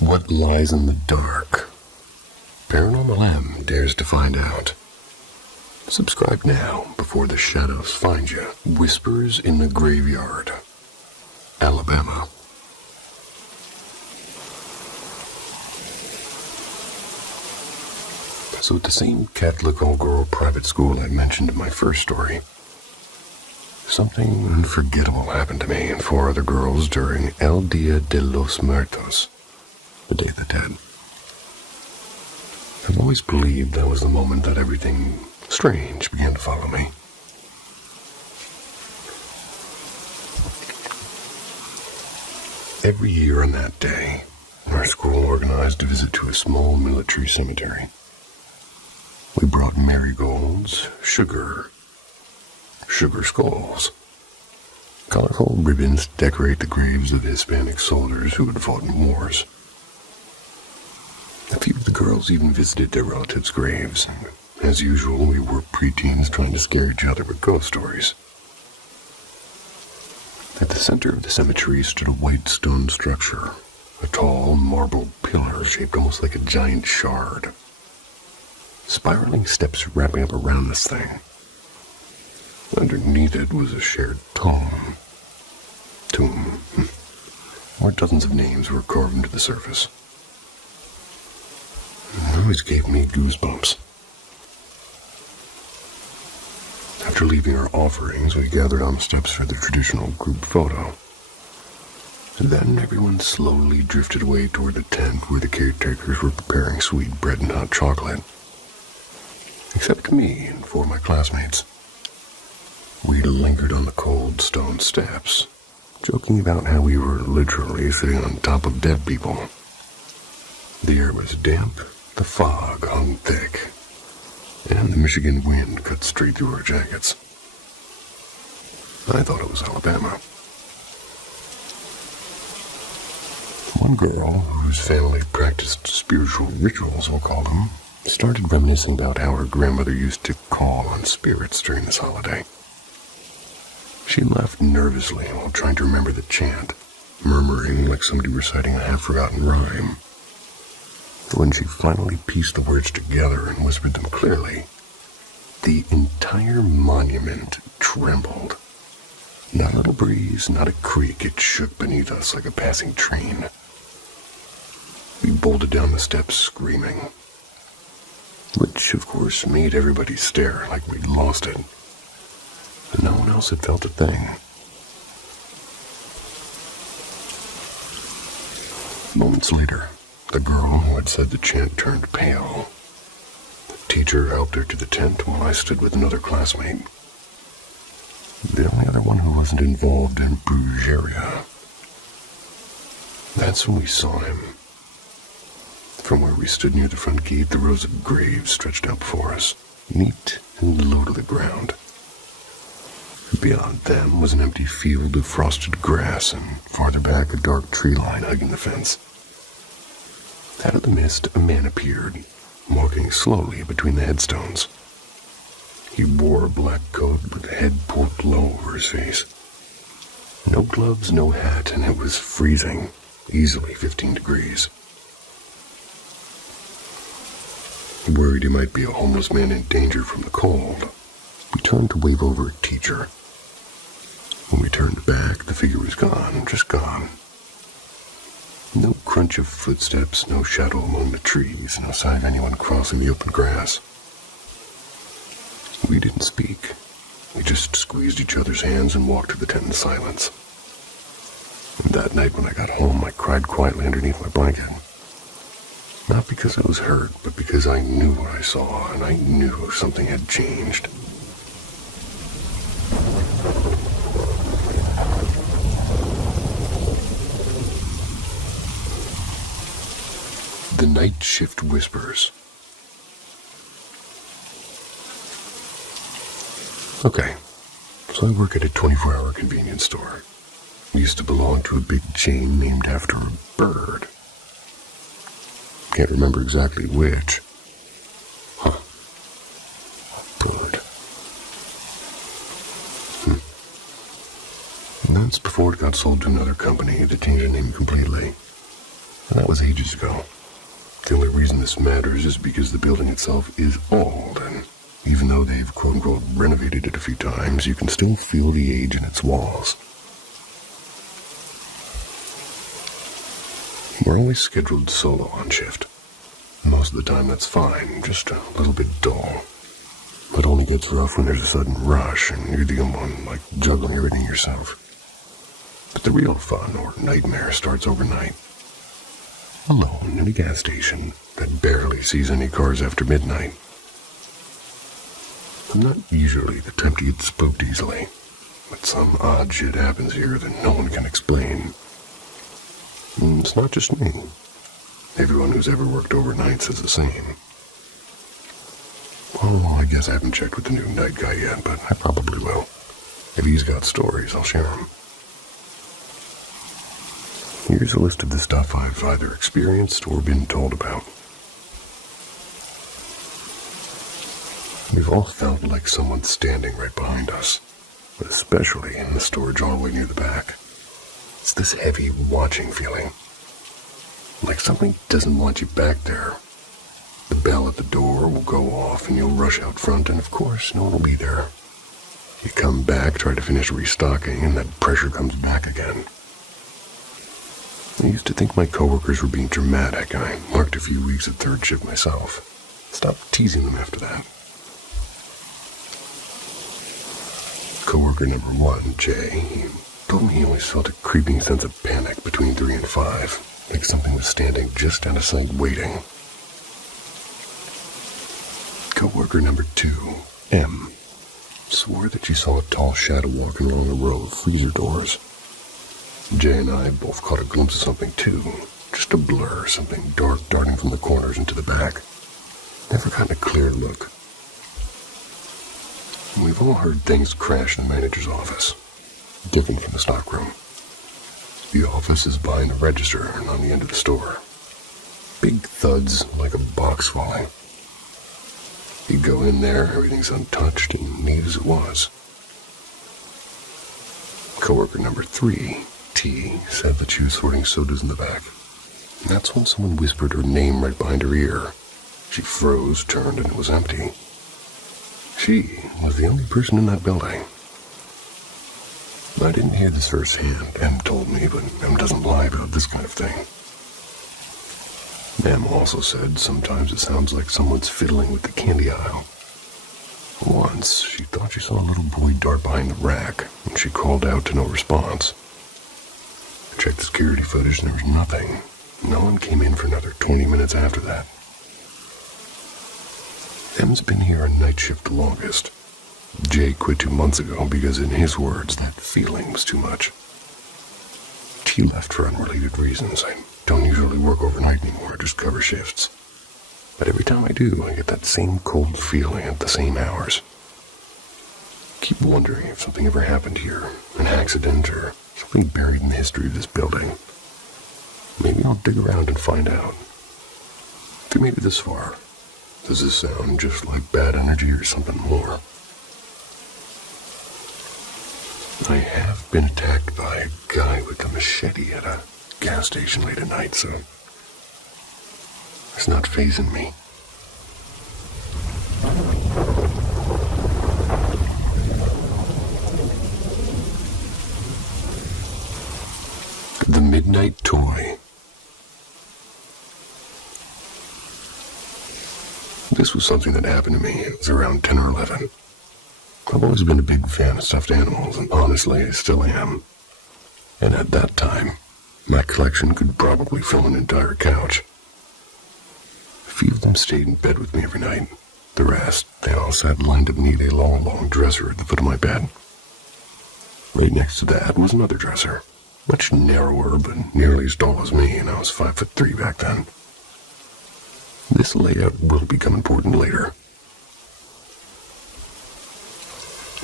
What lies in the dark? Paranormal M dares to find out. Subscribe now before the shadows find you. Whispers in the Graveyard, Alabama. So at the same Catholic all-girl private school I mentioned in my first story, something unforgettable happened to me and 4 other girls during El Dia de los Muertos, the Day of the Dead. I've always believed that was the moment that everything strange began to follow me. Every year on that day, our school organized a visit to a small military cemetery. We brought marigolds, sugar skulls, colorful ribbons to decorate the graves of Hispanic soldiers who had fought in wars. A few of the girls even visited their relatives' graves, and as usual, we were preteens trying to scare each other with ghost stories. At the center of the cemetery stood a white stone structure, a tall marble pillar shaped almost like a giant shard. Spiraling steps wrapping up around this thing. Underneath it was a shared tomb, where dozens of names were carved into the surface. It always gave me goosebumps. After leaving our offerings, we gathered on the steps for the traditional group photo. And then everyone slowly drifted away toward the tent where the caretakers were preparing sweet bread and hot chocolate. Except me and 4 of my classmates. We lingered on the cold stone steps, joking about how we were literally sitting on top of dead people. The air was damp, the fog hung thick, and the Michigan wind cut straight through our jackets. I thought it was Alabama. One girl, whose family practiced spiritual rituals, we'll call them, started reminiscing about how her grandmother used to call on spirits during this holiday. She laughed nervously while trying to remember the chant, murmuring like somebody reciting a half-forgotten rhyme. When she finally pieced the words together and whispered them clearly, the entire monument trembled. Not a little breeze, not a creak, it shook beneath us like a passing train. We bolted down the steps screaming, which of course made everybody stare like we'd lost it. And no one else had felt a thing. Moments later, the girl who had said the chant turned pale. The teacher helped her to the tent while I stood with another classmate. The only other one who wasn't involved in brujeria. That's when we saw him. From where we stood near the front gate, the rows of graves stretched out before us, neat and low to the ground. Beyond them was an empty field of frosted grass, and farther back a dark tree line hugging the fence. Out of the mist, a man appeared, walking slowly between the headstones. He wore a black coat with the head pulled low over his face. No gloves, no hat, and it was freezing, easily 15 degrees. Worried he might be a homeless man in danger from the cold, we turned to wave over at teacher. When we turned back, the figure was gone, just gone. No crunch of footsteps, no shadow among the trees, no sign of anyone crossing the open grass. We didn't speak. We just squeezed each other's hands and walked to the tent in silence. And that night when I got home, I cried quietly underneath my blanket. Not because I was hurt, but because I knew what I saw, and I knew something had changed. The Night Shift Whispers. Okay, so I work at a 24-hour convenience store. I used to belong to a big chain named after a bird. Can't remember exactly which. Bird. That's before it got sold to another company that changed the name completely. And that was ages ago. The only reason this matters is because the building itself is old, and even though they've quote-unquote renovated it a few times, you can still feel the age in its walls. We're always scheduled solo on shift. Most of the time that's fine, just a little bit dull. It only gets rough when there's a sudden rush and you're the only one, like, juggling everything yourself. But the real fun, or nightmare, starts overnight. Alone in a gas station that barely sees any cars after midnight. I'm not usually the type to get spooked easily, but some odd shit happens here that no one can explain. And it's not just me. Everyone who's ever worked overnight says the same. Well, I guess I haven't checked with the new night guy yet, but I probably will. If he's got stories, I'll share them. Here's a list of the stuff I've either experienced or been told about. We've all felt like someone's standing right behind us, but especially in the storage hallway near the back. It's this heavy watching feeling. Like something doesn't want you back there. The bell at the door will go off and you'll rush out front, and of course no one will be there. You come back, try to finish restocking, and that pressure comes back again. I used to think my coworkers were being dramatic. I worked a few weeks at third shift myself. Stopped teasing them after that. Coworker number 1, Jay, he told me he always felt a creeping sense of panic between 3 and 5, like something was standing just out of sight waiting. Coworker number 2, M, swore that she saw a tall shadow walking along a row of freezer doors. Jay and I both caught a glimpse of something too, just a blur, something dark darting from the corners into the back. Never gotten a clear look. We've all heard things crash in the manager's office, different from the stockroom. The office is behind a register and on the end of the store. Big thuds like a box falling. You go in there, everything's untouched and neat as it was. Coworker number 3, T, said that she was sorting sodas in the back. And that's when someone whispered her name right behind her ear. She froze, turned, and it was empty. She was the only person in that building. I didn't hear this firsthand. Em told me, but Em doesn't lie about this kind of thing. Em also said sometimes it sounds like someone's fiddling with the candy aisle. Once, she thought she saw a little boy dart behind the rack, and she called out to no response. I checked the security footage and there was nothing. No one came in for another 20 minutes after that. Em's been here on night shift the longest. Jay quit 2 months ago because, in his words, that feeling was too much. T left for unrelated reasons. I don't usually work overnight anymore, just cover shifts. But every time I do, I get that same cold feeling at the same hours. Keep wondering if something ever happened here, an accident or something buried in the history of this building. Maybe I'll dig around and find out. If you made it this far, does this sound just like bad energy or something more? I have been attacked by a guy with a machete at a gas station late at night, so it's not fazing me. The Midnight Toy. This was something that happened to me. It was around 10 or 11. I've always been a big fan of stuffed animals, and honestly, I still am. And at that time, my collection could probably fill an entire couch. A few of them stayed in bed with me every night. The rest, they all sat lined up beneath a long dresser at the foot of my bed. Right next to that was another dresser, much narrower but nearly as tall as me, and I was 5'3" back then. This layout will become important later.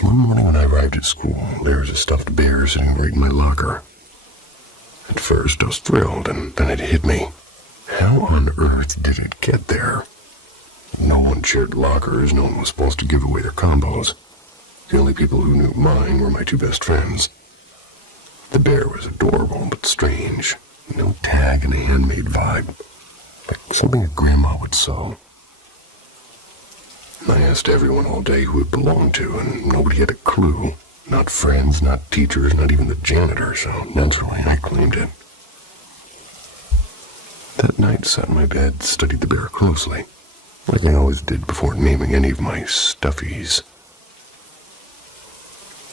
One morning when I arrived at school, there was a stuffed bear sitting right in my locker. At first, I was thrilled, and then it hit me. How on earth did it get there? No one shared lockers, no one was supposed to give away their combos. The only people who knew mine were my 2 best friends. The bear was adorable but strange. No tag and a handmade vibe. Like something a grandma would sew. I asked everyone all day who it belonged to, and nobody had a clue. Not friends, not teachers, not even the janitor, so naturally I claimed it. That night, sat in my bed, studied the bear closely, like I always did before naming any of my stuffies.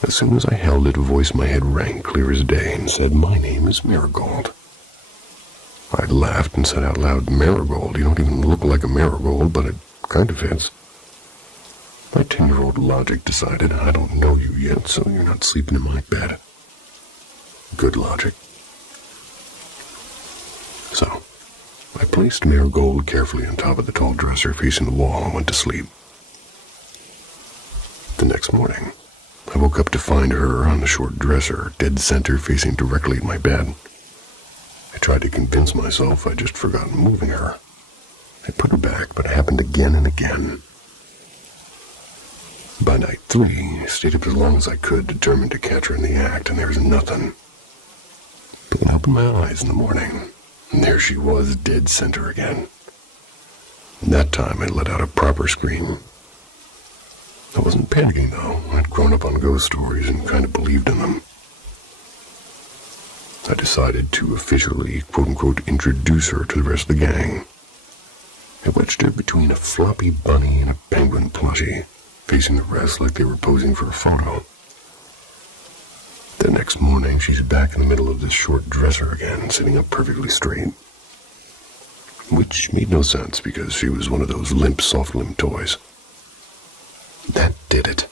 As soon as I held it, a voice in my head rang clear as day and said, "My name is Marigold." I laughed and said out loud, "Marigold? You don't even look like a marigold, but it kind of fits." My 10-year-old logic decided, "I don't know you yet, so you're not sleeping in my bed." Good logic. So, I placed Marigold carefully on top of the tall dresser facing the wall and went to sleep. The next morning, I woke up to find her on the short dresser, dead center, facing directly at my bed. I tried to convince myself I'd just forgotten moving her. I put her back, but it happened again and again. By night 3, I stayed up as long as I could, determined to catch her in the act, and there was nothing. But I opened my eyes in the morning, and there she was, dead center again. And that time I let out a proper scream. I wasn't panicking, though. I'd grown up on ghost stories and kind of believed in them. I decided to officially, quote-unquote, introduce her to the rest of the gang. I wedged her between a floppy bunny and a penguin plushie, facing the rest like they were posing for a photo. The next morning, she's back in the middle of this short dresser again, sitting up perfectly straight. Which made no sense, because she was one of those limp, soft-limbed toys. That did it.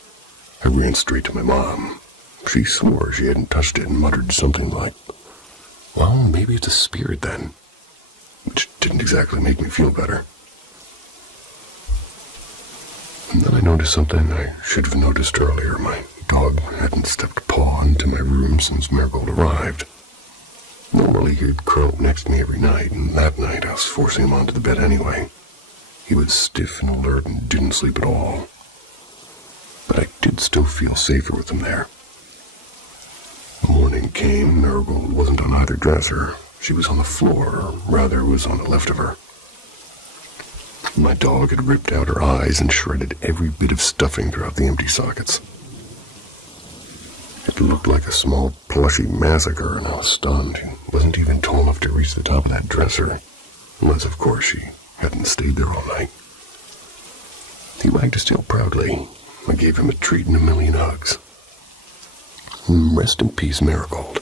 I ran straight to my mom. She swore she hadn't touched it and muttered something like, "Well, maybe it's a spirit then," which didn't exactly make me feel better. And then I noticed something I should have noticed earlier. My dog hadn't stepped paw into my room since Marigold arrived. Normally he'd curl up next to me every night, and that night I was forcing him onto the bed anyway. He was stiff and alert and didn't sleep at all. But I did still feel safer with him there. The morning came, Marigold wasn't on either dresser. She was on the floor, or rather was on the left of her. My dog had ripped out her eyes and shredded every bit of stuffing throughout the empty sockets. It looked like a small plushy massacre, and I was stunned. He wasn't even tall enough to reach the top of that dresser, unless, of course, she hadn't stayed there all night. He wagged his tail proudly. I gave him a treat and a million hugs. Rest in peace, Marigold.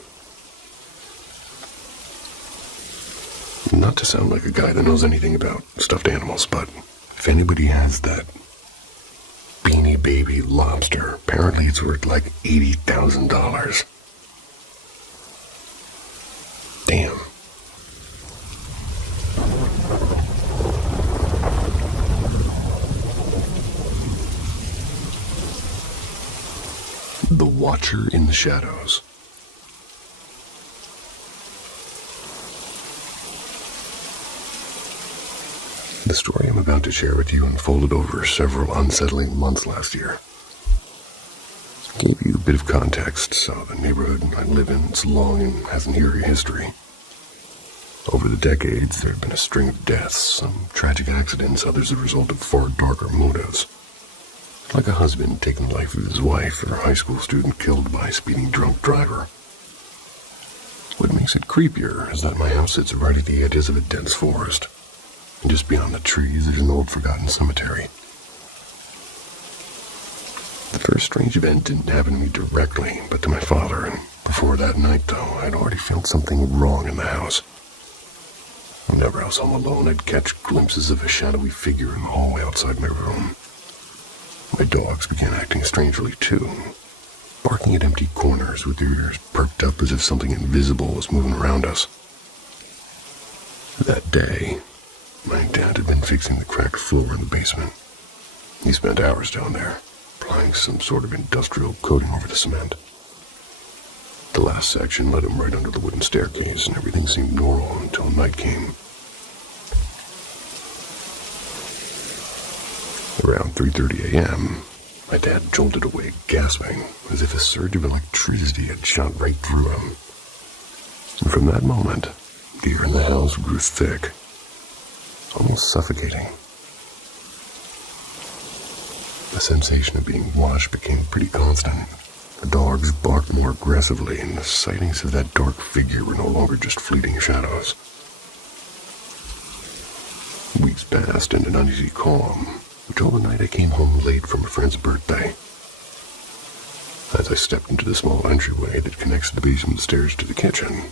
Not to sound like a guy that knows anything about stuffed animals, but if anybody has that Beanie Baby lobster, apparently it's worth like $80,000. Damn. The Watcher in the Shadows. The story I'm about to share with you unfolded over several unsettling months last year. To give you a bit of context, so the neighborhood I live in is long and has an eerie history. Over the decades, there have been a string of deaths, some tragic accidents, others the result of far darker motives. Like a husband taking the life of his wife, or a high school student killed by a speeding drunk driver. What makes it creepier is that my house sits right at the edges of a dense forest. And just beyond the trees, there's an old forgotten cemetery. The first strange event didn't happen to me directly, but to my father, and before that night, though, I'd already felt something wrong in the house. Whenever I was home alone, I'd catch glimpses of a shadowy figure in the hallway outside my room. My dogs began acting strangely, too, barking at empty corners with their ears perked up as if something invisible was moving around us. That day, my dad had been fixing the cracked floor in the basement. He spent hours down there, applying some sort of industrial coating over the cement. The last section led him right under the wooden staircase, and everything seemed normal until night came. Around 3:30 a.m., my dad jolted awake, gasping, as if a surge of electricity had shot right through him. And from that moment, the air in the house grew thick, almost suffocating. The sensation of being watched became pretty constant. The dogs barked more aggressively, and the sightings of that dark figure were no longer just fleeting shadows. Weeks passed in an uneasy calm, until the night I came home late from a friend's birthday. As I stepped into the small entryway that connects the basement stairs to the kitchen,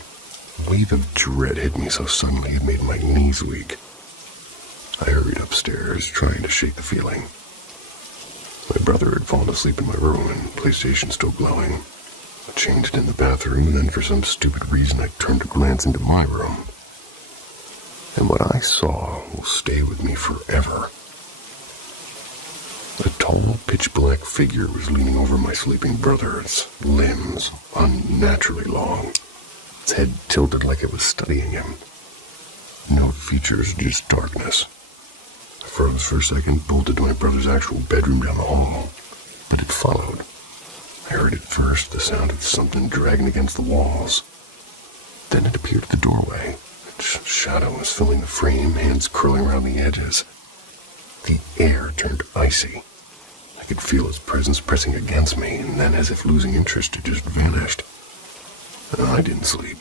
a wave of dread hit me so suddenly it made my knees weak. I hurried upstairs, trying to shake the feeling. My brother had fallen asleep in my room, and PlayStation still glowing. I changed in the bathroom, and then for some stupid reason I turned to glance into my room. And what I saw will stay with me forever. A tall, pitch-black figure was leaning over my sleeping brother, its limbs unnaturally long, its head tilted like it was studying him. No features, just darkness. I froze for a second, bolted to my brother's actual bedroom down the hall, but it followed. I heard at first the sound of something dragging against the walls. Then it appeared at the doorway. Its shadow was filling the frame, hands curling around the edges. The air turned icy. I could feel its presence pressing against me, and then, as if losing interest, it just vanished. I didn't sleep.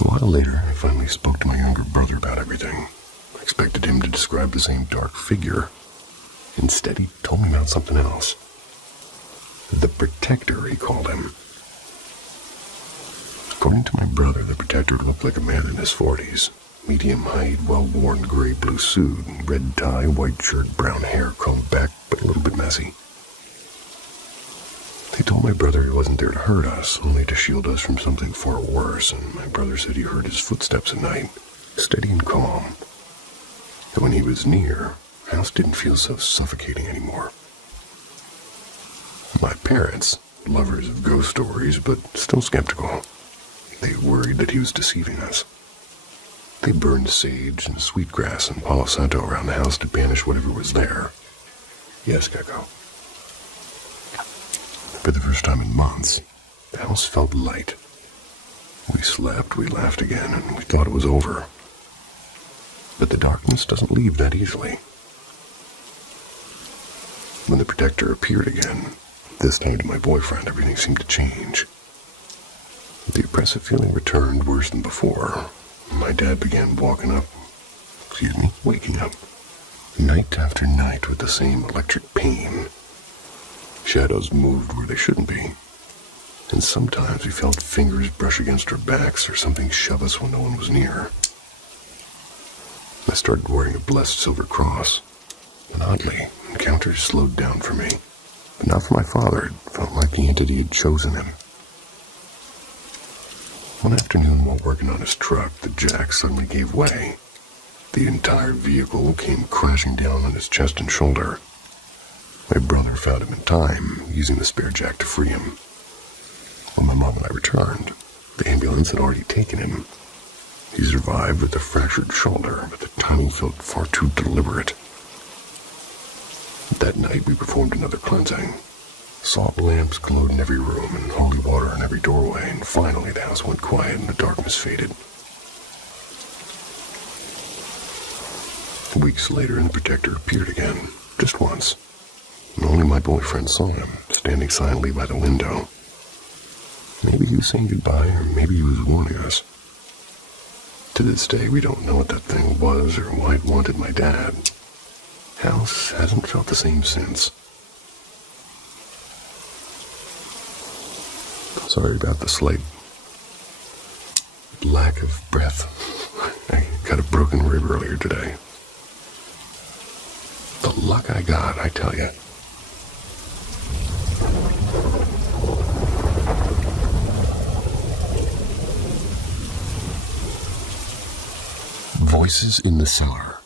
A while later, I finally spoke to my younger brother about everything. I expected him to describe the same dark figure. Instead, he told me about something else. The Protector, he called him. According to my brother, the Protector looked like a man in his 40s. Medium height, well-worn gray-blue suit, red tie, white shirt, brown hair, combed back, but a little bit messy. They told my brother he wasn't there to hurt us, only to shield us from something far worse, and my brother said he heard his footsteps at night, steady and calm. And when he was near, the house didn't feel so suffocating anymore. My parents, lovers of ghost stories, but still skeptical, they worried that he was deceiving us. They burned sage and sweetgrass and Palo Santo around the house to banish whatever was there. Yes, Gecko. For the first time in months, the house felt light. We slept, we laughed again, and we thought it was over. But the darkness doesn't leave that easily. When the Protector appeared again, this time to my boyfriend, everything seemed to change. The oppressive feeling returned worse than before. My dad began waking up, night after night with the same electric pain. Shadows moved where they shouldn't be, and sometimes we felt fingers brush against our backs or something shove us when no one was near. I started wearing a blessed silver cross, and oddly, encounters slowed down for me, but not for my father. It felt like the entity had chosen him. One afternoon, while working on his truck, the jack suddenly gave way. The entire vehicle came crashing down on his chest and shoulder. My brother found him in time, using the spare jack to free him. When my mom and I returned, the ambulance had already taken him. He survived with a fractured shoulder, but the timing felt far too deliberate. That night, we performed another cleansing. Salt lamps glowed in every room and holy water in every doorway, and finally the house went quiet and the darkness faded. Weeks later, the Protector appeared again, just once. And only my boyfriend saw him, standing silently by the window. Maybe he was saying goodbye, or maybe he was warning us. To this day, we don't know what that thing was or why it wanted my dad. House hasn't felt the same since. Sorry about the slight lack of breath. I got a broken rib earlier today. The luck I got, I tell you. Voices in the Cellar.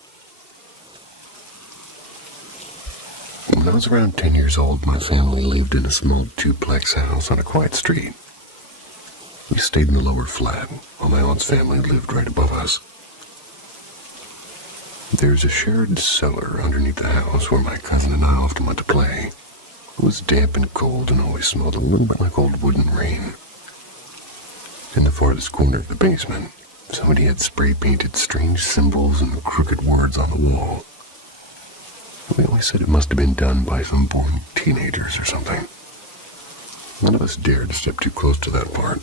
When I was around 10 years old, my family lived in a small duplex house on a quiet street. We stayed in the lower flat, while my aunt's family lived right above us. There's a shared cellar underneath the house where my cousin and I often went to play. It was damp and cold and always smelled a little bit like old wood and rain. In the farthest corner of the basement, somebody had spray-painted strange symbols and crooked words on the wall. We always said it must have been done by some boring teenagers or something. None of us dared to step too close to that part.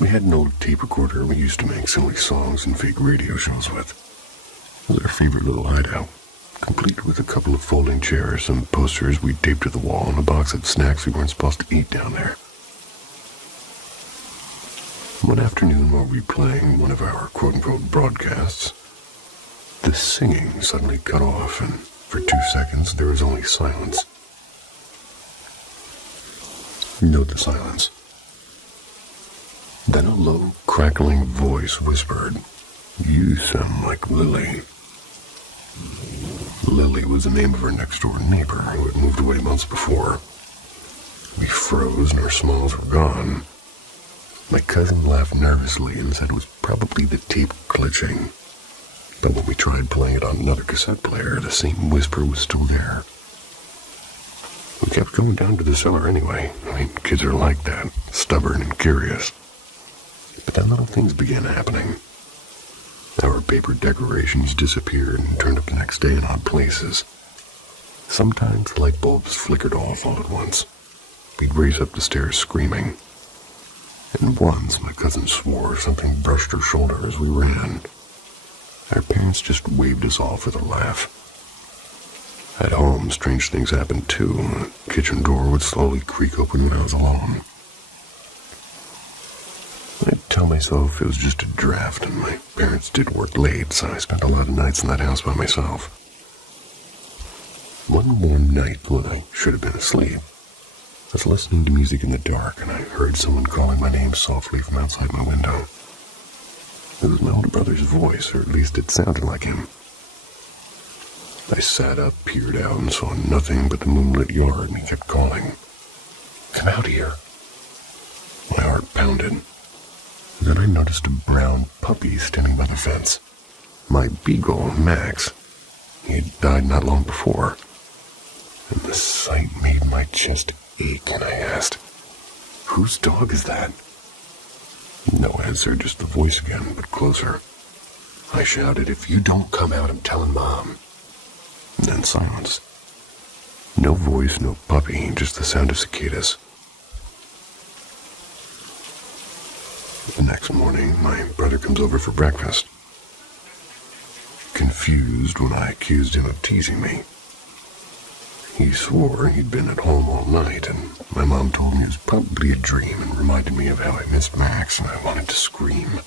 We had an old tape recorder we used to make silly songs and fake radio shows with. It was our favorite little hideout, complete with a couple of folding chairs, some posters we taped to the wall, and a box of snacks we weren't supposed to eat down there. One afternoon while replaying one of our quote-unquote broadcasts, the singing suddenly cut off, and for 2 seconds there was only silence. Note the silence. Then a low, crackling voice whispered, "You sound like Lily." Lily was the name of our next-door neighbor who had moved away months before. We froze and our smiles were gone. My cousin laughed nervously and said it was probably the tape glitching. But when we tried playing it on another cassette player, the same whisper was still there. We kept going down to the cellar anyway. I mean, kids are like that, stubborn and curious. But then little things began happening. Our paper decorations disappeared and turned up the next day in odd places. Sometimes the light bulbs flickered off all at once. We'd race up the stairs screaming. And once my cousin swore something brushed her shoulder as we ran. Our parents just waved us off with a laugh. At home, strange things happened too. The kitchen door would slowly creak open when I was alone. I'd tell myself it was just a draft, and my parents did work late, so I spent a lot of nights in that house by myself. One warm night when I should have been asleep, I was listening to music in the dark, and I heard someone calling my name softly from outside my window. It was my older brother's voice, or at least it sounded like him. I sat up, peered out, and saw nothing but the moonlit yard, and he kept calling, "Come out here." My heart pounded. Then I noticed a brown puppy standing by the fence. My beagle, Max. He had died not long before. And the sight made my chest ache, and I asked, "Whose dog is that?" No answer, just the voice again, but closer. I shouted, "If you don't come out, I'm telling Mom." And then silence. No voice, no puppy, just the sound of cicadas. The next morning, my brother comes over for breakfast. Confused when I accused him of teasing me. He swore he'd been at home all night, and my mom told me it was probably a dream and reminded me of how I missed Max and I wanted to scream.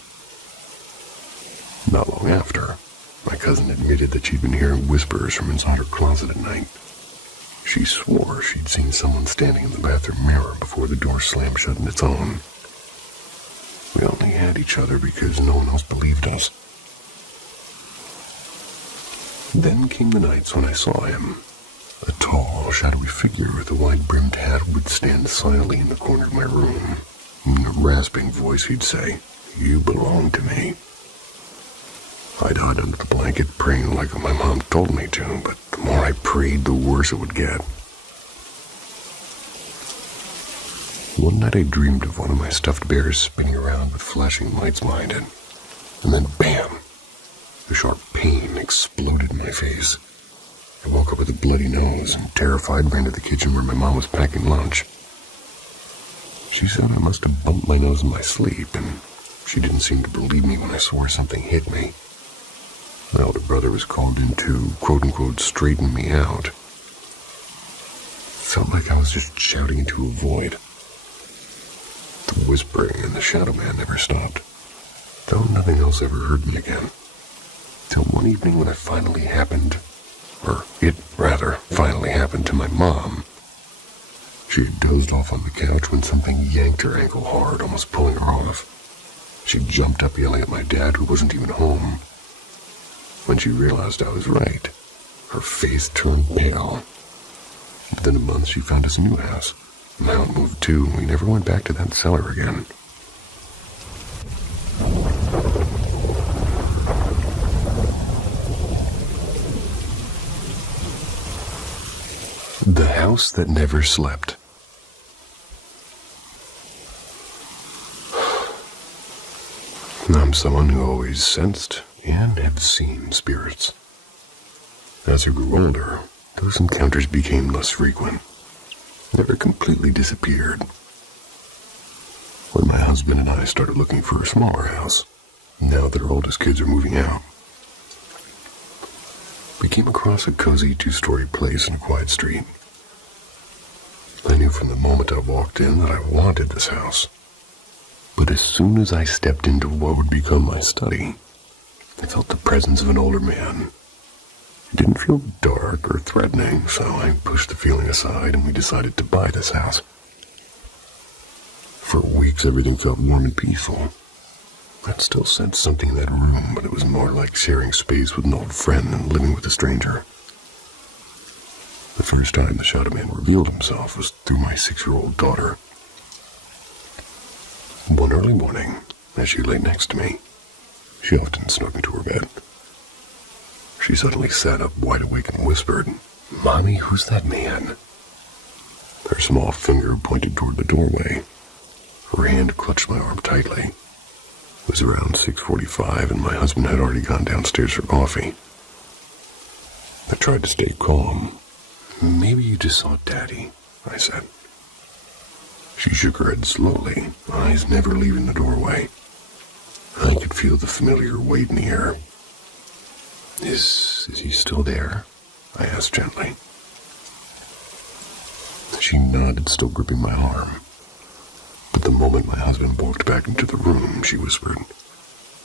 Not long after, my cousin admitted that she'd been hearing whispers from inside her closet at night. She swore she'd seen someone standing in the bathroom mirror before the door slammed shut on its own. We only had each other because no one else believed us. Then came the nights when I saw him. A tall, shadowy figure with a wide-brimmed hat would stand silently in the corner of my room. In a rasping voice he'd say, "You belong to me." I'd hide under the blanket praying like my mom told me to, but the more I prayed, the worse it would get. One night I dreamed of one of my stuffed bears spinning around with flashing lights behind it. And then bam! A sharp pain exploded in my face. I woke up with a bloody nose and, terrified, ran to the kitchen where my mom was packing lunch. She said I must have bumped my nose in my sleep, and she didn't seem to believe me when I swore something hit me. My older brother was called in to, quote-unquote, straighten me out. Felt like I was just shouting into a void. The whispering and the shadow man never stopped, though nothing else ever heard me again. Till one evening when it finally happened to my mom. She had dozed off on the couch when something yanked her ankle hard, almost pulling her off. She jumped up yelling at my dad, who wasn't even home. When she realized I was right, her face turned pale. Within a month, she found us a new house. Mount moved too, and we never went back to that cellar again. The house that never slept. I'm someone who always sensed and have seen spirits. As I grew older, those encounters became less frequent. Never completely disappeared. When my husband and I started looking for a smaller house, now that our oldest kids are moving out, we came across a cozy 2-story place in a quiet street. I knew from the moment I walked in that I wanted this house. But as soon as I stepped into what would become my study, I felt the presence of an older man. It didn't feel dark or threatening, so I pushed the feeling aside and we decided to buy this house. For weeks, everything felt warm and peaceful. I'd still sensed something in that room, but it was more like sharing space with an old friend than living with a stranger. The first time the shadow man revealed himself was through my 6-year-old daughter. One early morning, as she lay next to me, she often snuck into her bed. She suddenly sat up wide awake and whispered, "Mommy, who's that man?" Her small finger pointed toward the doorway. Her hand clutched my arm tightly. It was around 6:45 and my husband had already gone downstairs for coffee. I tried to stay calm. "Maybe you just saw Daddy," I said. She shook her head slowly, eyes never leaving the doorway. I could feel the familiar weight in the air. Is he still there?" I asked gently. She nodded, still gripping my arm. But the moment my husband walked back into the room, she whispered,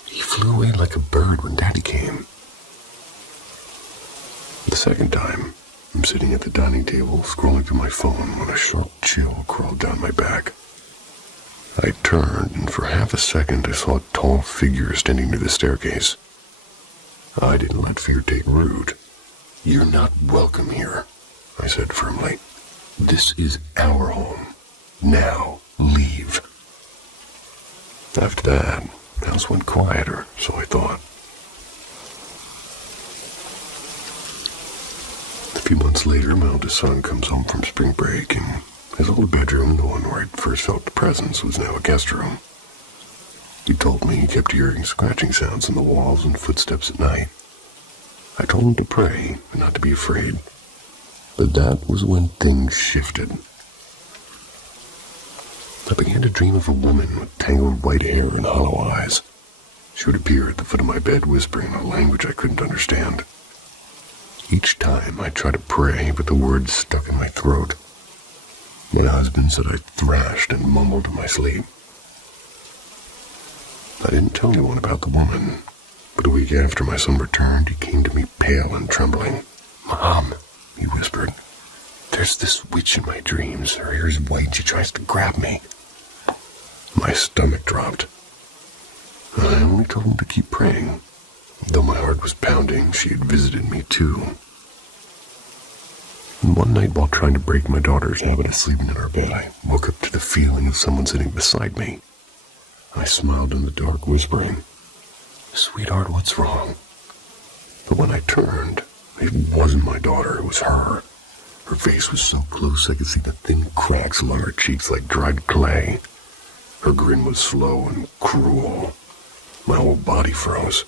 "He flew away like a bird when Daddy came." The second time, I'm sitting at the dining table, scrolling through my phone when a sharp chill crawled down my back. I turned, and for half a second I saw a tall figure standing near the staircase. I didn't let fear take root. "You're not welcome here," I said firmly. "This is our home. Now, leave." After that, the house went quieter, so I thought. A few months later, my oldest son comes home from spring break, and his old bedroom, the one where I'd first felt the presence, was now a guest room. He told me he kept hearing scratching sounds on the walls and footsteps at night. I told him to pray and not to be afraid. But that was when things shifted. I began to dream of a woman with tangled white hair and hollow eyes. She would appear at the foot of my bed whispering a language I couldn't understand. Each time I tried to pray, but the words stuck in my throat. My husband said I thrashed and mumbled in my sleep. I didn't tell anyone about the woman, but a week after my son returned, he came to me pale and trembling. "Mom," he whispered, "there's this witch in my dreams. Her hair is white. She tries to grab me." My stomach dropped. I only told him to keep praying. Though my heart was pounding, she had visited me too. And one night, while trying to break my daughter's habit of sleeping in our bed, I woke up to the feeling of someone sitting beside me. I smiled in the dark, whispering, "Sweetheart, what's wrong?" But when I turned, it wasn't my daughter, it was her. Her face was so close I could see the thin cracks along her cheeks like dried clay. Her grin was slow and cruel. My whole body froze.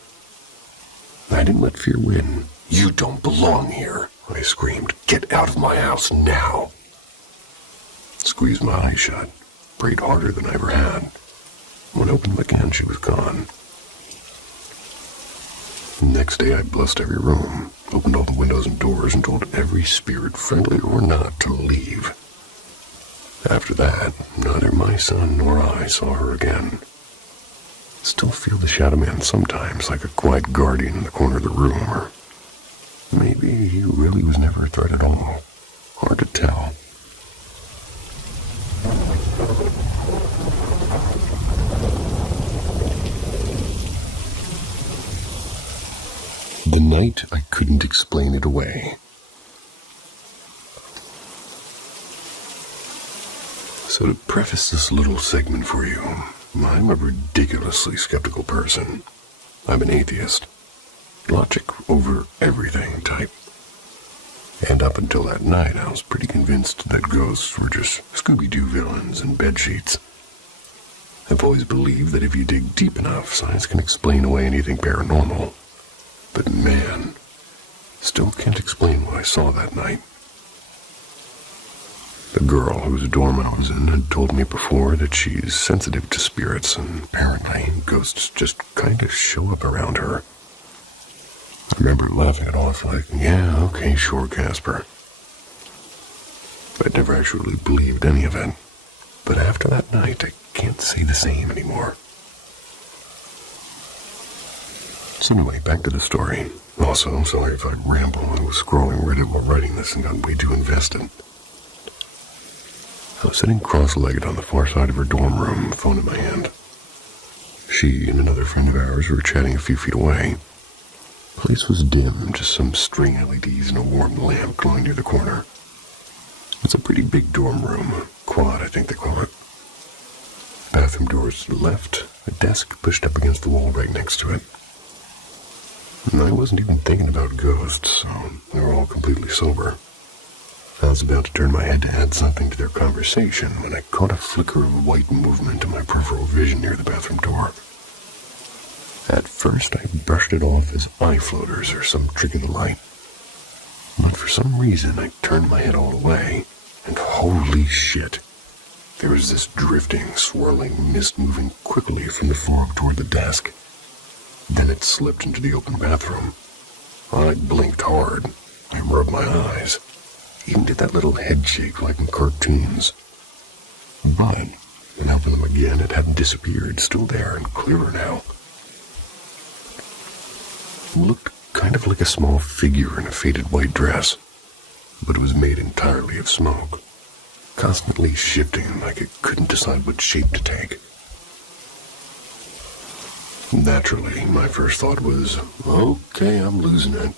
I didn't let fear win. "You don't belong here," I screamed. "Get out of my house now." Squeezed my eyes shut, prayed harder than I ever had. When I opened them again, she was gone. The next day, I blessed every room, opened all the windows and doors, and told every spirit, friendly or not, to leave. After that, neither my son nor I saw her again. Still feel the shadow man sometimes, like a quiet guardian in the corner of the room, or maybe he really was never a threat at all. Hard to tell. The night I couldn't explain it away. So to preface this little segment for you, I'm a ridiculously skeptical person. I'm an atheist. Logic over everything type. And up until that night, I was pretty convinced that ghosts were just Scooby-Doo villains and bedsheets. I've always believed that if you dig deep enough, science can explain away anything paranormal. But man, still can't explain what I saw that night. The girl whose dorm I was in had told me before that she's sensitive to spirits, and apparently ghosts just kind of show up around her. I remember laughing it off like, yeah, okay, sure, Casper. I'd never actually believed any of it. But after that night, I can't say the same anymore. So anyway, back to the story. Also, I'm sorry if I ramble. I was scrolling Reddit while writing this and got way too invested. I was sitting cross-legged on the far side of her dorm room, phone in my hand. She and another friend of ours were chatting a few feet away. The place was dim, just some string LEDs and a warm lamp glowing near the corner. It's a pretty big dorm room, quad I think they call it. Bathroom doors to the left, a desk pushed up against the wall right next to it. And I wasn't even thinking about ghosts, so they were all completely sober. I was about to turn my head to add something to their conversation when I caught a flicker of white movement in my peripheral vision near the bathroom door. At first, I brushed it off as eye floaters or some trick of the light. But for some reason, I turned my head all the way, and holy shit, there was this drifting, swirling mist moving quickly from the floor up toward the desk. Then it slipped into the open bathroom. I blinked hard. I rubbed my eyes. Even did that little head shake like in cartoons. But, when I opened them again, it hadn't disappeared, still there and clearer now. It looked kind of like a small figure in a faded white dress, but it was made entirely of smoke, constantly shifting like it couldn't decide what shape to take. Naturally, my first thought was, okay, I'm losing it.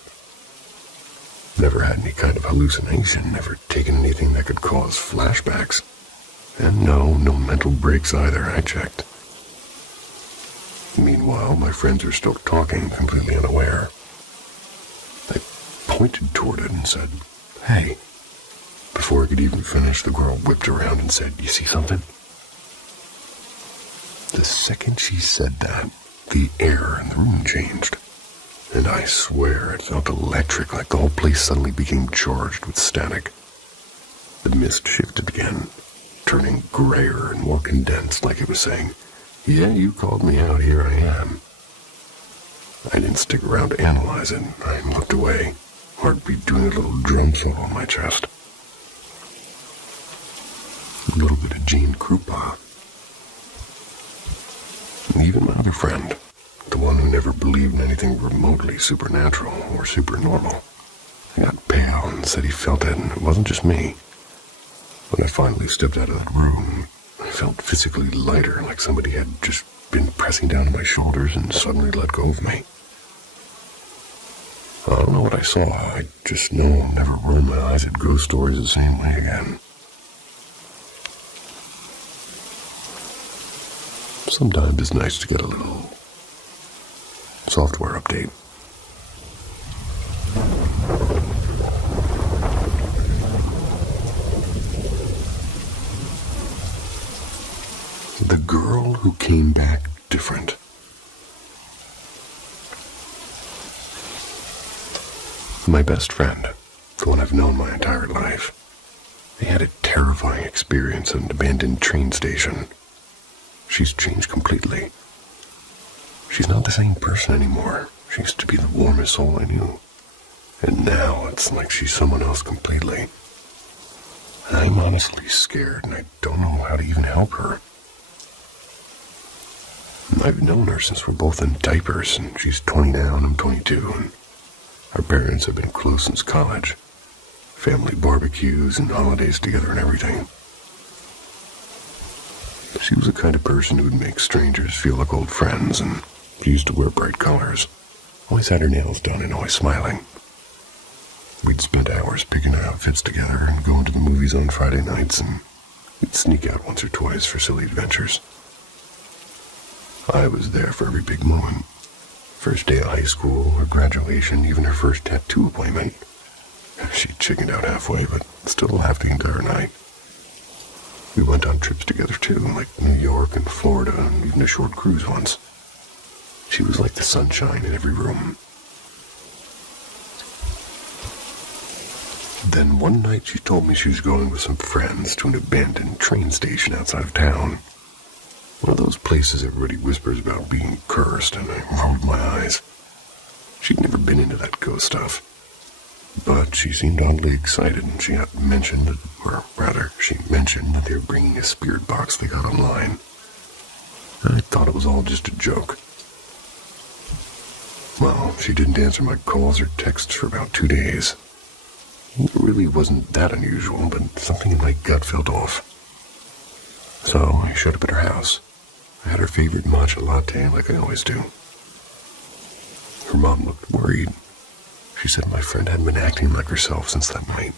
Never had any kind of hallucination, never taken anything that could cause flashbacks. And no mental breaks either, I checked. Meanwhile, my friends were still talking, completely unaware. I pointed toward it and said, hey. Before I could even finish, the girl whipped around and said, you see something? The second she said that, the air in the room changed. And I swear it felt electric, like the whole place suddenly became charged with static. The mist shifted again, turning grayer and more condensed, like it was saying, yeah, you called me out, here I am. I didn't stick around to analyze it. I looked away, heartbeat doing a little drum solo on my chest. A little bit of Gene Krupa. And even my other friend, the one who never believed in anything remotely supernatural or supernormal, got pale and said he felt it, and it wasn't just me. When I finally stepped out of that room, I felt physically lighter, like somebody had just been pressing down on my shoulders and suddenly let go of me. I don't know what I saw. I just know I'll never roll my eyes at ghost stories the same way again. Sometimes it's nice to get a little software update. The girl who came back different. My best friend, the one I've known my entire life, they had a terrifying experience at an abandoned train station. She's changed completely. She's not the same person anymore. She used to be the warmest soul I knew. And now it's like she's someone else completely. I'm honestly scared, and I don't know how to even help her. I've known her since we're both in diapers, and she's 20 now and I'm 22, and our parents have been close since college. Family barbecues and holidays together and everything. She was the kind of person who would make strangers feel like old friends, and she used to wear bright colors. Always had her nails done and always smiling. We'd spend hours picking our outfits together and going to the movies on Friday nights, and we'd sneak out once or twice for silly adventures. I was there for every big moment. First day of high school, her graduation, even her first tattoo appointment. She chickened out halfway, but still laughed the entire night. We went on trips together too, like New York and Florida, and even a short cruise once. She was like the sunshine in every room. Then one night she told me she was going with some friends to an abandoned train station outside of town. One of those places everybody whispers about being cursed, and I rolled my eyes. She'd never been into that ghost stuff. But she seemed oddly excited, and she mentioned that they were bringing a spirit box they got online. I thought it was all just a joke. Well, she didn't answer my calls or texts for about 2 days. It really wasn't that unusual, but something in my gut felt off. So I showed up at her house. I had her favorite matcha latte like I always do. Her mom looked worried. She said my friend hadn't been acting like herself since that night.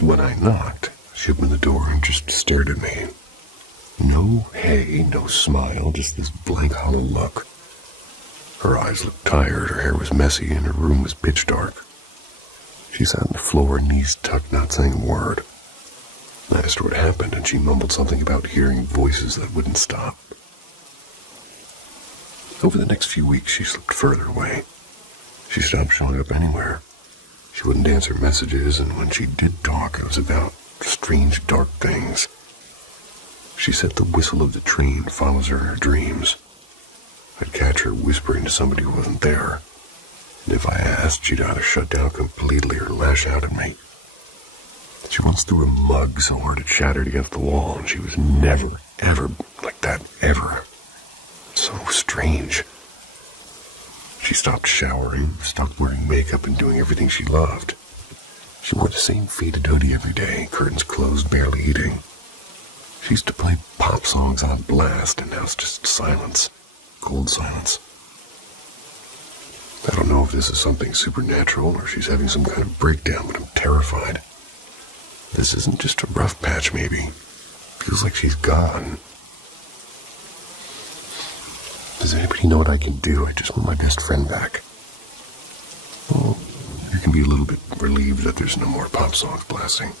When I knocked, she opened the door and just stared at me. No hey, no smile, just this blank, hollow look. Her eyes looked tired, her hair was messy, and her room was pitch dark. She sat on the floor, knees tucked, not saying a word. I asked her what happened, and she mumbled something about hearing voices that wouldn't stop. Over the next few weeks, she slipped further away. She stopped showing up anywhere. She wouldn't answer messages, and when she did talk, it was about strange, dark things. She said the whistle of the train follows her in her dreams. I'd catch her whispering to somebody who wasn't there. And if I asked, she'd either shut down completely or lash out at me. She once threw a mug so hard it shattered against the wall, and she was never, ever like that, ever. So strange. She stopped showering, stopped wearing makeup, and doing everything she loved. She wore the same faded hoodie every day, curtains closed, barely eating. She used to play pop songs on blast, and now it's just silence. Cold silence. I don't know if this is something supernatural or she's having some kind of breakdown, but I'm terrified. This isn't just a rough patch, maybe. Feels like she's gone. Does anybody know what I can do? I just want my best friend back. Well, you can be a little bit relieved that there's no more pop songs blasting.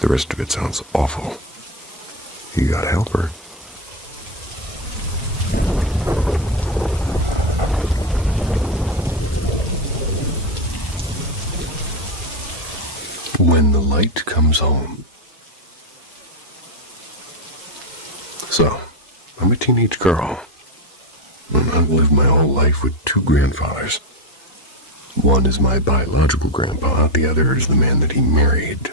The rest of it sounds awful. You gotta help her. When the light comes home. So, I'm a teenage girl, and I've lived my whole life with 2 grandfathers. One is my biological grandpa, the other is the man that he married.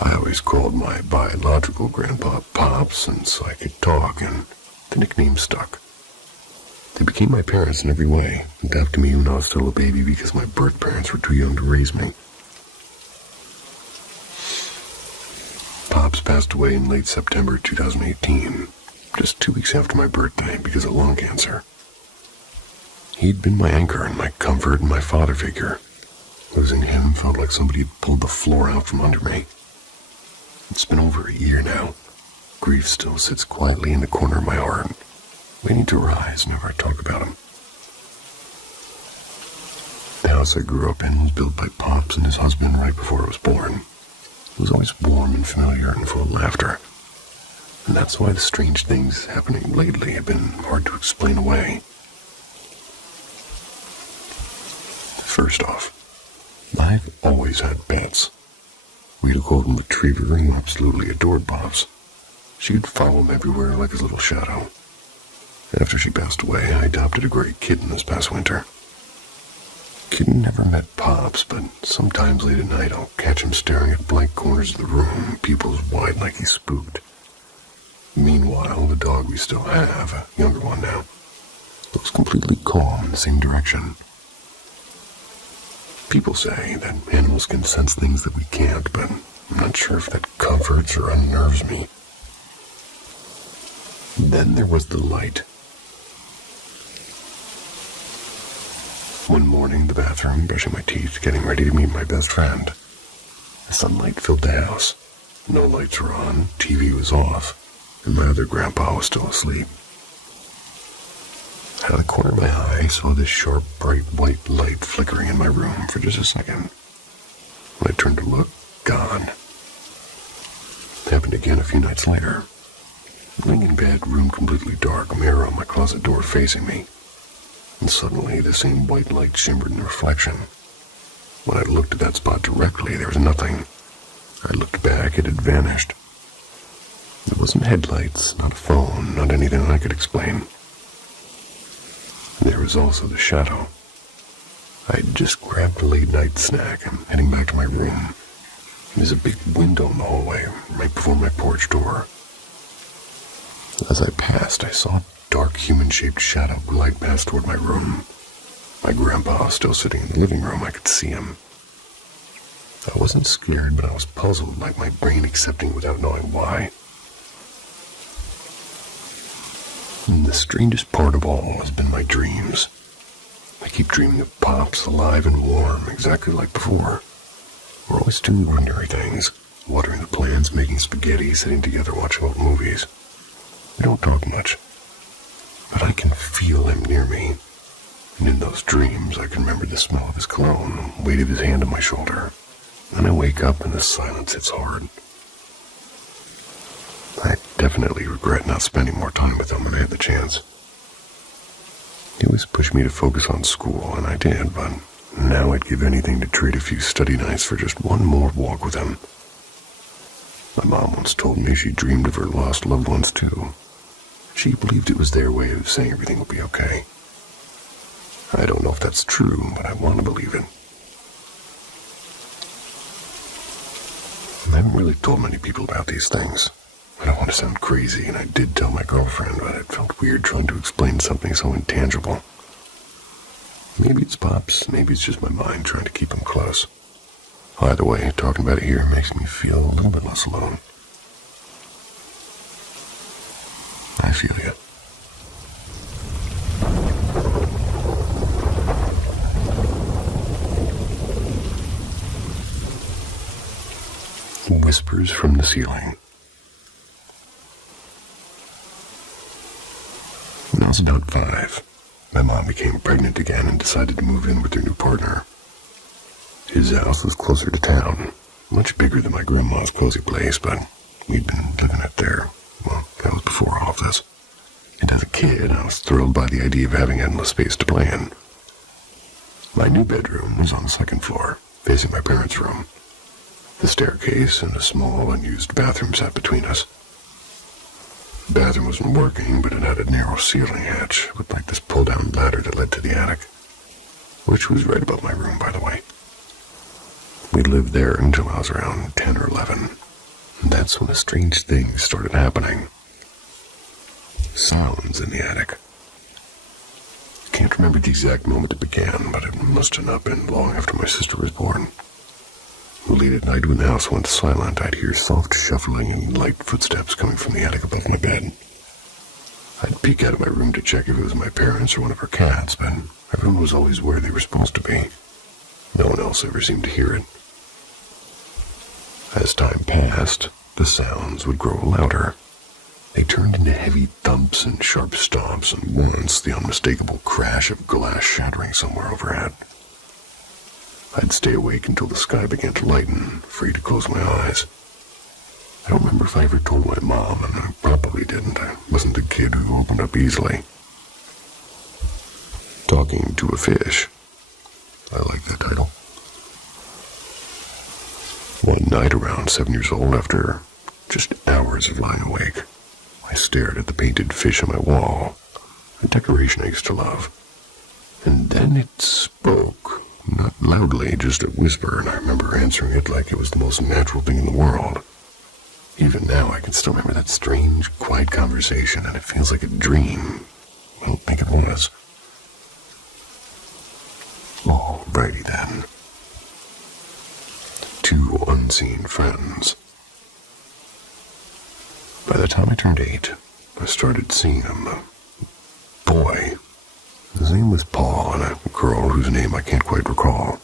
I always called my biological grandpa Pops, and so I could talk, and the nickname stuck. They became my parents in every way, adopted me when I was still a baby because my birth parents were too young to raise me. Pops passed away in late September 2018, just 2 weeks after my birthday because of lung cancer. He'd been my anchor and my comfort and my father figure. Losing him felt like somebody had pulled the floor out from under me. It's been over a year now. Grief still sits quietly in the corner of my heart, waiting to rise whenever I talk about him. The house I grew up in was built by Pops and his husband right before I was born. It was always warm and familiar and full of laughter. And that's why the strange things happening lately have been hard to explain away. First off, I've always had pets. We had a golden retriever who absolutely adored Pops. She could follow him everywhere like his little shadow. After she passed away, I adopted a gray kitten this past winter. Kitten never met Pops, but sometimes late at night I'll catch him staring at blank corners of the room, pupils wide like he's spooked. Meanwhile, the dog we still have, a younger one now, looks completely calm in the same direction. People say that animals can sense things that we can't, but I'm not sure if that comforts or unnerves me. Then there was the light. One morning, in the bathroom, brushing my teeth, getting ready to meet my best friend. The sunlight filled the house. No lights were on, TV was off, and my other grandpa was still asleep. Out of the corner of my eye, I saw this sharp, bright white light flickering in my room for just a second. When I turned to look, gone. It happened again a few nights later. Laying in bed, room completely dark, mirror on my closet door facing me. And suddenly, the same white light shimmered in the reflection. When I looked at that spot directly, there was nothing. I looked back, it had vanished. It wasn't headlights, not a phone, not anything I could explain. There was also the shadow. I'd just grabbed a late-night snack and heading back to my room. There's a big window in the hallway, right before my porch door. As I passed, I saw a dark human-shaped shadow glide past toward my room. My grandpa was still sitting in the living room. I could see him. I wasn't scared, but I was puzzled, like my brain accepting without knowing why. And the strangest part of all has been my dreams. I keep dreaming of Pops alive and warm, exactly like before. We're always doing ordinary things, watering the plants, making spaghetti, sitting together watching old movies. We don't talk much, but I can feel him near me. And in those dreams, I can remember the smell of his cologne, the weight of his hand on my shoulder. Then I wake up and the silence hits hard. I definitely regret not spending more time with him when I had the chance. He always pushed me to focus on school, and I did, but now I'd give anything to trade a few study nights for just one more walk with him. My mom once told me she dreamed of her lost loved ones too. She believed it was their way of saying everything would be okay. I don't know if that's true, but I want to believe it. I haven't really told many people about these things. I don't want to sound crazy, and I did tell my girlfriend, but it felt weird trying to explain something so intangible. Maybe it's Pops, maybe it's just my mind trying to keep him close. Either way, talking about it here makes me feel a little bit less alone. I feel you. Whispers from the ceiling. When I was about 5, my mom became pregnant again and decided to move in with her new partner. His house was closer to town, much bigger than my grandma's cozy place, but we'd been living it there. Well, that was before all of this. And as a kid, I was thrilled by the idea of having endless space to play in. My new bedroom was on the second floor, facing my parents' room. The staircase and a small, unused bathroom sat between us. The bathroom wasn't working, but it had a narrow ceiling hatch with like this pull-down ladder that led to the attic, which was right above my room, by the way. We lived there until I was around 10 or 11. And that's when a strange thing started happening. Sounds in the attic. I can't remember the exact moment it began, but it must have not been long after my sister was born. Late at night when the house went silent, I'd hear soft shuffling and light footsteps coming from the attic above my bed. I'd peek out of my room to check if it was my parents or one of our cats, but everyone was always where they were supposed to be. No one else ever seemed to hear it. As time passed, the sounds would grow louder. They turned into heavy thumps and sharp stomps, and once the unmistakable crash of glass shattering somewhere overhead. I'd stay awake until the sky began to lighten, free to close my eyes. I don't remember if I ever told my mom, and I probably didn't. I wasn't the kid who opened up easily. Talking to a Fish. I like that title. One night around 7 years old, after just hours of lying awake, I stared at the painted fish on my wall, a decoration I used to love. And then it spoke. Not loudly, just a whisper, and I remember answering it like it was the most natural thing in the world. Even now, I can still remember that strange, quiet conversation, and it feels like a dream. I don't think it was. Alrighty then. 2 unseen friends. By the time I turned 8, I started seeing them. A boy. His name was Paul, and a girl whose name I can't quite recall.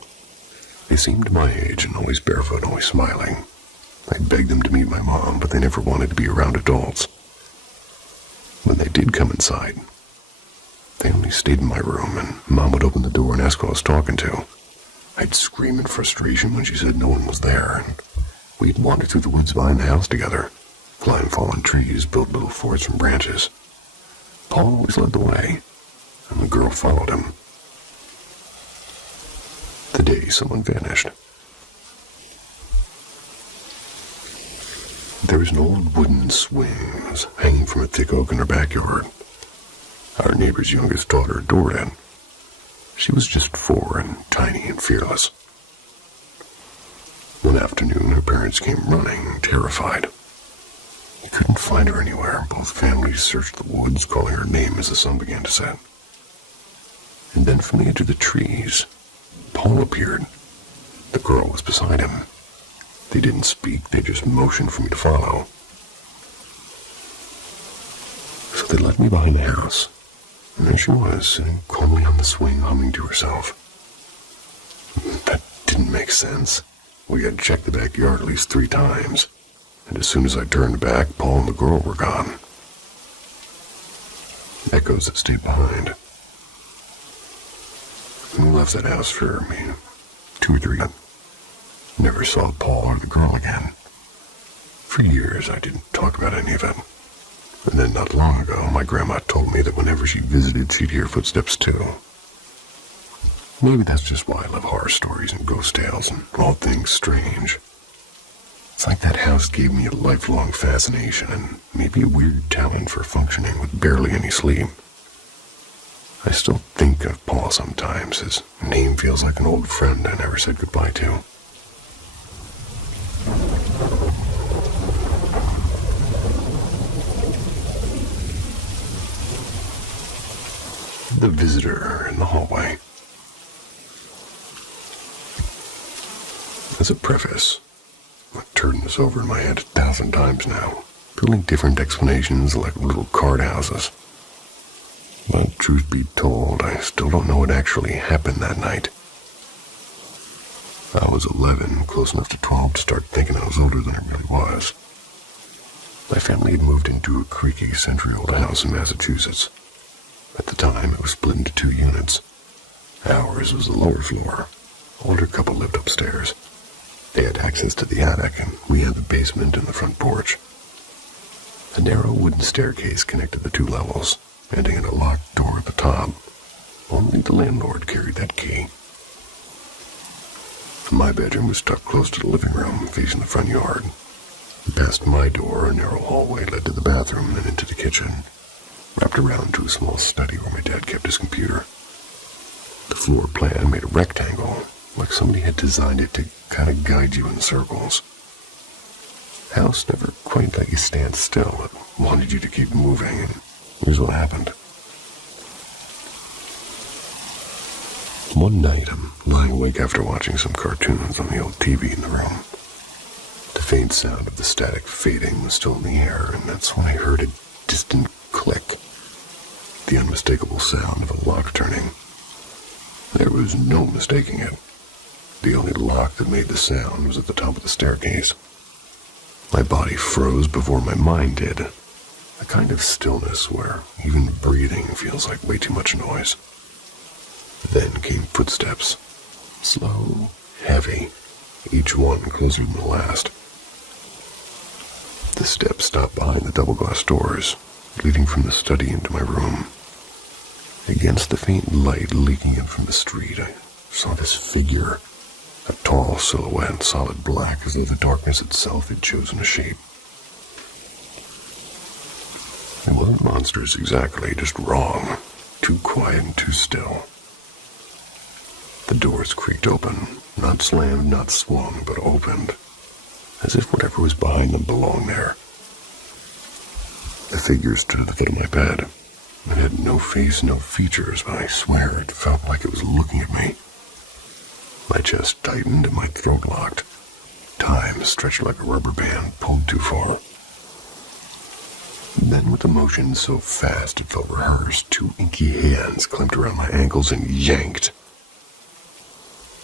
They seemed my age and always barefoot, always smiling. I begged them to meet my mom, but they never wanted to be around adults. When they did come inside, They only stayed in my room, and Mom would open the door and ask who I was talking to. I'd scream in frustration when she said no one was there, and we'd wander through the woods behind the house together, climb fallen trees, build little forts from branches. Paul always led the way, and the girl followed him. The day someone vanished. There was an old wooden swing that was hanging from a thick oak in her backyard. Our neighbor's youngest daughter adored it. She was just 4 and tiny and fearless. One afternoon, her parents came running, terrified. They couldn't find her anywhere. Both families searched the woods, calling her name as the sun began to set. And then from the edge of the trees, Paul appeared. The girl was beside him. They didn't speak, they just motioned for me to follow. So they led me behind the house, and there she was, sitting calmly on the swing, humming to herself. That didn't make sense. We had checked the backyard at least 3 times, and as soon as I turned back, Paul and the girl were gone. Echoes that stayed behind. We left that house for maybe 2 or 3 months. Never saw Paul or the girl again. For years, I didn't talk about any of it. And then not long ago, my grandma told me that whenever she visited, she'd hear footsteps too. Maybe that's just why I love horror stories and ghost tales and all things strange. It's like that house gave me a lifelong fascination and maybe a weird talent for functioning with barely any sleep. I still think of Paul sometimes. His name feels like an old friend I never said goodbye to. The visitor in the hallway. As a preface, I've turned this over in my head 1,000 times now, building different explanations like little card houses. But truth be told, I still don't know what actually happened that night. I was 11, close enough to 12 to start thinking I was older than I really was. My family had moved into a creaky century-old house in Massachusetts. At the time, it was split into 2 units. Ours was the lower floor. Older couple lived upstairs. They had access to the attic, and we had the basement and the front porch. A narrow wooden staircase connected the 2 levels, ending in a locked door at the top. Only the landlord carried that key. My bedroom was tucked close to the living room, facing the front yard. Past my door, a narrow hallway led to the bathroom and into the kitchen, wrapped around to a small study where my dad kept his computer. The floor plan made a rectangle, like somebody had designed it to kind of guide you in circles. House never quite let you stand still. It wanted you to keep moving, and here's what happened. One night, I'm lying awake after watching some cartoons on the old TV in the room. The faint sound of the static fading was still in the air, and that's when I heard a distant click. The unmistakable sound of a lock turning. There was no mistaking it. The only lock that made the sound was at the top of the staircase. My body froze before my mind did. A kind of stillness where even breathing feels like way too much noise. Then came footsteps. Slow, heavy, each one closer than the last. The steps stopped behind the double-glass doors, leading from the study into my room. Against the faint light leaking in from the street, I saw this figure, a tall silhouette, solid black, as though the darkness itself had chosen a shape. It wasn't monstrous exactly, just wrong, too quiet and too still. The doors creaked open, not slammed, not swung, but opened, as if whatever was behind them belonged there. The figure stood at the foot of my bed. It had no face, no features, but I swear it felt like it was looking at me. My chest tightened and my throat locked. Time stretched like a rubber band pulled too far. Then, with a motion so fast it felt rehearsed, 2 inky hands clamped around my ankles and yanked.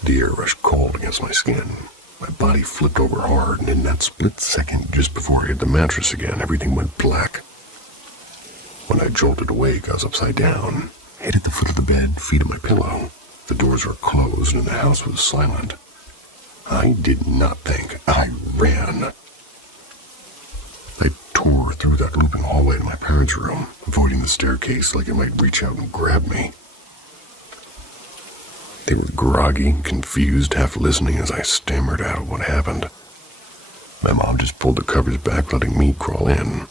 The air rushed cold against my skin. My body flipped over hard, and in that split second, just before I hit the mattress again, everything went black. When I jolted awake, I was upside down, Head at the foot of the bed, feet on my pillow. The doors were closed and the house was silent. I did not think. I ran. I tore through that looping hallway to my parents' room, avoiding the staircase like it might reach out and grab me. They were groggy, confused, half listening as I stammered out what happened. My mom just pulled the covers back, letting me crawl in.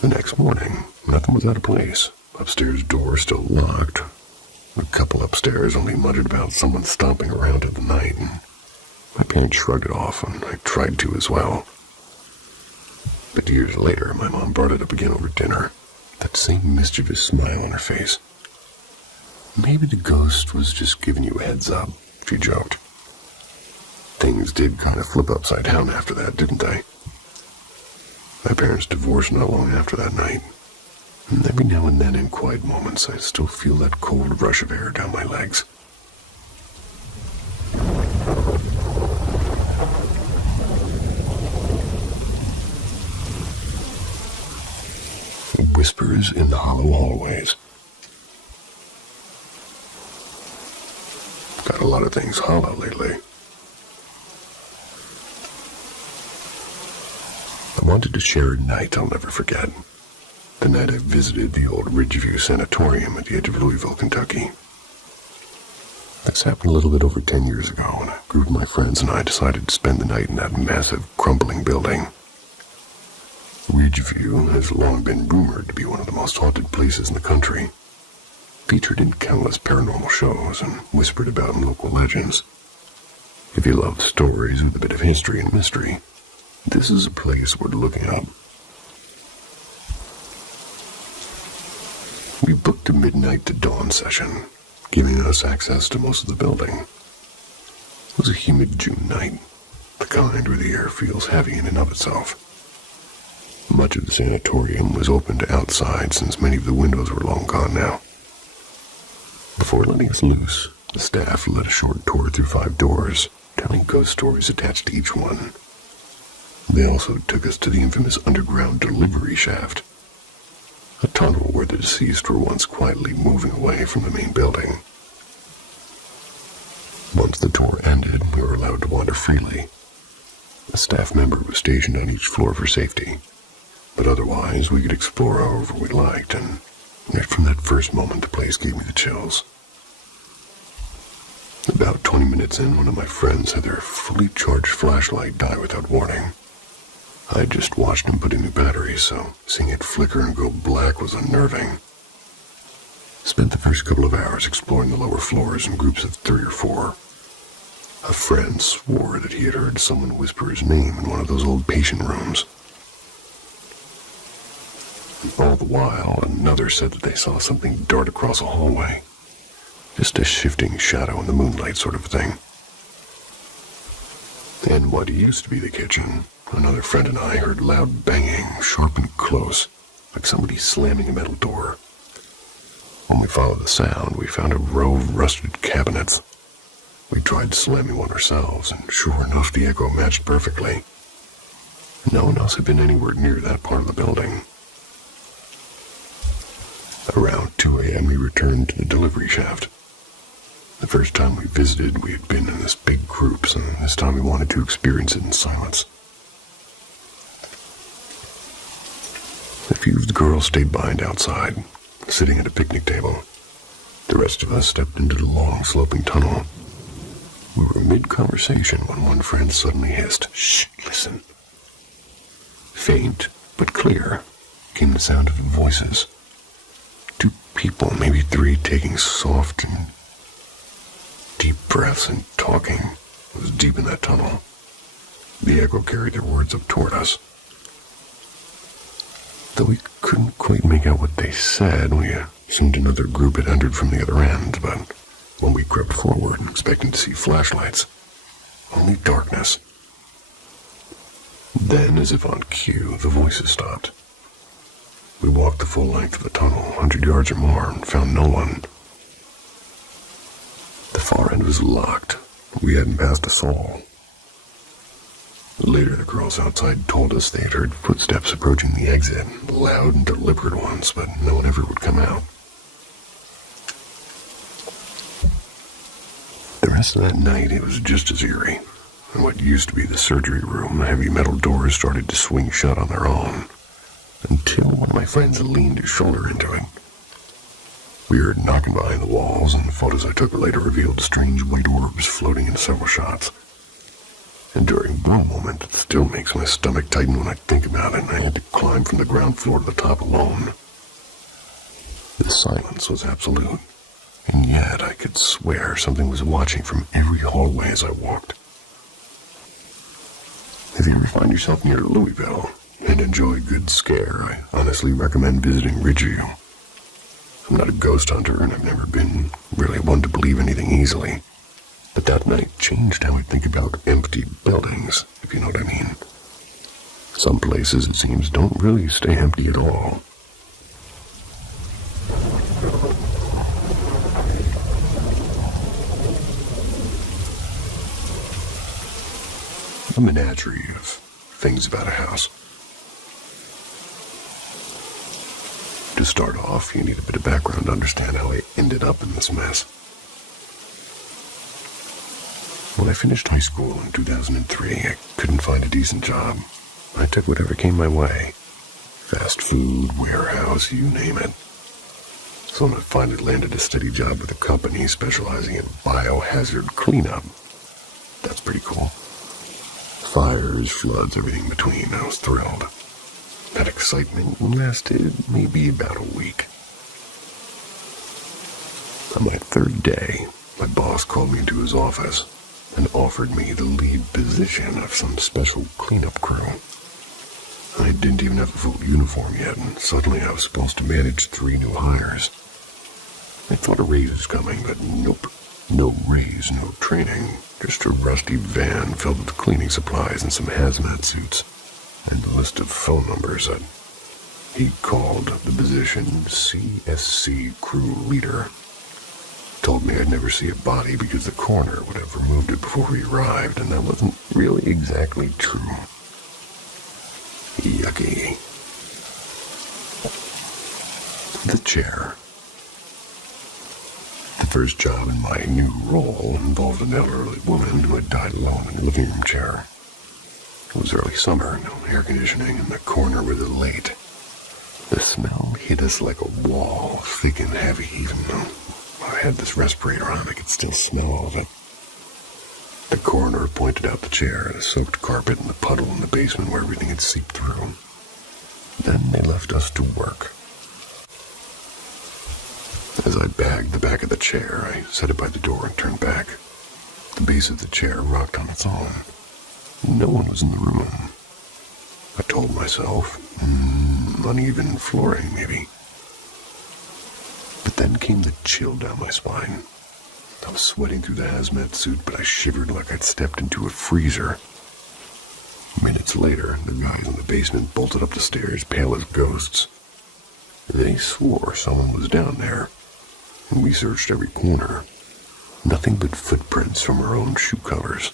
The next morning, nothing was out of place. Upstairs door still locked. A couple upstairs only muttered about someone stomping around in the night, and my parents shrugged it off, and I tried to as well. But years later, my mom brought it up again over dinner, that same mischievous smile on her face. Maybe the ghost was just giving you a heads up, she joked. Things did kind of flip upside down after that, didn't they? My parents divorced not long after that night, and every now and then in quiet moments I still feel that cold rush of air down my legs. Whispers in the hollow hallways. Got a lot of things hollow lately. I wanted to share a night I'll never forget. The night I visited the old Ridgeview Sanatorium at the edge of Louisville, Kentucky. This happened a little bit over 10 years ago when a group of my friends and I decided to spend the night in that massive, crumbling building. Ridgeview has long been rumored to be one of the most haunted places in the country, featured in countless paranormal shows and whispered about in local legends. If you love stories with a bit of history and mystery, this is a place worth looking up. We booked a midnight to dawn session, giving us access to most of the building. It was a humid June night, the kind where the air feels heavy in and of itself. Much of the sanatorium was open to outside since many of the windows were long gone now. Before letting us loose, the staff led a short tour through 5 doors, telling ghost stories attached to each one. They also took us to the infamous underground delivery shaft, a tunnel where the deceased were once quietly moving away from the main building. Once the tour ended, we were allowed to wander freely. A staff member was stationed on each floor for safety, but otherwise we could explore however we liked, and right from that first moment the place gave me the chills. About 20 minutes in, one of my friends had their fully charged flashlight die without warning. I just watched him put in new batteries, so seeing it flicker and go black was unnerving. Spent the first couple of hours exploring the lower floors in groups of 3 or 4. A friend swore that he had heard someone whisper his name in one of those old patient rooms. All the while, another said that they saw something dart across a hallway. Just a shifting shadow in the moonlight sort of thing. In what used to be the kitchen, another friend and I heard loud banging, sharp and close, like somebody slamming a metal door. When we followed the sound, we found a row of rusted cabinets. We tried slamming one ourselves, and sure enough, the echo matched perfectly. No one else had been anywhere near that part of the building. Around 2 a.m., we returned to the delivery shaft. The first time we visited, we had been in this big group, so this time we wanted to experience it in silence. A few of the girls stayed behind outside, sitting at a picnic table. The rest of us stepped into the long, sloping tunnel. We were mid-conversation when one friend suddenly hissed, "Shh, listen." Faint, but clear, came the sound of voices. 2 people, maybe 3, taking soft and deep breaths and talking. It was deep in that tunnel. The echo carried their words up toward us. Though we couldn't quite make out what they said, we assumed another group had entered from the other end, but when we crept forward, expecting to see flashlights, only darkness. Then, as if on cue, the voices stopped. We walked the full length of the tunnel, 100 yards or more, and found no one. The far end was locked. We hadn't passed a soul. Later, the girls outside told us they had heard footsteps approaching the exit, loud and deliberate ones, but no one ever would come out. rest of that night, it was just as eerie. In what used to be the surgery room, the heavy metal doors started to swing shut on their own, until one of my friends leaned his shoulder into it. We heard knocking behind the walls, and the photos I took later revealed strange white orbs floating in several shots. And during one moment, it still makes my stomach tighten when I think about it, and I had to climb from the ground floor to the top alone. The silence was absolute, and yet I could swear something was watching from every hallway as I walked. If you ever find yourself near Louisville and enjoy a good scare, I honestly recommend visiting Ridgeview. I'm not a ghost hunter, and I've never been really one to believe anything easily. But that night changed how I think about empty buildings, if you know what I mean. Some places, it seems, don't really stay empty at all. A menagerie of things about a house. To start off, you need a bit of background to understand how I ended up in this mess. When I finished high school in 2003, I couldn't find a decent job. I took whatever came my way. Fast food, warehouse, you name it. So when I finally landed a steady job with a company specializing in biohazard cleanup, that's pretty cool. Fires, floods, everything in between, I was thrilled. That excitement lasted maybe about a week. On my third day, my boss called me into his office and offered me the lead position of some special cleanup crew. I didn't even have a full uniform yet, and suddenly I was supposed to manage 3 new hires. I thought a raise was coming, but nope. No raise, no training, just a rusty van filled with cleaning supplies and some hazmat suits, and a list of phone numbers that he called the position CSC crew leader. Told me I'd never see a body because the coroner would have removed it before he arrived, and that wasn't really exactly true. Yucky. The chair. The first job in my new role involved an elderly woman who had died alone in a living room chair. It was early summer, no air conditioning, and the coroner was late. The smell hit us like a wall, thick and heavy, even though I had this respirator on, I could still smell all of it. The coroner pointed out the chair, the soaked carpet, and the puddle in the basement where everything had seeped through. Then they left us to work. As I bagged the back of the chair, I set it by the door and turned back. The base of the chair rocked on its own. No one was in the room. I told myself, uneven flooring, maybe. But then came the chill down my spine. I was sweating through the hazmat suit, but I shivered like I'd stepped into a freezer. Minutes later, the guys in the basement bolted up the stairs, pale as ghosts. They swore someone was down there, and we searched every corner. Nothing but footprints from our own shoe covers.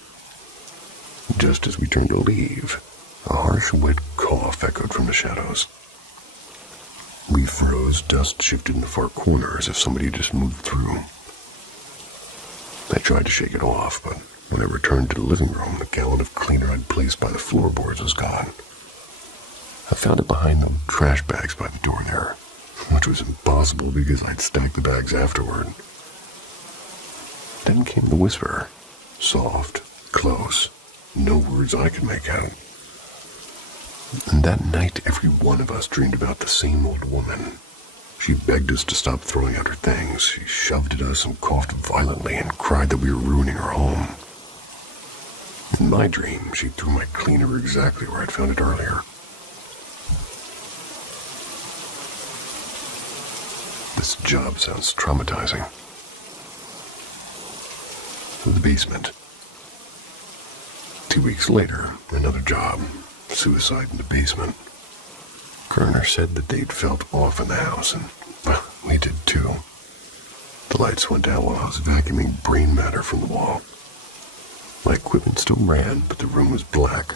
Just as we turned to leave, a harsh, wet cough echoed from the shadows. We froze, dust shifted in the far corner as if somebody just moved through. I tried to shake it off, but when I returned to the living room, the gallon of cleaner I'd placed by the floorboards was gone. I found it behind the trash bags by the door there, which was impossible because I'd stacked the bags afterward. Then came the whisper, soft, close, no words I could make out. And that night, every one of us dreamed about the same old woman. She begged us to stop throwing out her things. She shoved at us and coughed violently and cried that we were ruining her home. In my dream, she threw my cleaner exactly where I'd found it earlier. This job sounds traumatizing. The basement. 2 weeks later, another job. Suicide in the basement. Coroner said that they'd felt off in the house, and well, we did too. The lights went out while I was vacuuming brain matter from the wall. My equipment still ran, but the room was black.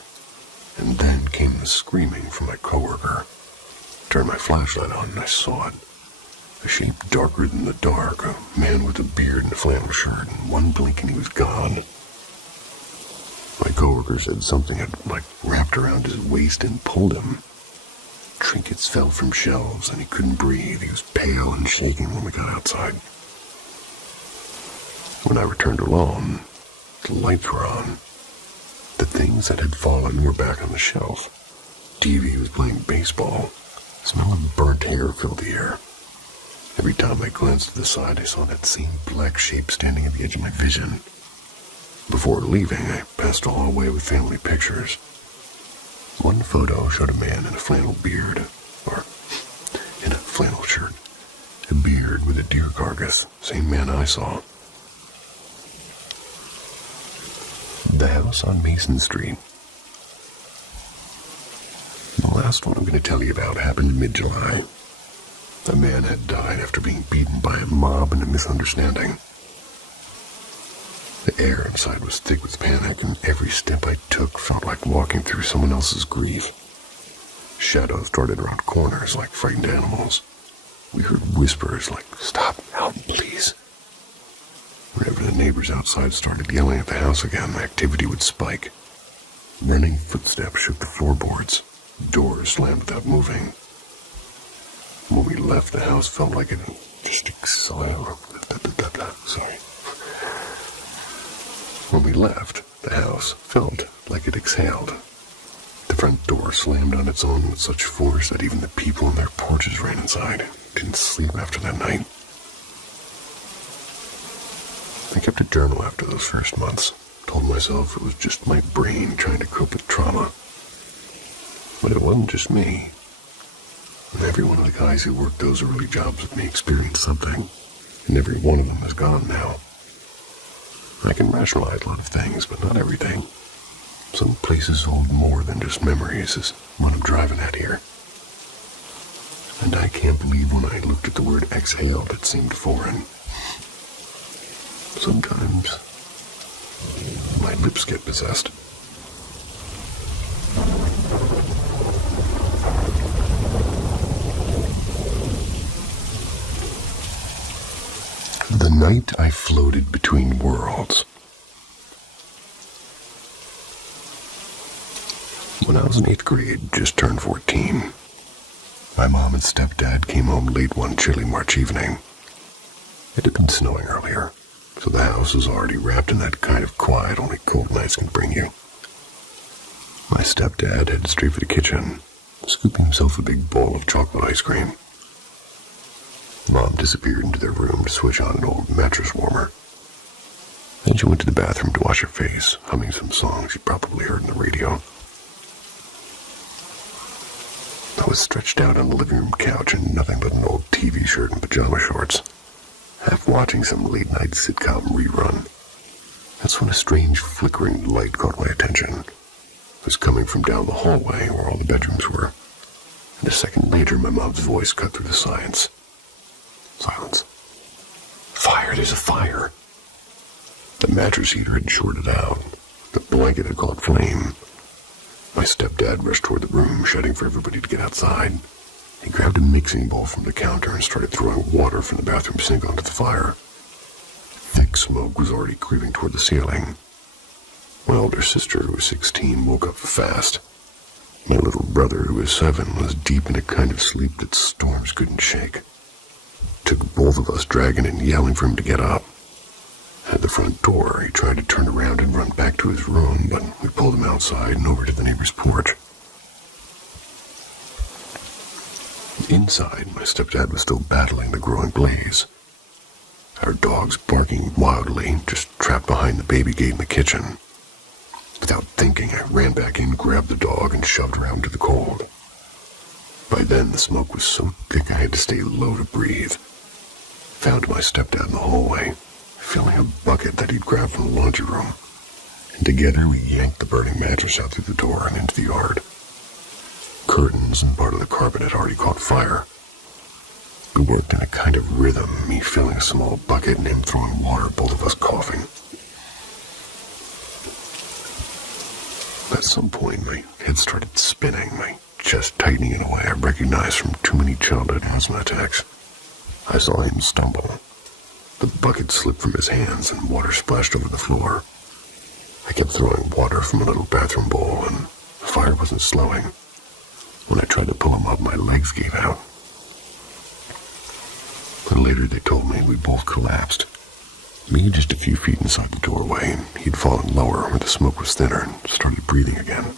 And then came the screaming from my coworker. Turned my flashlight on and I saw it. A shape darker than the dark, a man with a beard and a flannel shirt, and one blink and he was gone. My coworker said something had, wrapped around his waist and pulled him. Trinkets fell from shelves and he couldn't breathe. He was pale and shaking when we got outside. When I returned alone, the lights were on. The things that had fallen were back on the shelf. TV was playing baseball. The smell of burnt hair filled the air. Every time I glanced to the side, I saw that same black shape standing at the edge of my vision. Before leaving, I passed a hallway with family pictures. One photo showed a man in a flannel beard, or in a flannel shirt. A beard with a deer carcass, same man I saw. The house on Mason Street. The last one I'm going to tell you about happened in mid-July. A man had died after being beaten by a mob in a misunderstanding. The air inside was thick with panic, and every step I took felt like walking through someone else's grief. Shadows darted around corners like frightened animals. We heard whispers like, "Stop, help, please." Whenever the neighbors outside started yelling at the house again, activity would spike. Running footsteps shook the floorboards. Doors slammed without moving. When we left, the house felt like it just exhaled. Sorry. When we left, the house felt like it exhaled. The front door slammed on its own with such force that even the people on their porches ran inside. Didn't sleep after that night. I kept a journal after those first months. Told myself it was just my brain trying to cope with trauma. But it wasn't just me. And every one of the guys who worked those early jobs with me experienced something, and every one of them is gone now. I can rationalize a lot of things, but not everything. Some places hold more than just memories, is what I'm driving at here. And I can't believe when I looked at the word exhaled, it seemed foreign. Sometimes my lips get possessed. The night I floated between worlds. When I was in 8th grade, just turned 14, my mom and stepdad came home late one chilly March evening. It had been snowing earlier, so the house was already wrapped in that kind of quiet only cold nights can bring you. My stepdad headed straight for the kitchen, scooping himself a big bowl of chocolate ice cream. Mom disappeared into their room to switch on an old mattress warmer. Then she went to the bathroom to wash her face, humming some songs she'd probably heard on the radio. I was stretched out on the living room couch in nothing but an old TV shirt and pajama shorts, half watching some late-night sitcom rerun. That's when a strange flickering light caught my attention. It was coming from down the hallway where all the bedrooms were. And a second later, my mom's voice cut through the silence. Fire, there's a fire. The mattress heater had shorted out. The blanket had caught flame. My stepdad rushed toward the room, shouting for everybody to get outside. He grabbed a mixing bowl from the counter and started throwing water from the bathroom sink onto the fire. Thick smoke was already creeping toward the ceiling. My older sister, who was 16, woke up fast. My little brother, who was 7, was deep in a kind of sleep that storms couldn't shake. It took both of us dragging and yelling for him to get up. At the front door, he tried to turn around and run back to his room, but we pulled him outside and over to the neighbor's porch. Inside, my stepdad was still battling the growing blaze. Our dogs barking wildly, just trapped behind the baby gate in the kitchen. Without thinking, I ran back in, grabbed the dog, and shoved her out into the cold. By then, the smoke was so thick I had to stay low to breathe. Found my stepdad in the hallway, filling a bucket that he'd grabbed from the laundry room. And together we yanked the burning mattress out through the door and into the yard. Curtains and part of the carpet had already caught fire. We worked in a kind of rhythm, me filling a small bucket and him throwing water, both of us coughing. At some point, my head started spinning, my chest tightening in a way I recognized from too many childhood asthma attacks. I saw him stumble. The bucket slipped from his hands and water splashed over the floor. I kept throwing water from a little bathroom bowl and the fire wasn't slowing. When I tried to pull him up, my legs gave out. But later they told me we both collapsed. Me just a few feet inside the doorway, and he'd fallen lower where the smoke was thinner and started breathing again.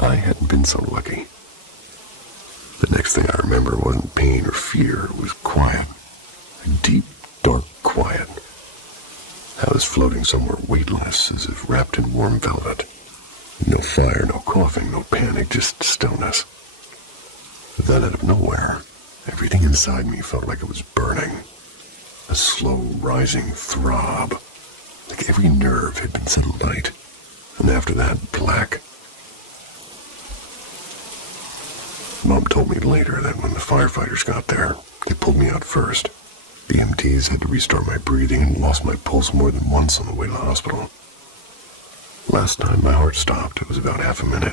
I hadn't been so lucky. The next thing I remember wasn't pain or fear, it was quiet. A deep, dark quiet. I was floating somewhere weightless, as if wrapped in warm velvet. No fire, no coughing, no panic, just stillness. But then out of nowhere, everything inside me felt like it was burning. A slow, rising throb. Like every nerve had been set alight. And after that, black. Mom told me later that when the firefighters got there, they pulled me out first. The EMTs had to restart my breathing and lost my pulse more than once on the way to the hospital. Last time my heart stopped, it was about half a minute.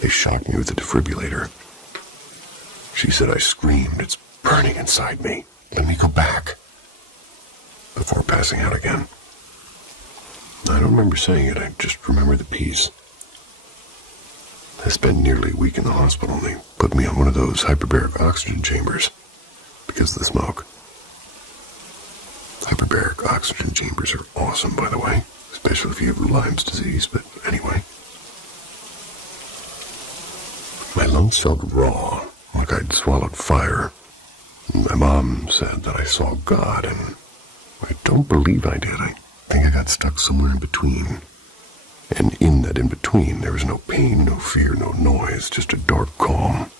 They shocked me with a defibrillator. She said I screamed, "It's burning inside me. Let me go back," before passing out again. I don't remember saying it, I just remember the peace. I spent nearly a week in the hospital and they put me on one of those hyperbaric oxygen chambers because of the smoke. Hyperbaric oxygen chambers are awesome, by the way, especially if you have Lyme's disease, but anyway. My lungs felt raw, like I'd swallowed fire. My mom said that I saw God, and I don't believe I did. I think I got stuck somewhere in between. And in that in-between, there was no pain, no fear, no noise, just a dark calm.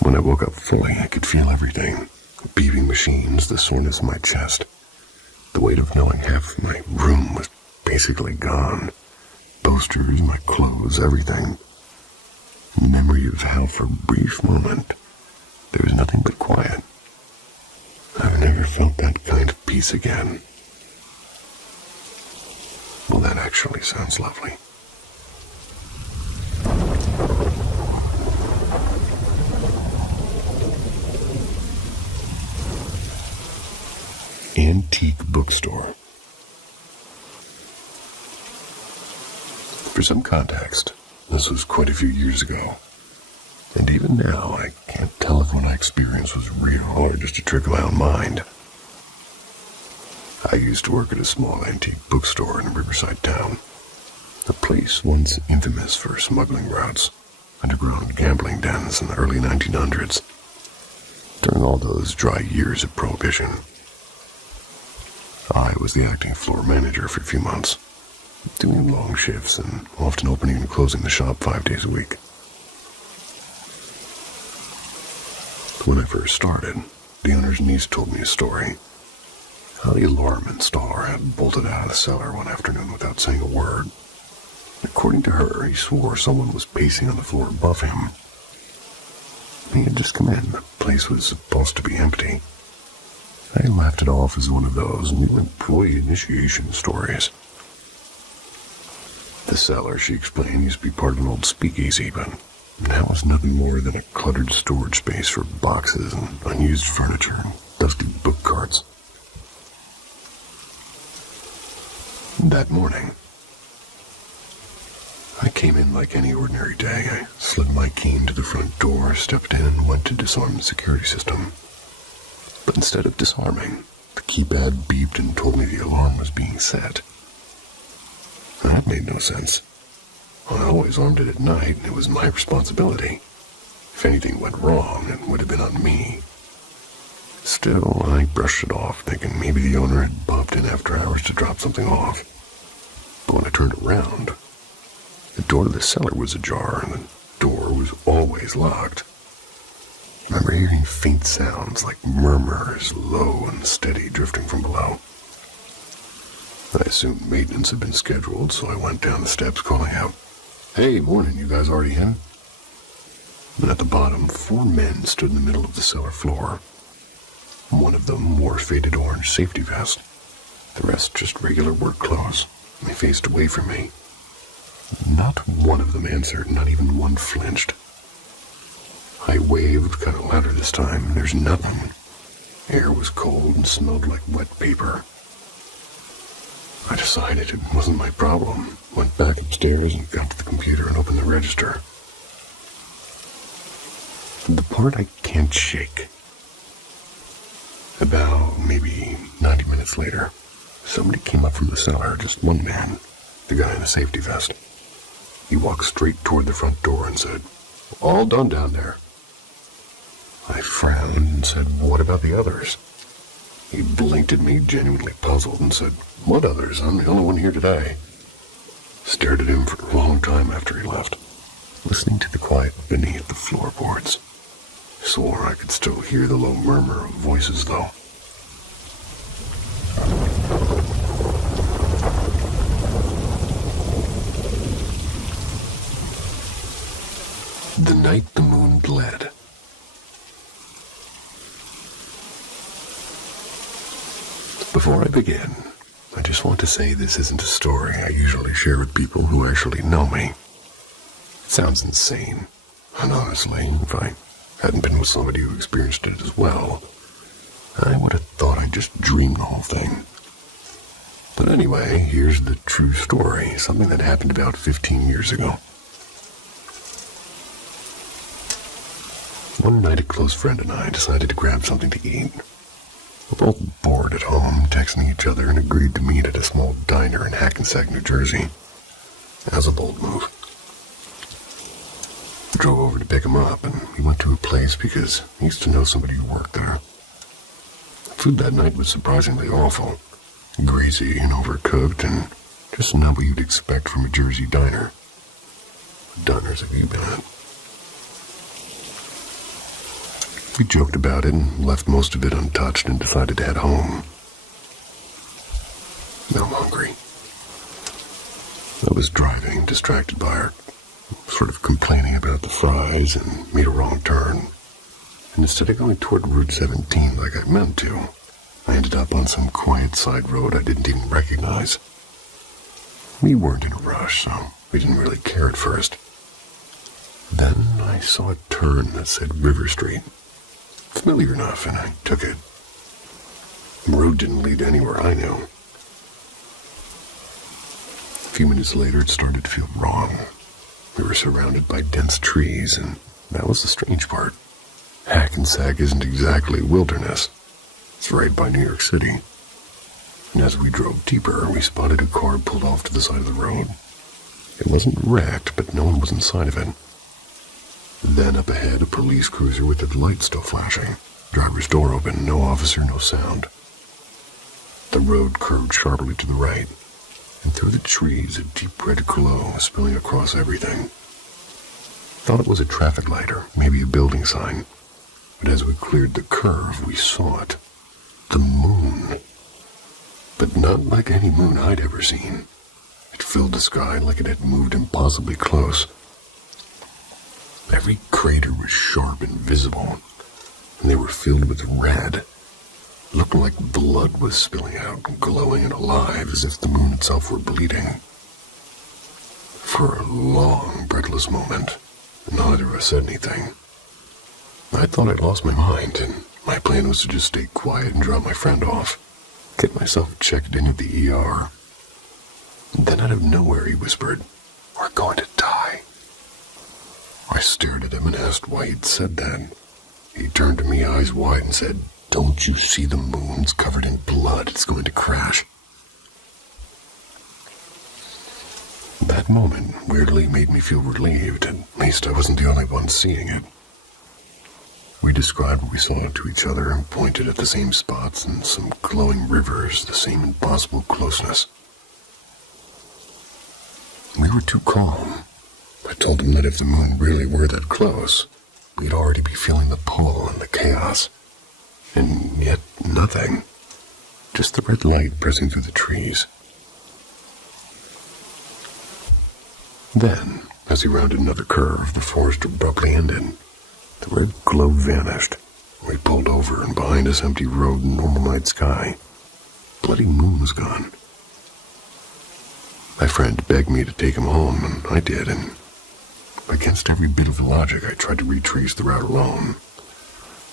When I woke up fully, I could feel everything. The beeping machines, the soreness in my chest. The weight of knowing half my room was basically gone. Posters, my clothes, everything. The memory of how for a brief moment, there was nothing but quiet. I've never felt that kind of peace again. Well, that actually sounds lovely. Antique bookstore. For some context, this was quite a few years ago. And even now, I can't tell if what I experienced was real or just a trick of my own mind. I used to work at a small antique bookstore in a riverside town. A place once infamous for smuggling routes, underground gambling dens in the early 1900s. During all those dry years of Prohibition, I was the acting floor manager for a few months, doing long shifts and often opening and closing the shop 5 days a week. When I first started, the owner's niece told me a story. How the alarm installer had bolted out of the cellar one afternoon without saying a word. According to her, he swore someone was pacing on the floor above him. He had just come in. The place was supposed to be empty. I laughed it off as one of those new employee initiation stories. The cellar, she explained, used to be part of an old speakeasy, but now was nothing more than a cluttered storage space for boxes and unused furniture and dusty book carts. That morning, I came in like any ordinary day. I slid my key into the front door, stepped in, and went to disarm the security system. But instead of disarming, the keypad beeped and told me the alarm was being set. That made no sense. I always armed it at night, and it was my responsibility. If anything went wrong, it would have been on me. Still, I brushed it off, thinking maybe the owner had popped in after hours to drop something off. But when I turned around, the door to the cellar was ajar, and the door was always locked. I remember hearing faint sounds like murmurs, low and steady, drifting from below. I assumed maintenance had been scheduled, so I went down the steps calling out, "Hey, morning, you guys already in?" And at the bottom, 4 men stood in the middle of the cellar floor. One of them wore a faded orange safety vest. The rest just regular work clothes. They faced away from me. Not one of them answered, not even one flinched. I waved kind of louder this time, and there's nothing. Air was cold and smelled like wet paper. I decided it wasn't my problem. Went back upstairs and got to the computer and opened the register. The part I can't shake. About maybe 90 minutes later, somebody came up from the cellar, just one man, the guy in the safety vest. He walked straight toward the front door and said, "All done down there." I frowned and said, "What about the others?" He blinked at me, genuinely puzzled, and said, "What others? I'm the only one here today." Stared at him for a long time after he left, listening to the quiet beneath the floorboards. Swore I could still hear the low murmur of voices, though. The night the moon bled. Before I begin, I just want to say this isn't a story I usually share with people who actually know me. It sounds insane, and honestly, if I hadn't been with somebody who experienced it as well, I would have thought I just dreamed the whole thing. But anyway, here's the true story, something that happened about 15 years ago. One night, a close friend and I decided to grab something to eat. We're both bored at home, texting each other, and agreed to meet at a small diner in Hackensack, New Jersey. That was a bold move. I drove over to pick him up, and we went to a place because he used to know somebody who worked there. The food that night was surprisingly awful. Greasy and overcooked, and just not what you'd expect from a Jersey diner. What diners have you been at? We joked about it and left most of it untouched and decided to head home. Now I'm hungry. I was driving, distracted by her, sort of complaining about the fries, and made a wrong turn. And instead of going toward Route 17 like I meant to, I ended up on some quiet side road I didn't even recognize. We weren't in a rush, so we didn't really care at first. Then I saw a turn that said River Street. Familiar enough, and I took it. The road didn't lead anywhere I knew. A few minutes later, it started to feel wrong. We were surrounded by dense trees, and that was the strange part. Hackensack isn't exactly wilderness. It's right by New York City. And as we drove deeper, we spotted a car pulled off to the side of the road. It wasn't wrecked, but no one was inside of it. Then up ahead, a police cruiser with its lights still flashing. Driver's door open, no officer, no sound. The road curved sharply to the right, and through the trees, a deep red glow was spilling across everything. Thought it was a traffic light or maybe a building sign, but as we cleared the curve, we saw it. The moon. But not like any moon I'd ever seen. It filled the sky like it had moved impossibly close. Every crater was sharp and visible, and they were filled with red. Looked like blood was spilling out, glowing and alive, as if the moon itself were bleeding. For a long, breathless moment, neither of us said anything. I thought I'd lost my mind, and my plan was to just stay quiet and drop my friend off, get myself checked in at the ER. And then out of nowhere he whispered, "We're going to die." I stared at him and asked why he'd said that. He turned to me, eyes wide, and said, "Don't you see the moon's covered in blood? It's going to crash." That moment weirdly made me feel relieved. At least I wasn't the only one seeing it. We described what we saw to each other and pointed at the same spots and some glowing rivers, the same impossible closeness. We were too calm. I told him that if the moon really were that close, we'd already be feeling the pull and the chaos. And yet nothing. Just the red light pressing through the trees. Then, as he rounded another curve, the forest abruptly ended. The red glow vanished. We pulled over, and behind us, empty road and normal night sky. Bloody moon was gone. My friend begged me to take him home, and I did, and Against every bit of logic, I tried to retrace the route alone.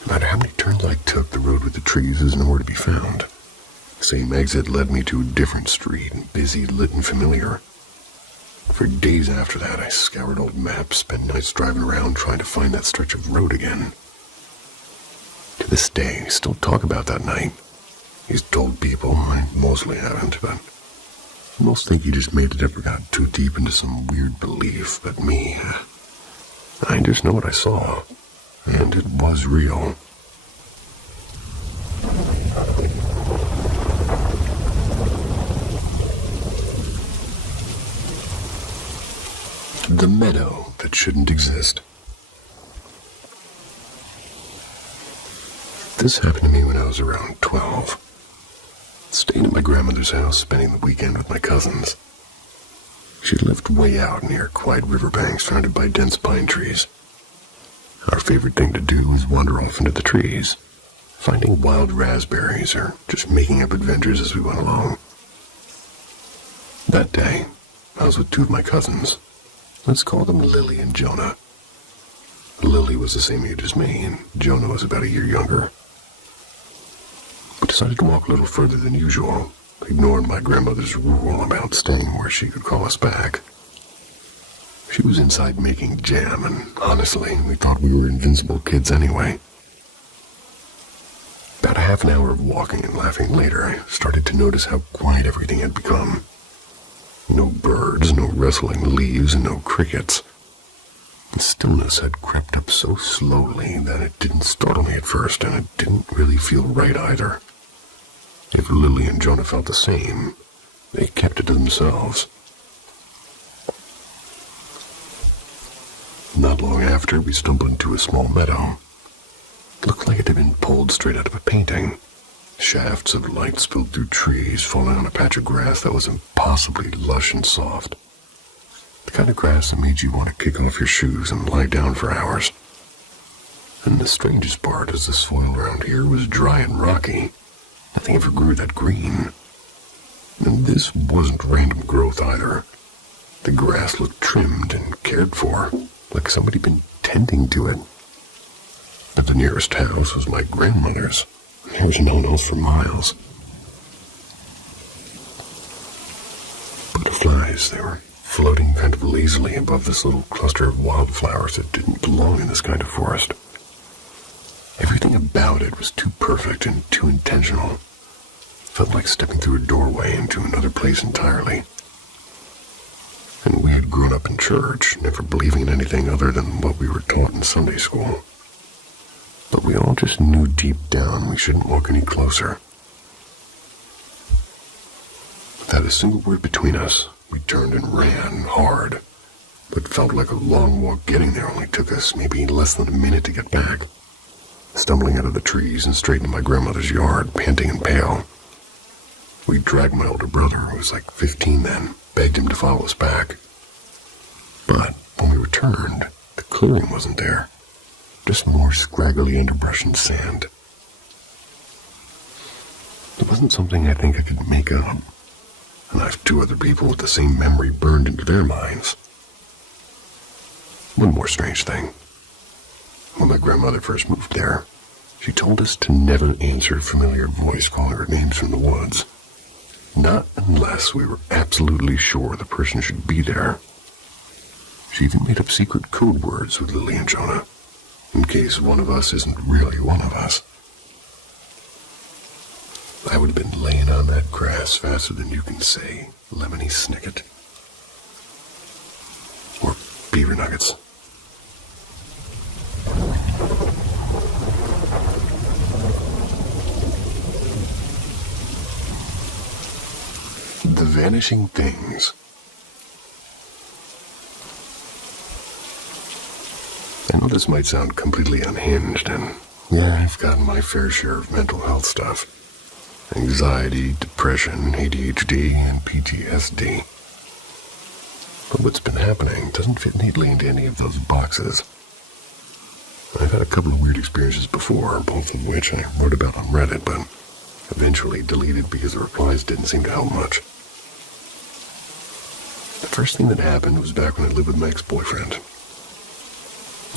No matter how many turns I took, the road with the trees was nowhere to be found. The same exit led me to a different street, busy, lit, and familiar. For days after that, I scoured old maps, spent nights driving around trying to find that stretch of road again. To this day, I still talk about that night. He's told people, I mostly haven't, but most think he just made it up or got too deep into some weird belief. But me, I just know what I saw, and it was real. The meadow that shouldn't exist. This happened to me when I was around 12. Staying at my grandmother's house, spending the weekend with my cousins. She lived way out near quiet riverbanks surrounded by dense pine trees. Our favorite thing to do was wander off into the trees, finding wild raspberries or just making up adventures as we went along. That day, I was with two of my cousins. Let's call them Lily and Jonah. Lily was the same age as me, and Jonah was about a year younger. We decided to walk a little further than usual, ignoring my grandmother's rule about staying where she could call us back. She was inside making jam, and honestly, we thought we were invincible kids anyway. About a half an hour of walking and laughing later, I started to notice how quiet everything had become. No birds, no rustling leaves, and no crickets. The stillness had crept up so slowly that it didn't startle me at first, and it didn't really feel right either. If Lily and Jonah felt the same, they kept it to themselves. Not long after, we stumbled into a small meadow. It looked like it had been pulled straight out of a painting. Shafts of light spilled through trees, falling on a patch of grass that was impossibly lush and soft. The kind of grass that made you want to kick off your shoes and lie down for hours. And the strangest part is the soil around here was dry and rocky. Nothing ever grew that green. And this wasn't random growth either. The grass looked trimmed and cared for, like somebody had been tending to it. But the nearest house was my grandmother's. There was no one else for miles. Butterflies, they were floating kind of lazily above this little cluster of wildflowers that didn't belong in this kind of forest. Everything about it was too perfect and too intentional. Felt like stepping through a doorway into another place entirely. And we had grown up in church, never believing in anything other than what we were taught in Sunday school. But we all just knew deep down we shouldn't walk any closer. Without a single word between us, we turned and ran hard. But felt like a long walk getting there only took us maybe less than a minute to get back. Stumbling out of the trees and straight into my grandmother's yard, panting and pale. We dragged my older brother, who was like 15 then, begged him to follow us back. But when we returned, the clearing wasn't there. Just more scraggly underbrush and sand. It wasn't something I think I could make up, and I have two other people with the same memory burned into their minds. One more strange thing. When my grandmother first moved there, she told us to never answer a familiar voice calling our names from the woods. Not unless we were absolutely sure the person should be there. She even made up secret code words with Lily and Jonah, in case one of us isn't really one of us. I would have been laying on that grass faster than you can say lemony snicket. Or beaver nuggets. The vanishing things. I know this might sound completely unhinged, and yeah, I've gotten my fair share of mental health stuff. Anxiety, depression, ADHD, and PTSD. But what's been happening doesn't fit neatly into any of those boxes. I've had a couple of weird experiences before, both of which I wrote about on Reddit, but eventually deleted because the replies didn't seem to help much. The first thing that happened was back when I lived with my ex-boyfriend.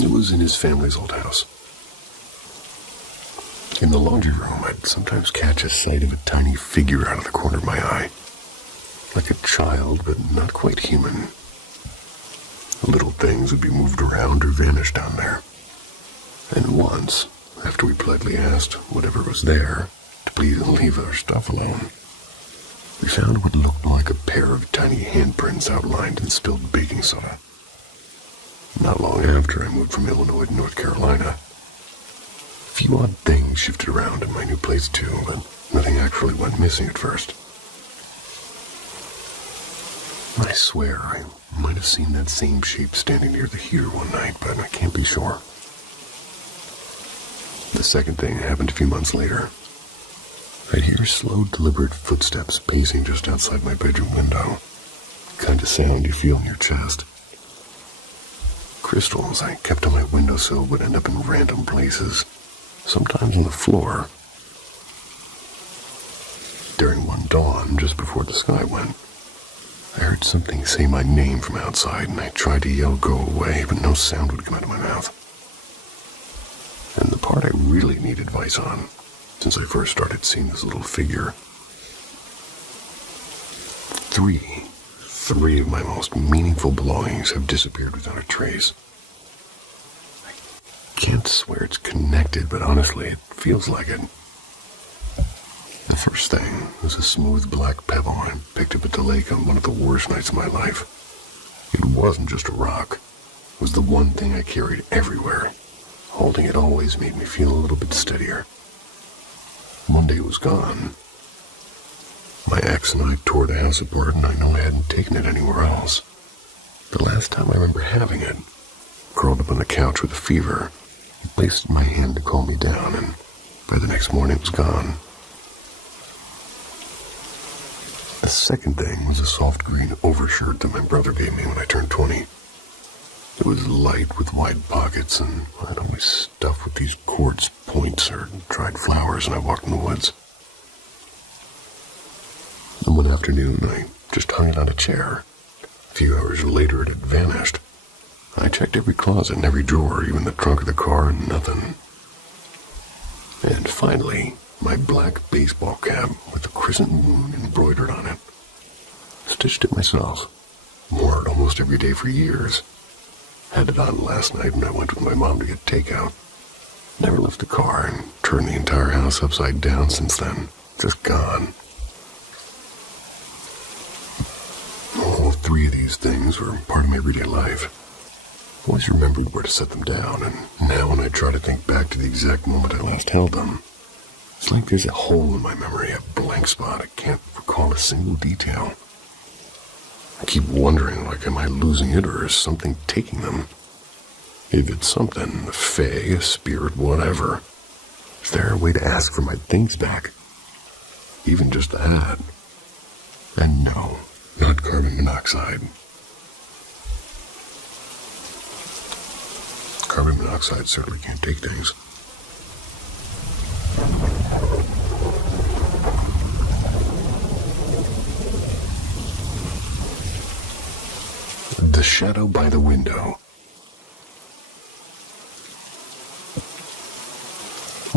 It was in his family's old house. In the laundry room, I'd sometimes catch a sight of a tiny figure out of the corner of my eye. Like a child, but not quite human. Little things would be moved around or vanish down there. And once, after we politely asked whatever was there to please leave our stuff alone, we found what looked like a pair of tiny handprints outlined in spilled baking soda. Not long after I moved from Illinois to North Carolina. A few odd things shifted around in my new place too, but nothing actually went missing at first. I swear I might have seen that same shape standing near the heater one night, but I can't be sure. The second thing happened a few months later. I'd hear slow, deliberate footsteps pacing just outside my bedroom window. The kind of sound you feel in your chest. Crystals I kept on my windowsill would end up in random places, sometimes on the floor. During one dawn, just before the sky went, I heard something say my name from outside, and I tried to yell go away, but no sound would come out of my mouth. And the part I really need advice on, since I first started seeing this little figure. Three of my most meaningful belongings have disappeared without a trace. I can't swear it's connected, but honestly, it feels like it. The first thing was a smooth black pebble I picked up at the lake on one of the worst nights of my life. It wasn't just a rock. It was the one thing I carried everywhere. Holding it always made me feel a little bit steadier. One day it was gone. My ex and I tore the house apart, and I know I hadn't taken it anywhere else. The last time I remember having it, curled up on the couch with a fever, he placed it in my hand to calm me down, and by the next morning it was gone. The second thing was a soft green overshirt that my brother gave me when I turned 20. It was light with wide pockets, and I'd always stuffed with these quartz points or dried flowers when I walked in the woods. And one afternoon, I just hung it on a chair. A few hours later, it had vanished. I checked every closet and every drawer, even the trunk of the car, and nothing. And finally, my black baseball cap with a crescent moon embroidered on it. Stitched it myself. Wore it almost every day for years. Had it on last night when I went with my mom to get takeout. Never left the car and turned the entire house upside down since then. Just gone. All three of these things were part of my everyday life. Always remembered where to set them down, and now when I try to think back to the exact moment I last held them, it's like there's a hole in my memory, a blank spot. I can't recall a single detail. I keep wondering, like, am I losing it, or is something taking them? If it's something, a fae, a spirit, whatever, is there a way to ask for my things back? Even just that. And no, not carbon monoxide. Carbon monoxide certainly can't take things. The shadow by the window.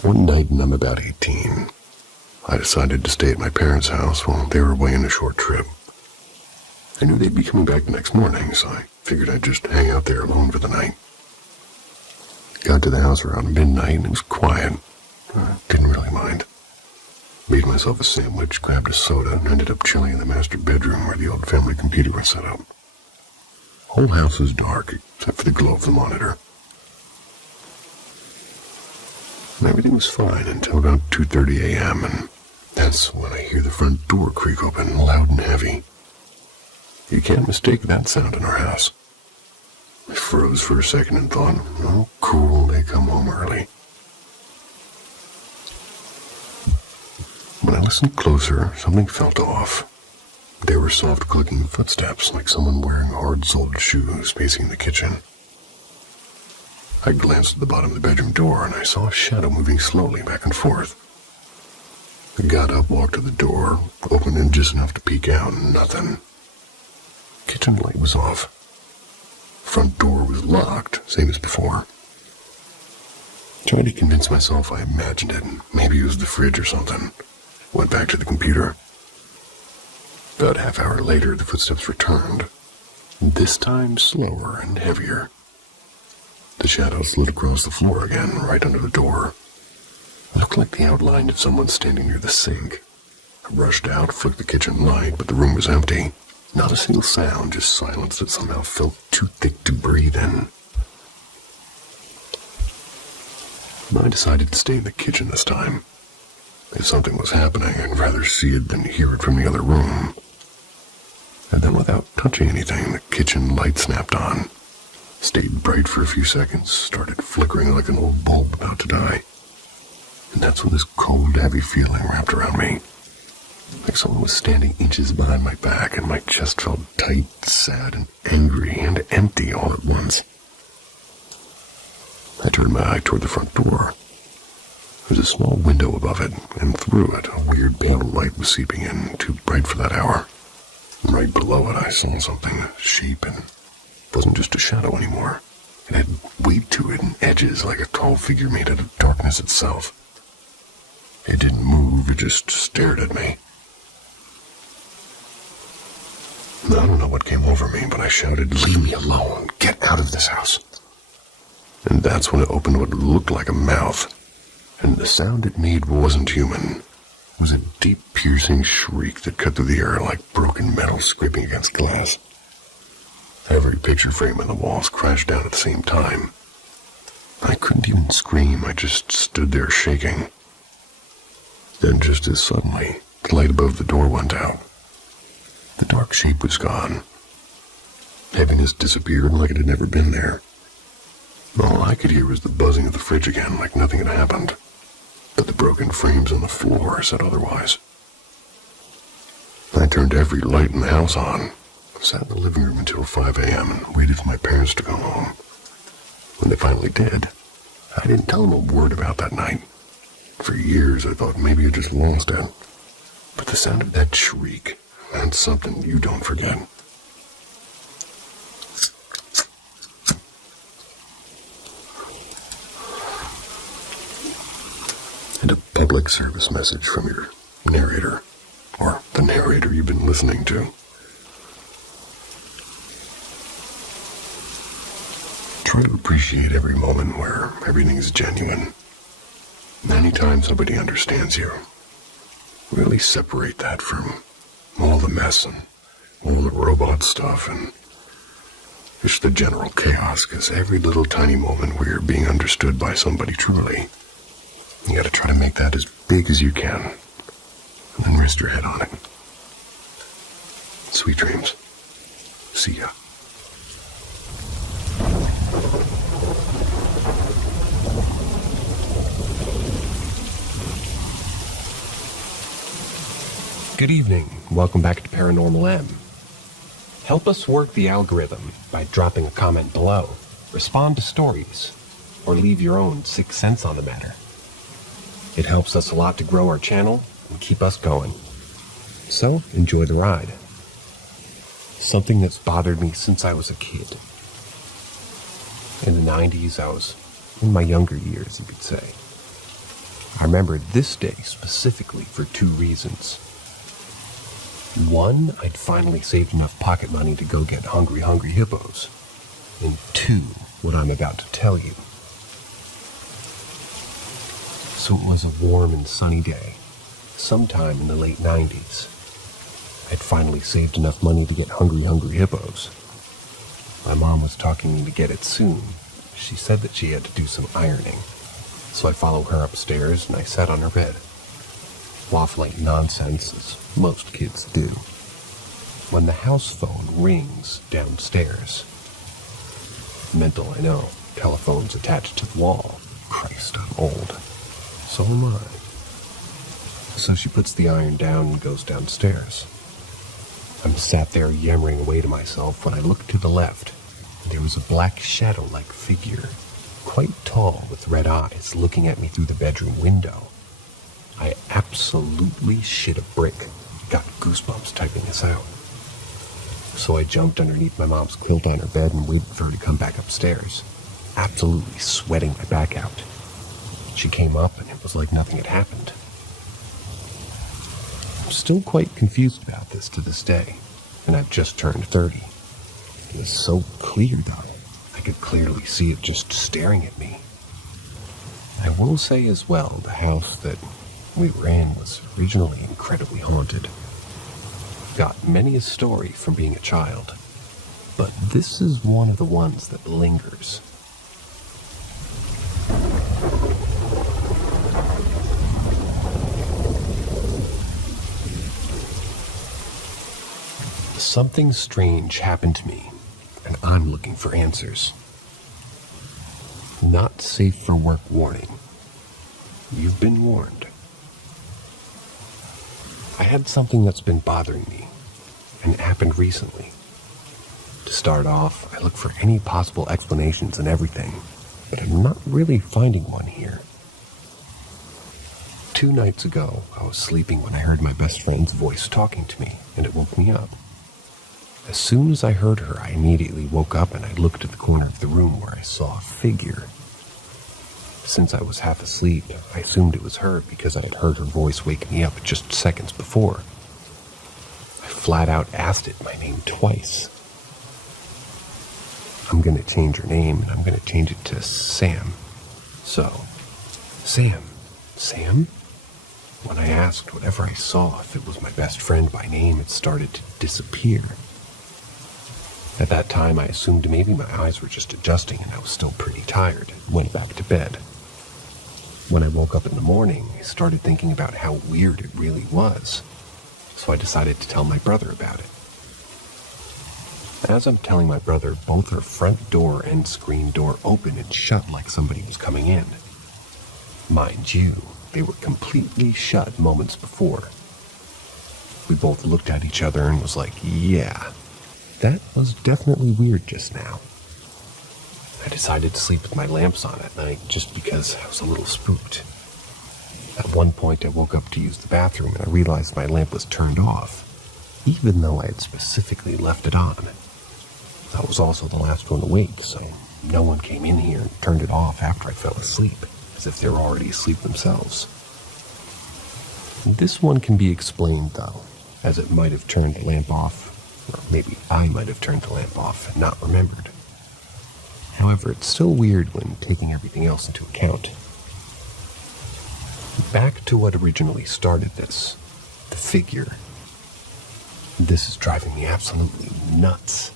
One night when I'm about 18, I decided to stay at my parents' house while they were away on a short trip. I knew they'd be coming back the next morning, so I figured I'd just hang out there alone for the night. Got to the house around midnight and it was quiet. I didn't really mind. Made myself a sandwich, grabbed a soda, and ended up chilling in the master bedroom where the old family computer was set up. The whole house was dark, except for the glow of the monitor. And everything was fine until about 2:30 a.m., and that's when I hear the front door creak open, loud and heavy. You can't mistake that sound in our house. I froze for a second and thought, oh, cool, they come home early. When I listened closer, something felt off. There were soft clicking footsteps, like someone wearing hard-soled shoes pacing the kitchen. I glanced at the bottom of the bedroom door, and I saw a shadow moving slowly back and forth. I got up, walked to the door, opened it just enough to peek out, and nothing. Kitchen light was off. front door was locked, same as before. Tried to convince myself I imagined it, and maybe it was the fridge or something. Went back to the computer. About half hour later, the footsteps returned. This time slower and heavier. The shadow slid across the floor again, right under the door. It looked like the outline of someone standing near the sink. I rushed out, flicked the kitchen light, but the room was empty. Not a single sound, just silence that somehow felt too thick to breathe in. I decided to stay in the kitchen this time. If something was happening, I'd rather see it than hear it from the other room. And then without touching anything, the kitchen light snapped on. Stayed bright for a few seconds, started flickering like an old bulb about to die. And that's when this cold, heavy feeling wrapped around me. Like someone was standing inches behind my back, and my chest felt tight, sad, and angry, and empty all at once. I turned my eye toward the front door. There was a small window above it, and through it a weird pale light was seeping in, too bright for that hour. And right below it I saw something, a shape, and it wasn't just a shadow anymore. It had weight to it and edges like a tall figure made out of darkness itself. It didn't move, it just stared at me. I don't know what came over me, but I shouted, "Leave me alone! Get out of this house!" And that's when it opened what looked like a mouth. And the sound it made wasn't human. It was a deep, piercing shriek that cut through the air like broken metal scraping against glass. Every picture frame on the walls crashed down at the same time. I couldn't even scream, I just stood there shaking. Then just as suddenly, the light above the door went out. The dark shape was gone. Heaviness disappeared like it had never been there. All I could hear was the buzzing of the fridge again, like nothing had happened. But the broken frames on the floor said otherwise. I turned every light in the house on, sat in the living room until 5 a.m. and waited for my parents to come home. When they finally did, I didn't tell them a word about that night. For years I thought maybe I just lost it. But the sound of that shriek, that's something you don't forget. And a public service message from your narrator, or the narrator you've been listening to. Try to appreciate every moment where everything is genuine. Anytime somebody understands you, really separate that from all the mess and all the robot stuff and just the general chaos, because every little tiny moment where you're being understood by somebody truly, you gotta try to make that as big as you can, and then rest your head on it. Sweet dreams. See ya. Good evening. Welcome back to Paranormal M. Help us work the algorithm by dropping a comment below, respond to stories, or leave your own 6 cents on the matter. It helps us a lot to grow our channel and keep us going. So, enjoy the ride. Something that's bothered me since I was a kid. In the 90s, I was in my younger years, you could say. I remember this day specifically for 2 reasons. One, I'd finally saved enough pocket money to go get Hungry Hippos. And 2, what I'm about to tell you. So it was a warm and sunny day, sometime in the late 90s. I'd finally saved enough money to get Hungry Hippos. My mom was talking me to get it soon. She said that she had to do some ironing. So I followed her upstairs and I sat on her bed, waffling nonsense as most kids do, when the house phone rings downstairs. Mental, I know. Telephone's attached to the wall. Christ, I'm old. So am I. So she puts the iron down and goes downstairs. I'm sat there yammering away to myself when I looked to the left. There was a black shadow-like figure, quite tall with red eyes, looking at me through the bedroom window. I absolutely shit a brick. Got goosebumps typing this out. So I jumped underneath my mom's quilt on her bed and waited for her to come back upstairs, absolutely sweating my back out. She came up and it was like nothing had happened. I'm still quite confused about this to this day, and I've just turned 30. It was so clear, though. I could clearly see it just staring at me. I will say as well, the house that we were in was originally incredibly haunted. Got many a story from being a child, but this is one of the ones that lingers. Something strange happened to me, and I'm looking for answers. Not safe for work warning. You've been warned. I had something that's been bothering me, and it happened recently. To start off, I look for any possible explanations and everything, but I'm not really finding one here. 2 nights ago, I was sleeping when I heard my best friend's voice talking to me, and it woke me up. As soon as I heard her, I immediately woke up and I looked at the corner of the room where I saw a figure. Since I was half asleep, I assumed it was her because I had heard her voice wake me up just seconds before. I flat out asked it my name twice. I'm gonna change her name and I'm gonna change it to Sam. So, Sam? When I asked whatever I saw if it was my best friend by name, it started to disappear. At that time, I assumed maybe my eyes were just adjusting and I was still pretty tired and went back to bed. When I woke up in the morning, I started thinking about how weird it really was, so I decided to tell my brother about it. As I'm telling my brother, both her front door and screen door opened and shut like somebody was coming in. Mind you, they were completely shut moments before. We both looked at each other and was like, yeah, that was definitely weird just now. I decided to sleep with my lamps on at night just because I was a little spooked. At one point I woke up to use the bathroom and I realized my lamp was turned off, even though I had specifically left it on. I was also the last one awake, so no one came in here and turned it off after I fell asleep, as if they were already asleep themselves. This one can be explained, though, as it might have turned the lamp off. Or maybe I might have turned the lamp off and not remembered. However, it's still weird when taking everything else into account. Back to what originally started this, the figure. This is driving me absolutely nuts,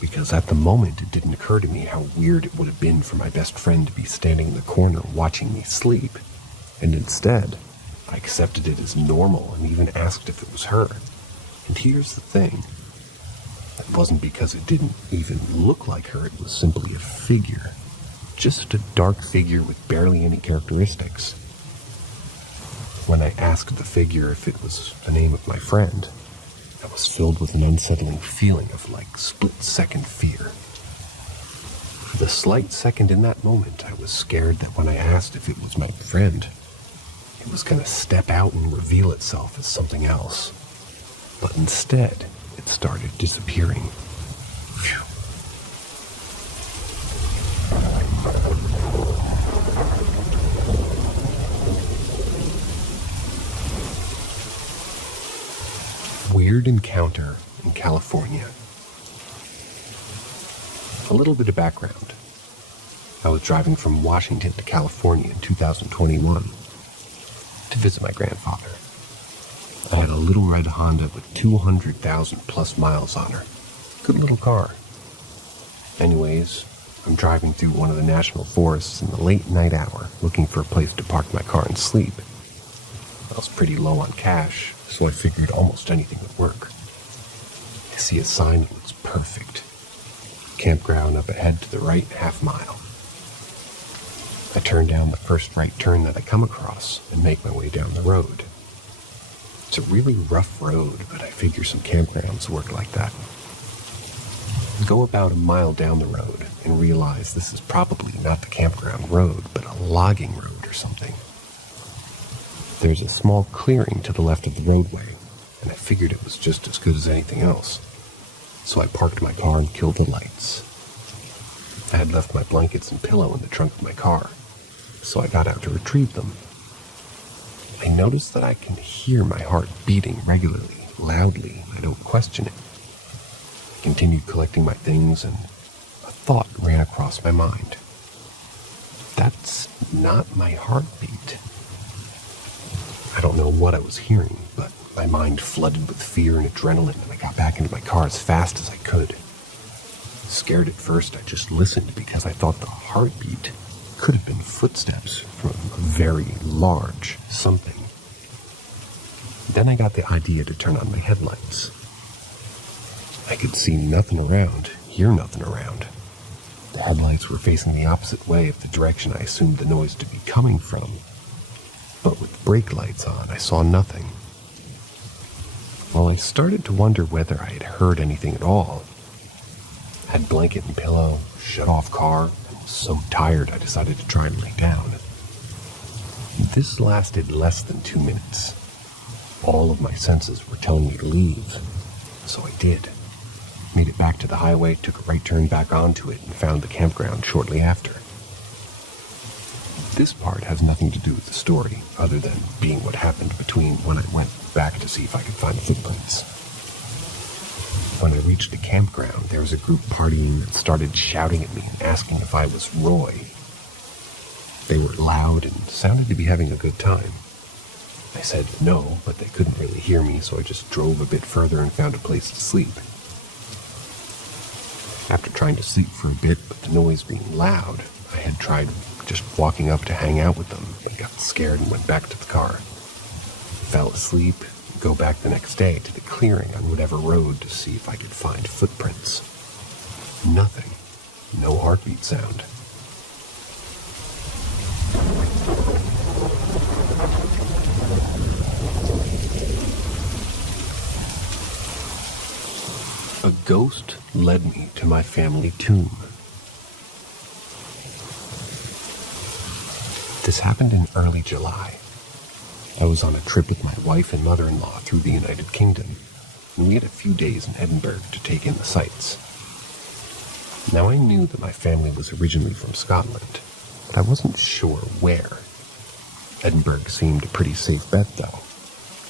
because at the moment it didn't occur to me how weird it would have been for my best friend to be standing in the corner watching me sleep, and instead, I accepted it as normal and even asked if it was her. And here's the thing. It wasn't because it didn't even look like her, it was simply a figure. Just a dark figure with barely any characteristics. When I asked the figure if it was the name of my friend, I was filled with an unsettling feeling of split-second fear. For the slight second in that moment, I was scared that when I asked if it was my friend, it was going to step out and reveal itself as something else. But instead, it started disappearing. Phew. Weird encounter in California. A little bit of background. I was driving from Washington to California in 2021 to visit my grandfather. I had a little red Honda with 200,000 plus miles on her. Good little car. Anyways, I'm driving through one of the national forests in the late night hour, looking for a place to park my car and sleep. I was pretty low on cash, so I figured almost anything would work. I see a sign that looks perfect. Campground up ahead to the right, half-mile. I turn down the first right turn that I come across and make my way down the road. It's a really rough road, but I figure some campgrounds work like that. I go about a mile down the road and realize this is probably not the campground road, but a logging road or something. There's a small clearing to the left of the roadway, and I figured it was just as good as anything else. so I parked my car and killed the lights. I had left my blankets and pillow in the trunk of my car, so I got out to retrieve them. I noticed that I can hear my heart beating regularly, loudly. I don't question it. I continued collecting my things, and a thought ran across my mind. That's not my heartbeat. I don't know what I was hearing, but my mind flooded with fear and adrenaline, and I got back into my car as fast as I could. Scared at first, I just listened because I thought the heartbeat could have been footsteps from a very large something. Then I got the idea to turn on my headlights. I could see nothing around, hear nothing around. The headlights were facing the opposite way of the direction I assumed the noise to be coming from. But with brake lights on, I saw nothing. Well, I started to wonder whether I had heard anything at all. I had blanket and pillow, shut off car, and was so tired I decided to try and lay down. This lasted less than 2 minutes. All of my senses were telling me to leave, so I did. Made it back to the highway, took a right turn back onto it, and found the campground shortly after. This part has nothing to do with the story, other than being what happened between when I went back to see if I could find the footprints. When I reached the campground, there was a group partying that started shouting at me and asking if I was Roy. They were loud and sounded to be having a good time. I said no, but they couldn't really hear me, so I just drove a bit further and found a place to sleep. After trying to sleep for a bit, but the noise being loud, I had tried just walking up to hang out with them, but got scared and went back to the car. Fell asleep, and go back the next day to the clearing on whatever road to see if I could find footprints. Nothing. No heartbeat sound. A ghost led me to my family tomb. This happened in early July. I was on a trip with my wife and mother-in-law through the United Kingdom, and we had a few days in Edinburgh to take in the sights. Now I knew that my family was originally from Scotland, but I wasn't sure where. Edinburgh seemed a pretty safe bet though,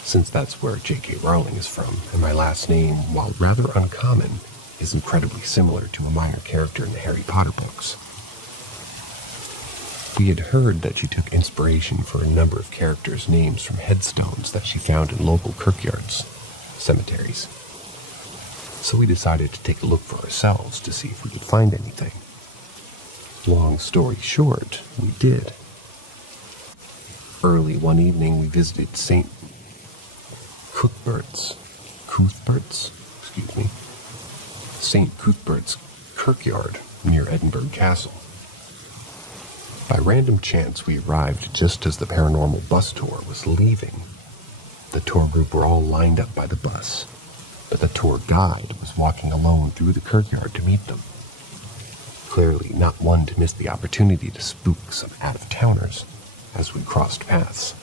since that's where J.K. Rowling is from, and my last name, while rather uncommon, is incredibly similar to a minor character in the Harry Potter books. We had heard that she took inspiration for a number of characters' names from headstones that she found in local kirkyards, cemeteries. So we decided to take a look for ourselves to see if we could find anything. Long story short, we did. Early one evening, we visited St. Cuthbert's kirkyard near Edinburgh Castle. By random chance, we arrived just as the Paranormal bus tour was leaving. The tour group were all lined up by the bus, but the tour guide was walking alone through the kirkyard to meet them. Clearly not one to miss the opportunity to spook some out-of-towners as we crossed paths.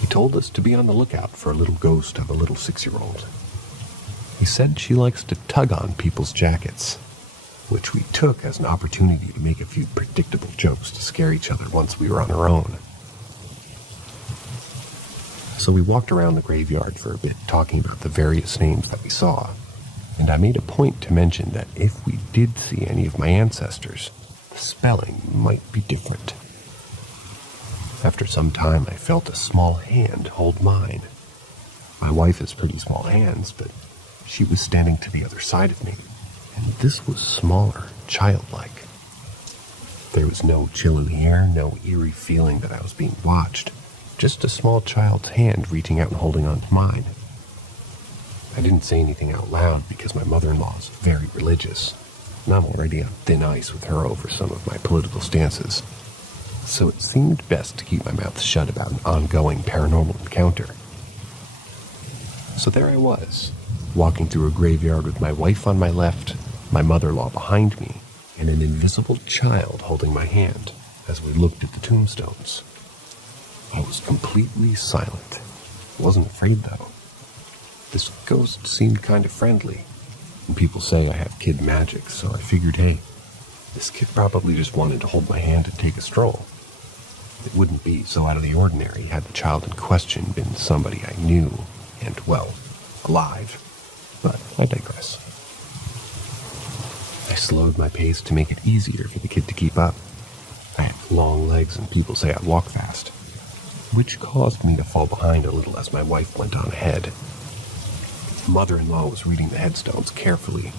He told us to be on the lookout for a little ghost of a little 6-year-old. He said she likes to tug on people's jackets, which we took as an opportunity to make a few predictable jokes to scare each other once we were on our own. So we walked around the graveyard for a bit, talking about the various names that we saw, and I made a point to mention that if we did see any of my ancestors, the spelling might be different. After some time, I felt a small hand hold mine. My wife has pretty small hands, but she was standing to the other side of me, and this was smaller, childlike. There was no chill in the air, no eerie feeling that I was being watched, just a small child's hand reaching out and holding on to mine. I didn't say anything out loud because my mother-in-law is very religious, and I'm already on thin ice with her over some of my political stances. So it seemed best to keep my mouth shut about an ongoing paranormal encounter. So there I was, walking through a graveyard with my wife on my left, my mother-in-law behind me, and an invisible child holding my hand as we looked at the tombstones. I was completely silent. Wasn't afraid though. This ghost seemed kind of friendly, And people say I have kid magic, so I figured, hey, this kid probably just wanted to hold my hand and take a stroll. It wouldn't be so out of the ordinary had the child in question been somebody I knew and, well, alive. But I digress. I slowed my pace to make it easier for the kid to keep up. I have long legs and people say I walk fast, which caused me to fall behind a little as my wife went on ahead. Mother-in-law was reading the headstones carefully,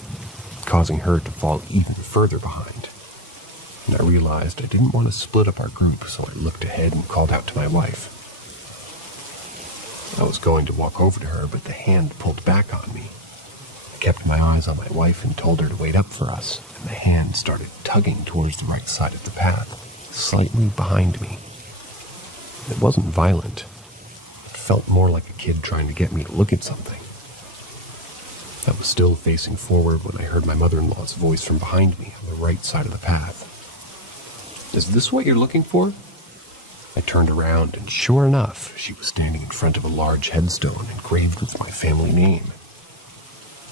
causing her to fall even further behind. And I realized I didn't want to split up our group, so I looked ahead and called out to my wife. I was going to walk over to her, but the hand pulled back on me. I kept my eyes on my wife and told her to wait up for us, and the hand started tugging towards the right side of the path, slightly behind me. It wasn't violent. It felt more like a kid trying to get me to look at something. I was still facing forward when I heard my mother-in-law's voice from behind me on the right side of the path. "Is this what you're looking for?" I turned around, and sure enough, she was standing in front of a large headstone engraved with my family name.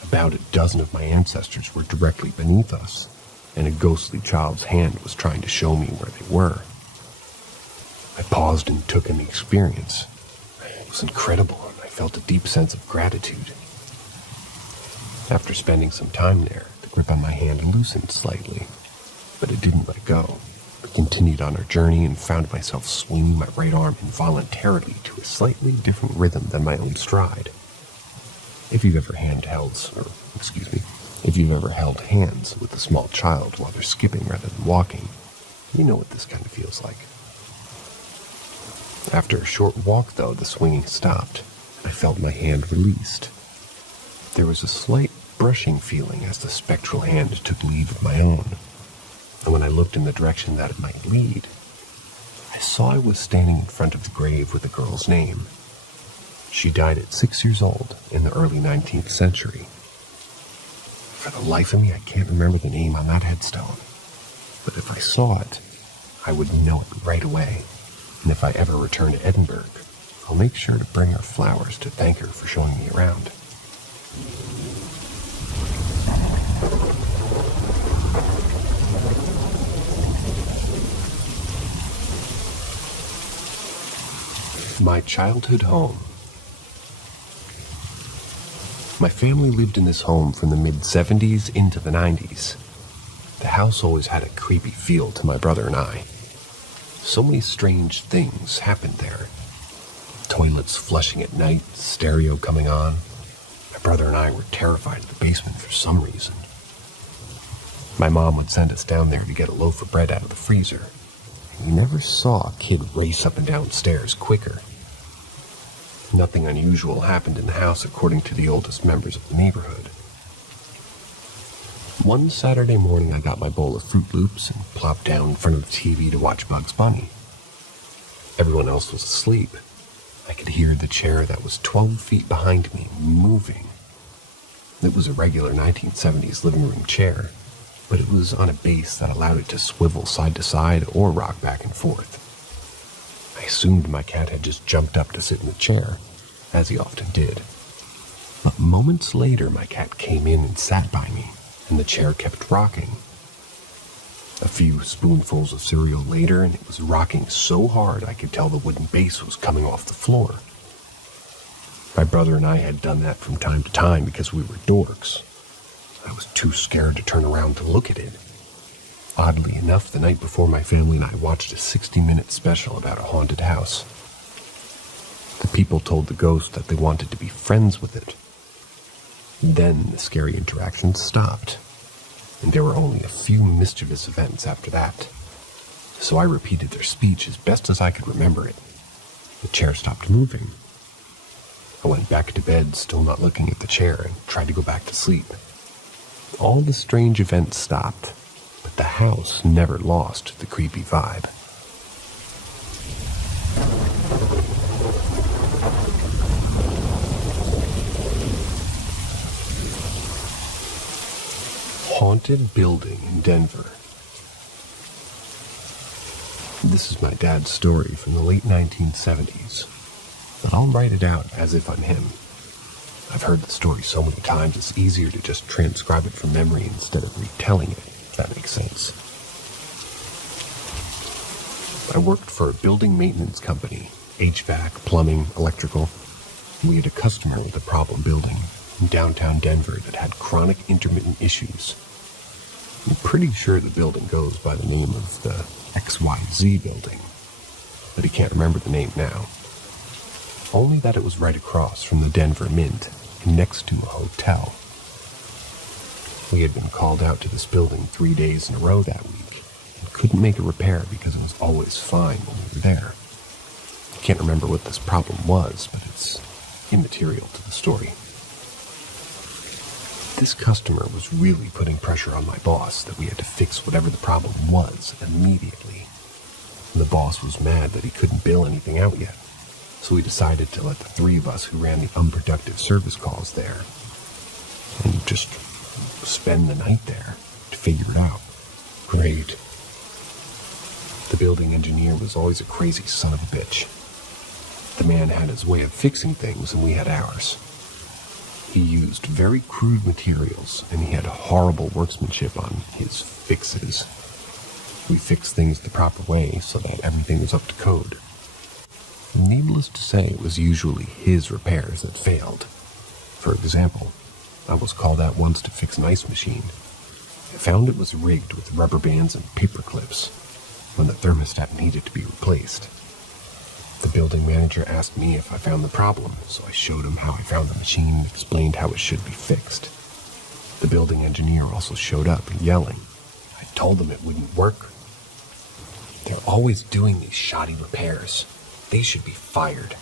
About a dozen of my ancestors were directly beneath us, and a ghostly child's hand was trying to show me where they were. I paused and took in the experience. It was incredible, and I felt a deep sense of gratitude. After spending some time there, the grip on my hand loosened slightly, but it didn't let go. We continued on our journey and found myself swinging my right arm involuntarily to a slightly different rhythm than my own stride. If you've ever held hands with a small child while they're skipping rather than walking, you know what this kind of feels like. After a short walk, though, the swinging stopped. I felt my hand released. There was a slight brushing feeling as the spectral hand took leave of my own, and when I looked in the direction that it might lead, I saw I was standing in front of the grave with the girl's name. She died at 6 years old in the early 19th century. For the life of me, I can't remember the name on that headstone, but if I saw it, I would know it right away, and if I ever return to Edinburgh, I'll make sure to bring her flowers to thank her for showing me around. My childhood home. My family lived in this home from the mid-70s into the 90s. The house always had a creepy feel to my brother and I. So many strange things happened there. Toilets flushing at night, stereo coming on. My brother and I were terrified of the basement for some reason. My mom would send us down there to get a loaf of bread out of the freezer. And you never saw a kid race up and down stairs quicker. Nothing unusual happened in the house according to the oldest members of the neighborhood. One Saturday morning, I got my bowl of Fruit Loops and plopped down in front of the TV to watch Bugs Bunny. Everyone else was asleep. I could hear the chair that was 12 feet behind me moving. It was a regular 1970s living room chair, but it was on a base that allowed it to swivel side to side or rock back and forth. I assumed my cat had just jumped up to sit in the chair, as he often did. But moments later, my cat came in and sat by me, and the chair kept rocking. A few spoonfuls of cereal later, and it was rocking so hard I could tell the wooden base was coming off the floor. My brother and I had done that from time to time because we were dorks. I was too scared to turn around to look at it. Oddly enough, the night before, my family and I watched a 60-minute special about a haunted house. The people told the ghost that they wanted to be friends with it. Then the scary interactions stopped, and there were only a few mischievous events after that. So I repeated their speech as best as I could remember it. The chair stopped moving. I went back to bed, still not looking at the chair, and tried to go back to sleep. All the strange events stopped, but the house never lost the creepy vibe. Haunted building in Denver. This is my dad's story from the late 1970s, but I'll write it out as if I'm him. I've heard the story so many times, it's easier to just transcribe it from memory instead of retelling it, if that makes sense. I worked for a building maintenance company, HVAC, plumbing, electrical. We had a customer with a problem building in downtown Denver that had chronic intermittent issues. I'm pretty sure the building goes by the name of the XYZ building, but he can't remember the name now. Only that it was right across from the Denver Mint and next to a hotel. We had been called out to this building 3 days in a row that week and couldn't make a repair because it was always fine when we were there. I can't remember what this problem was, but it's immaterial to the story. This customer was really putting pressure on my boss that we had to fix whatever the problem was immediately. And the boss was mad that he couldn't bill anything out yet, so we decided to let the three of us who ran the unproductive service calls there and just spend the night there to figure it out. Great. The building engineer was always a crazy son of a bitch. The man had his way of fixing things and we had ours. He used very crude materials, and he had horrible workmanship on his fixes. We fixed things the proper way so that everything was up to code. Needless to say, it was usually his repairs that failed. For example, I was called out once to fix an ice machine. I found it was rigged with rubber bands and paper clips when the thermostat needed to be replaced. The building manager asked me if I found the problem, so I showed him how I found the machine and explained how it should be fixed. The building engineer also showed up, yelling. I told them it wouldn't work. They're always doing these shoddy repairs. They should be fired.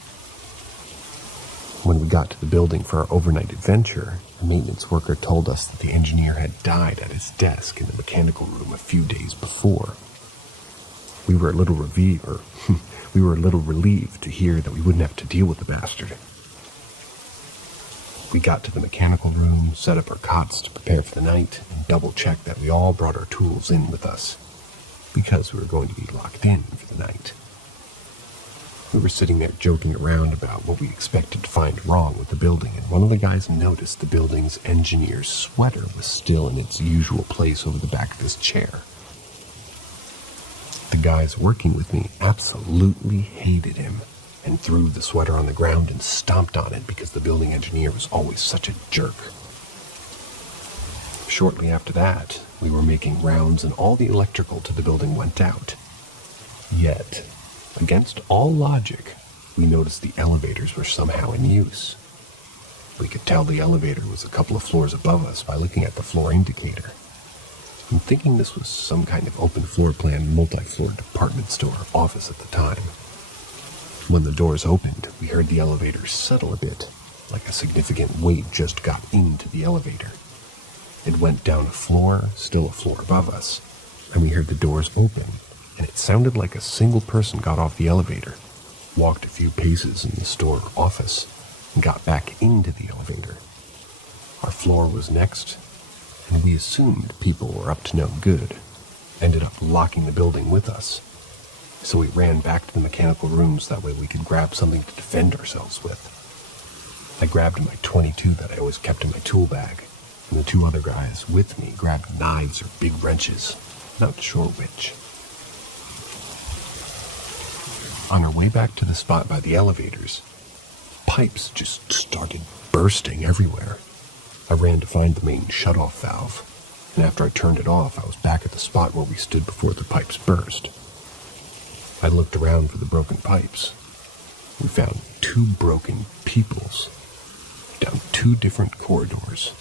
When we got to the building for our overnight adventure, the maintenance worker told us that the engineer had died at his desk in the mechanical room a few days before. We were a little relieved to hear that we wouldn't have to deal with the bastard. We got to the mechanical room, set up our cots to prepare for the night, and double-checked that we all brought our tools in with us, because we were going to be locked in for the night. We were sitting there joking around about what we expected to find wrong with the building, and one of the guys noticed the building's engineer's sweater was still in its usual place over the back of his chair. The guys working with me absolutely hated him and threw the sweater on the ground and stomped on it because the building engineer was always such a jerk. Shortly after that, we were making rounds and all the electrical to the building went out. Yet, against all logic, we noticed the elevators were somehow in use. We could tell the elevator was a couple of floors above us by looking at the floor indicator. I'm thinking this was some kind of open floor plan, multi-floor department store office at the time. When the doors opened, we heard the elevator settle a bit, like a significant weight just got into the elevator. It went down a floor, still a floor above us, and we heard the doors open, and it sounded like a single person got off the elevator, walked a few paces in the store office, and got back into the elevator. Our floor was next, and we assumed people were up to no good, ended up locking the building with us. So we ran back to the mechanical rooms, that way we could grab something to defend ourselves with. I grabbed my .22 that I always kept in my tool bag, and the two other guys with me grabbed knives or big wrenches, not sure which. On our way back to the spot by the elevators, pipes just started bursting everywhere. I ran to find the main shutoff valve, and after I turned it off, I was back at the spot where we stood before the pipes burst. I looked around for the broken pipes. We found 2 broken peoples down 2 different corridors.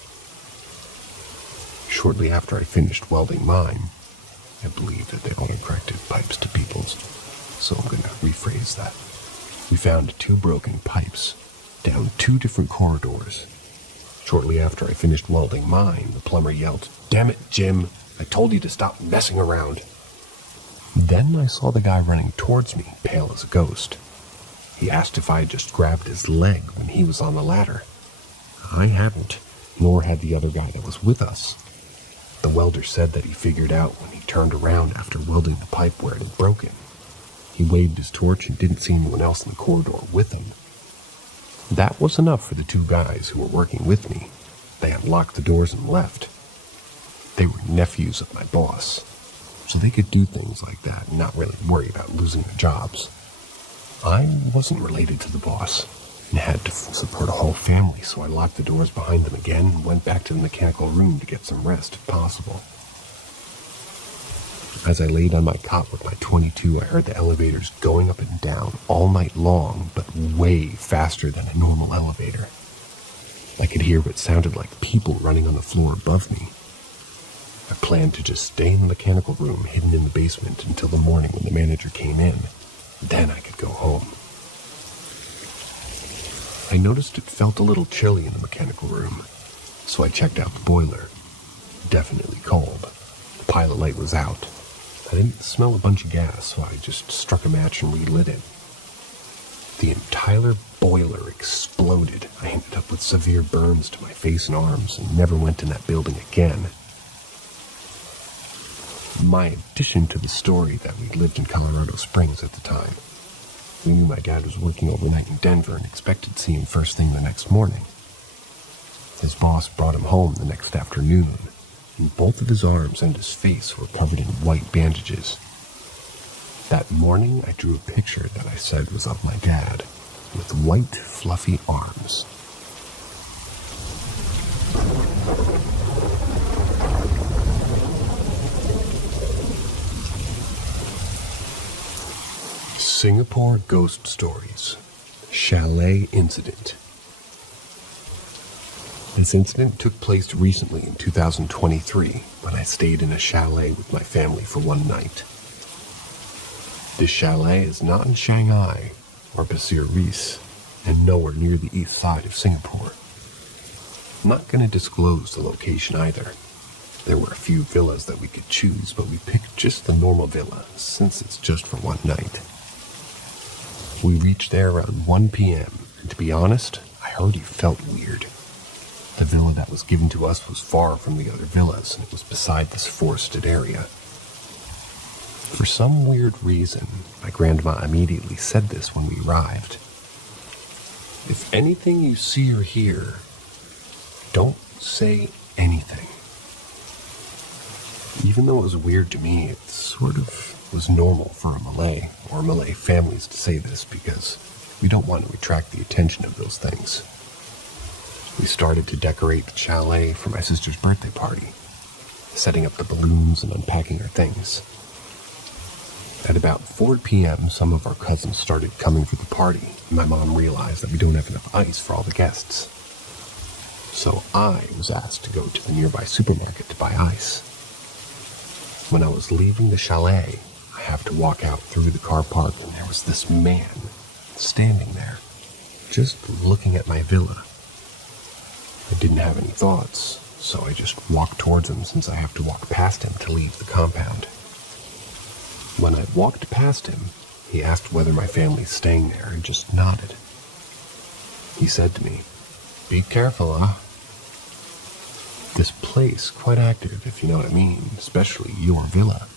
Shortly after I finished welding mine, I believe that they autocorrected pipes to peoples, so I'm going to rephrase that. We found 2 broken pipes down 2 different corridors. Shortly after I finished welding mine, the plumber yelled, "Damn it, Jim, I told you to stop messing around." Then I saw the guy running towards me, pale as a ghost. He asked if I had just grabbed his leg when he was on the ladder. I hadn't, nor had the other guy that was with us. The welder said that he figured out when he turned around after welding the pipe where it had broken. He waved his torch and didn't see anyone else in the corridor with him. That was enough for the two guys who were working with me. They unlocked the doors and left. They were nephews of my boss, so they could do things like that and not really worry about losing their jobs. I wasn't related to the boss and had to support a whole family, so I locked the doors behind them again and went back to the mechanical room to get some rest if possible. As I laid on my cot with my .22, I heard the elevators going up and down all night long, but way faster than a normal elevator. I could hear what sounded like people running on the floor above me. I planned to just stay in the mechanical room hidden in the basement until the morning when the manager came in. Then I could go home. I noticed it felt a little chilly in the mechanical room, so I checked out the boiler. Definitely cold. The pilot light was out. I didn't smell a bunch of gas, so I just struck a match and relit it. The entire boiler exploded. I ended up with severe burns to my face and arms and never went in that building again. My addition to the story that we lived in Colorado Springs at the time. We knew my dad was working overnight in Denver and expected to see him first thing the next morning. His boss brought him home the next afternoon, and both of his arms and his face were covered in white bandages. That morning, I drew a picture that I said was of my dad, with white, fluffy arms. Singapore Ghost Stories. Chalet Incident. This incident took place recently in 2023 when I stayed in a chalet with my family for one night. This chalet is not in Shanghai or Pasir Ris and nowhere near the east side of Singapore. I'm not going to disclose the location either. There were a few villas that we could choose, but we picked just the normal villa since it's just for one night. We reached there around 1 p.m., and to be honest, I already felt weird. The villa that was given to us was far from the other villas, and it was beside this forested area. For some weird reason, my grandma immediately said this when we arrived. If anything you see or hear, don't say anything. Even though it was weird to me, it sort of was normal for a Malay or Malay families to say this because we don't want to attract the attention of those things. We started to decorate the chalet for my sister's birthday party, setting up the balloons and unpacking our things. At about 4 p.m., some of our cousins started coming for the party, and my mom realized that we don't have enough ice for all the guests. So I was asked to go to the nearby supermarket to buy ice. When I was leaving the chalet, I have to walk out through the car park, and there was this man standing there, just looking at my villa. I didn't have any thoughts, so I just walked towards him since I have to walk past him to leave the compound. When I walked past him, he asked whether my family's staying there and just nodded. He said to me, "Be careful, huh?" This place, quite active, if you know what I mean, especially your villa.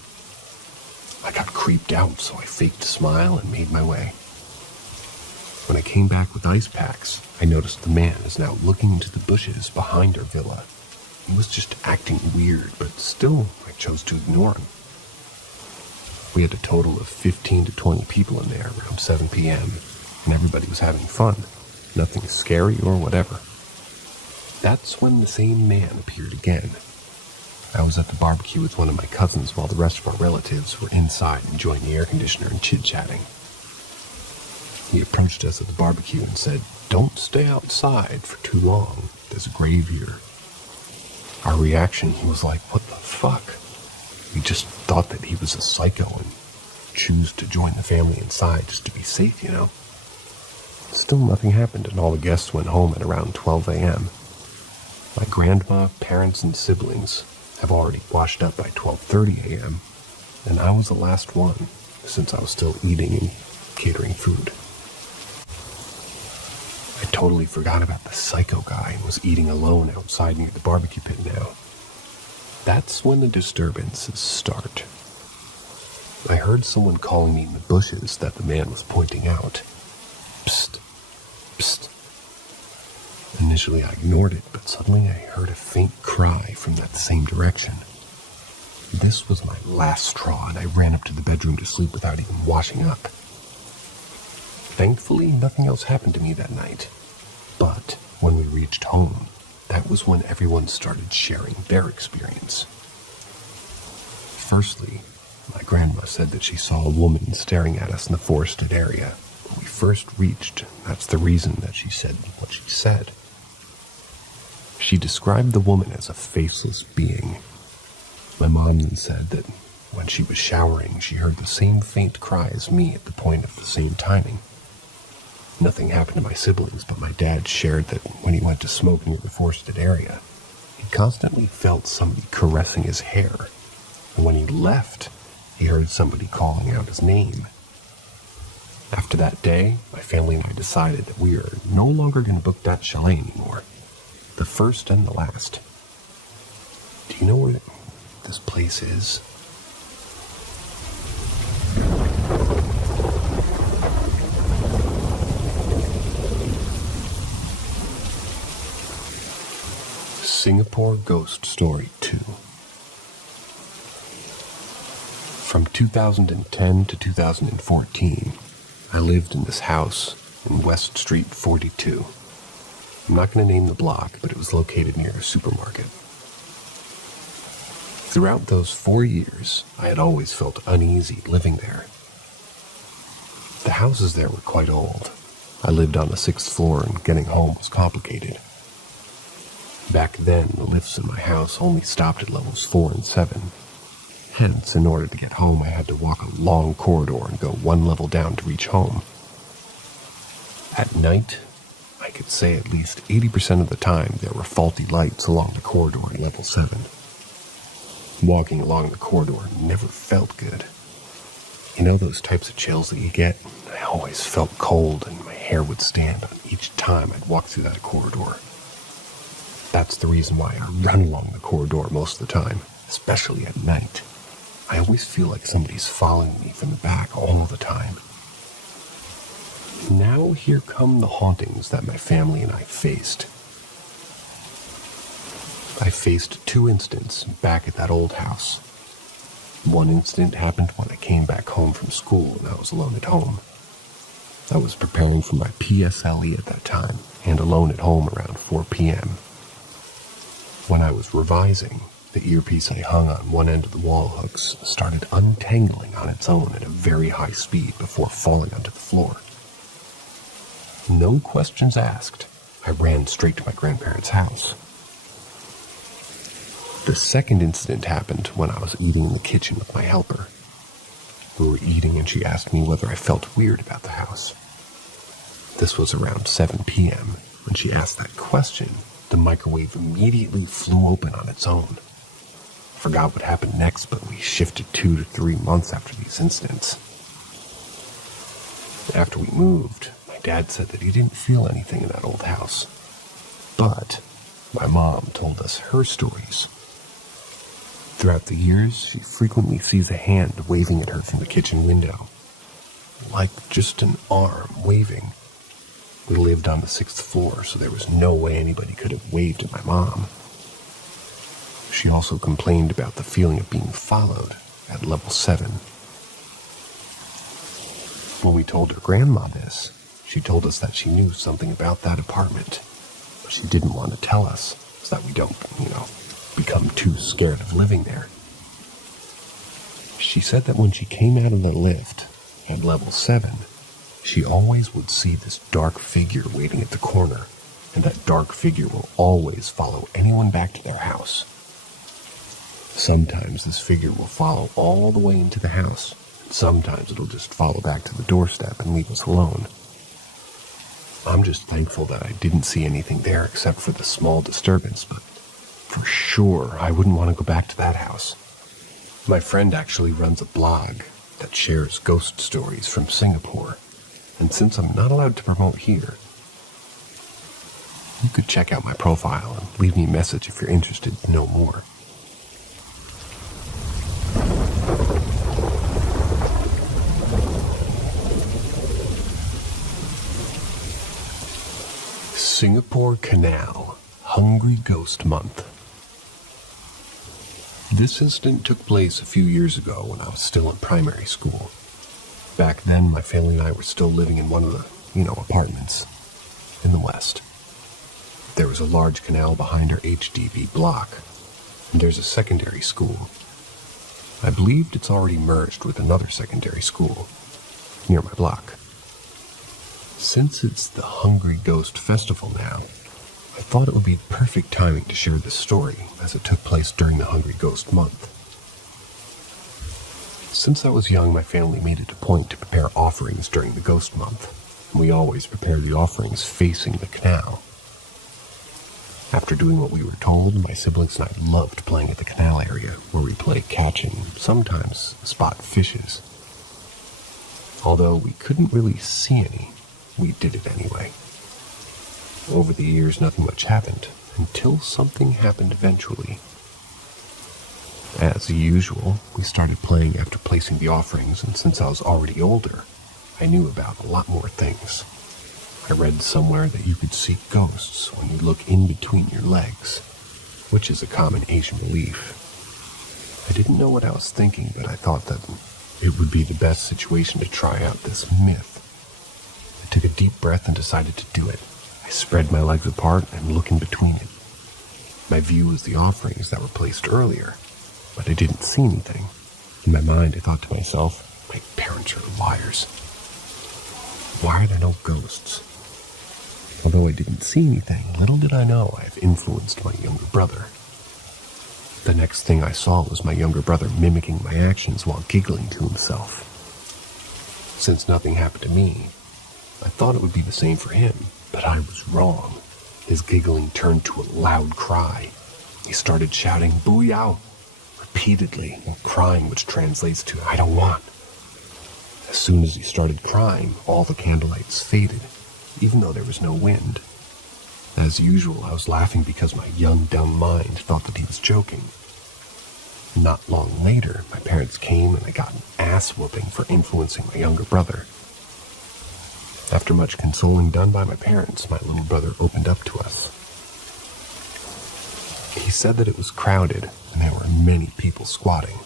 I got creeped out, so I faked a smile and made my way. When I came back with ice packs, I noticed the man is now looking into the bushes behind our villa. He was just acting weird, but still, I chose to ignore him. We had a total of 15 to 20 people in there around 7 p.m., and everybody was having fun. Nothing scary or whatever. That's when the same man appeared again. I was at the barbecue with one of my cousins while the rest of our relatives were inside enjoying the air conditioner and chit-chatting. He approached us at the barbecue and said, "Don't stay outside for too long. There's a grave here." Our reaction was like, what the fuck? We just thought that he was a psycho and chose to join the family inside just to be safe, you know. Still nothing happened, and all the guests went home at around 12 a.m. My grandma, parents, and siblings have already washed up by 12:30 a.m., and I was the last one, since I was still eating and catering food. I totally forgot about the psycho guy and was eating alone outside near the barbecue pit now. That's when the disturbances start. I heard someone calling me in the bushes that the man was pointing out. "Psst, psst, Initially, I ignored it, but suddenly I heard a faint cry from that same direction. This was my last straw, and I ran up to the bedroom to sleep without even washing up. Thankfully, nothing else happened to me that night. But when we reached home, that was when everyone started sharing their experience. Firstly, my grandma said that she saw a woman staring at us in the forested area. When we first reached, that's the reason that she said what she said. She described the woman as a faceless being. My mom then said that when she was showering, she heard the same faint cry as me at the point of the same timing. Nothing happened to my siblings, but my dad shared that when he went to smoke near the forested area, he constantly felt somebody caressing his hair. And when he left, he heard somebody calling out his name. After that day, my family and I decided that we are no longer going to book that chalet anymore. The first and the last. Do you know where this place is? Singapore Ghost Story 2. From 2010 to 2014, I lived in this house in West Street 42. I'm not going to name the block, but it was located near a supermarket. Throughout those 4 years, I had always felt uneasy living there. The houses there were quite old. I lived on the 6th floor and getting home was complicated. Back then, the lifts in my house only stopped at levels 4 and 7. Hence, in order to get home, I had to walk a long corridor and go one level down to reach home. At night, I could say at least 80% of the time there were faulty lights along the corridor at level 7. Walking along the corridor never felt good. You know those types of chills that you get? I always felt cold and my hair would stand on each time I'd walk through that corridor. That's the reason why I run along the corridor most of the time, especially at night. I always feel like somebody's following me from the back all the time. Now here come the hauntings that my family and I faced. I faced 2 incidents back at that old house. One incident happened when I came back home from school and I was alone at home. I was preparing for my PSLE at that time and alone at home around 4 p.m. When I was revising, the earpiece I hung on one end of the wall hooks started untangling on its own at a very high speed before falling onto the floor. No questions asked, I ran straight to my grandparents' house. The second incident happened when I was eating in the kitchen with my helper. We were eating and she asked me whether I felt weird about the house. This was around 7 p.m. When she asked that question, the microwave immediately flew open on its own. I forgot what happened next, but we shifted 2 to 3 months after these incidents. After we moved, my dad said that he didn't feel anything in that old house. But my mom told us her stories. Throughout the years, she frequently sees a hand waving at her from the kitchen window. Like just an arm waving. We lived on the 6th floor, so there was no way anybody could have waved at my mom. She also complained about the feeling of being followed at level 7. When we told her grandma this, she told us that she knew something about that apartment, but she didn't want to tell us so that we don't, become too scared of living there. She said that when she came out of the lift at level 7, she always would see this dark figure waiting at the corner, and that dark figure will always follow anyone back to their house. Sometimes this figure will follow all the way into the house, and sometimes it'll just follow back to the doorstep and leave us alone. I'm just thankful that I didn't see anything there except for the small disturbance, but for sure I wouldn't want to go back to that house. My friend actually runs a blog that shares ghost stories from Singapore, and since I'm not allowed to promote here, you could check out my profile and leave me a message if you're interested to know more. Singapore Canal, Hungry Ghost Month. This incident took place a few years ago when I was still in primary school. Back then, my family and I were still living in one of the, apartments in the West. There was a large canal behind our HDB block, and there's a secondary school. I believed it's already merged with another secondary school near my block. Since it's the Hungry Ghost Festival now, I thought it would be the perfect timing to share this story as it took place during the Hungry Ghost Month. Since I was young, my family made it a point to prepare offerings during the Ghost Month, and we always prepared the offerings facing the canal. After doing what we were told, my siblings and I loved playing at the canal area, where we play catch and sometimes spot fishes. Although we couldn't really see any, we did it anyway. Over the years, nothing much happened, until something happened eventually. As usual, we started playing after placing the offerings, and since I was already older, I knew about a lot more things. I read somewhere that you could see ghosts when you look in between your legs, which is a common Asian belief. I didn't know what I was thinking, but I thought that it would be the best situation to try out this myth. I took a deep breath and decided to do it. I spread my legs apart and looked in between it. My view was the offerings that were placed earlier, but I didn't see anything. In my mind, I thought to myself, my parents are liars. Why are there no ghosts? Although I didn't see anything, little did I know I have influenced my younger brother. The next thing I saw was my younger brother mimicking my actions while giggling to himself. Since nothing happened to me, I thought it would be the same for him, but I was wrong. His giggling turned to a loud cry. He started shouting, "Booyah!" repeatedly, and crying, which translates to, "I don't want." As soon as he started crying, all the candlelights faded, even though there was no wind. As usual, I was laughing because my young, dumb mind thought that he was joking. Not long later, my parents came and I got an ass whooping for influencing my younger brother. After much consoling done by my parents, my little brother opened up to us. He said that it was crowded and there were many people squatting.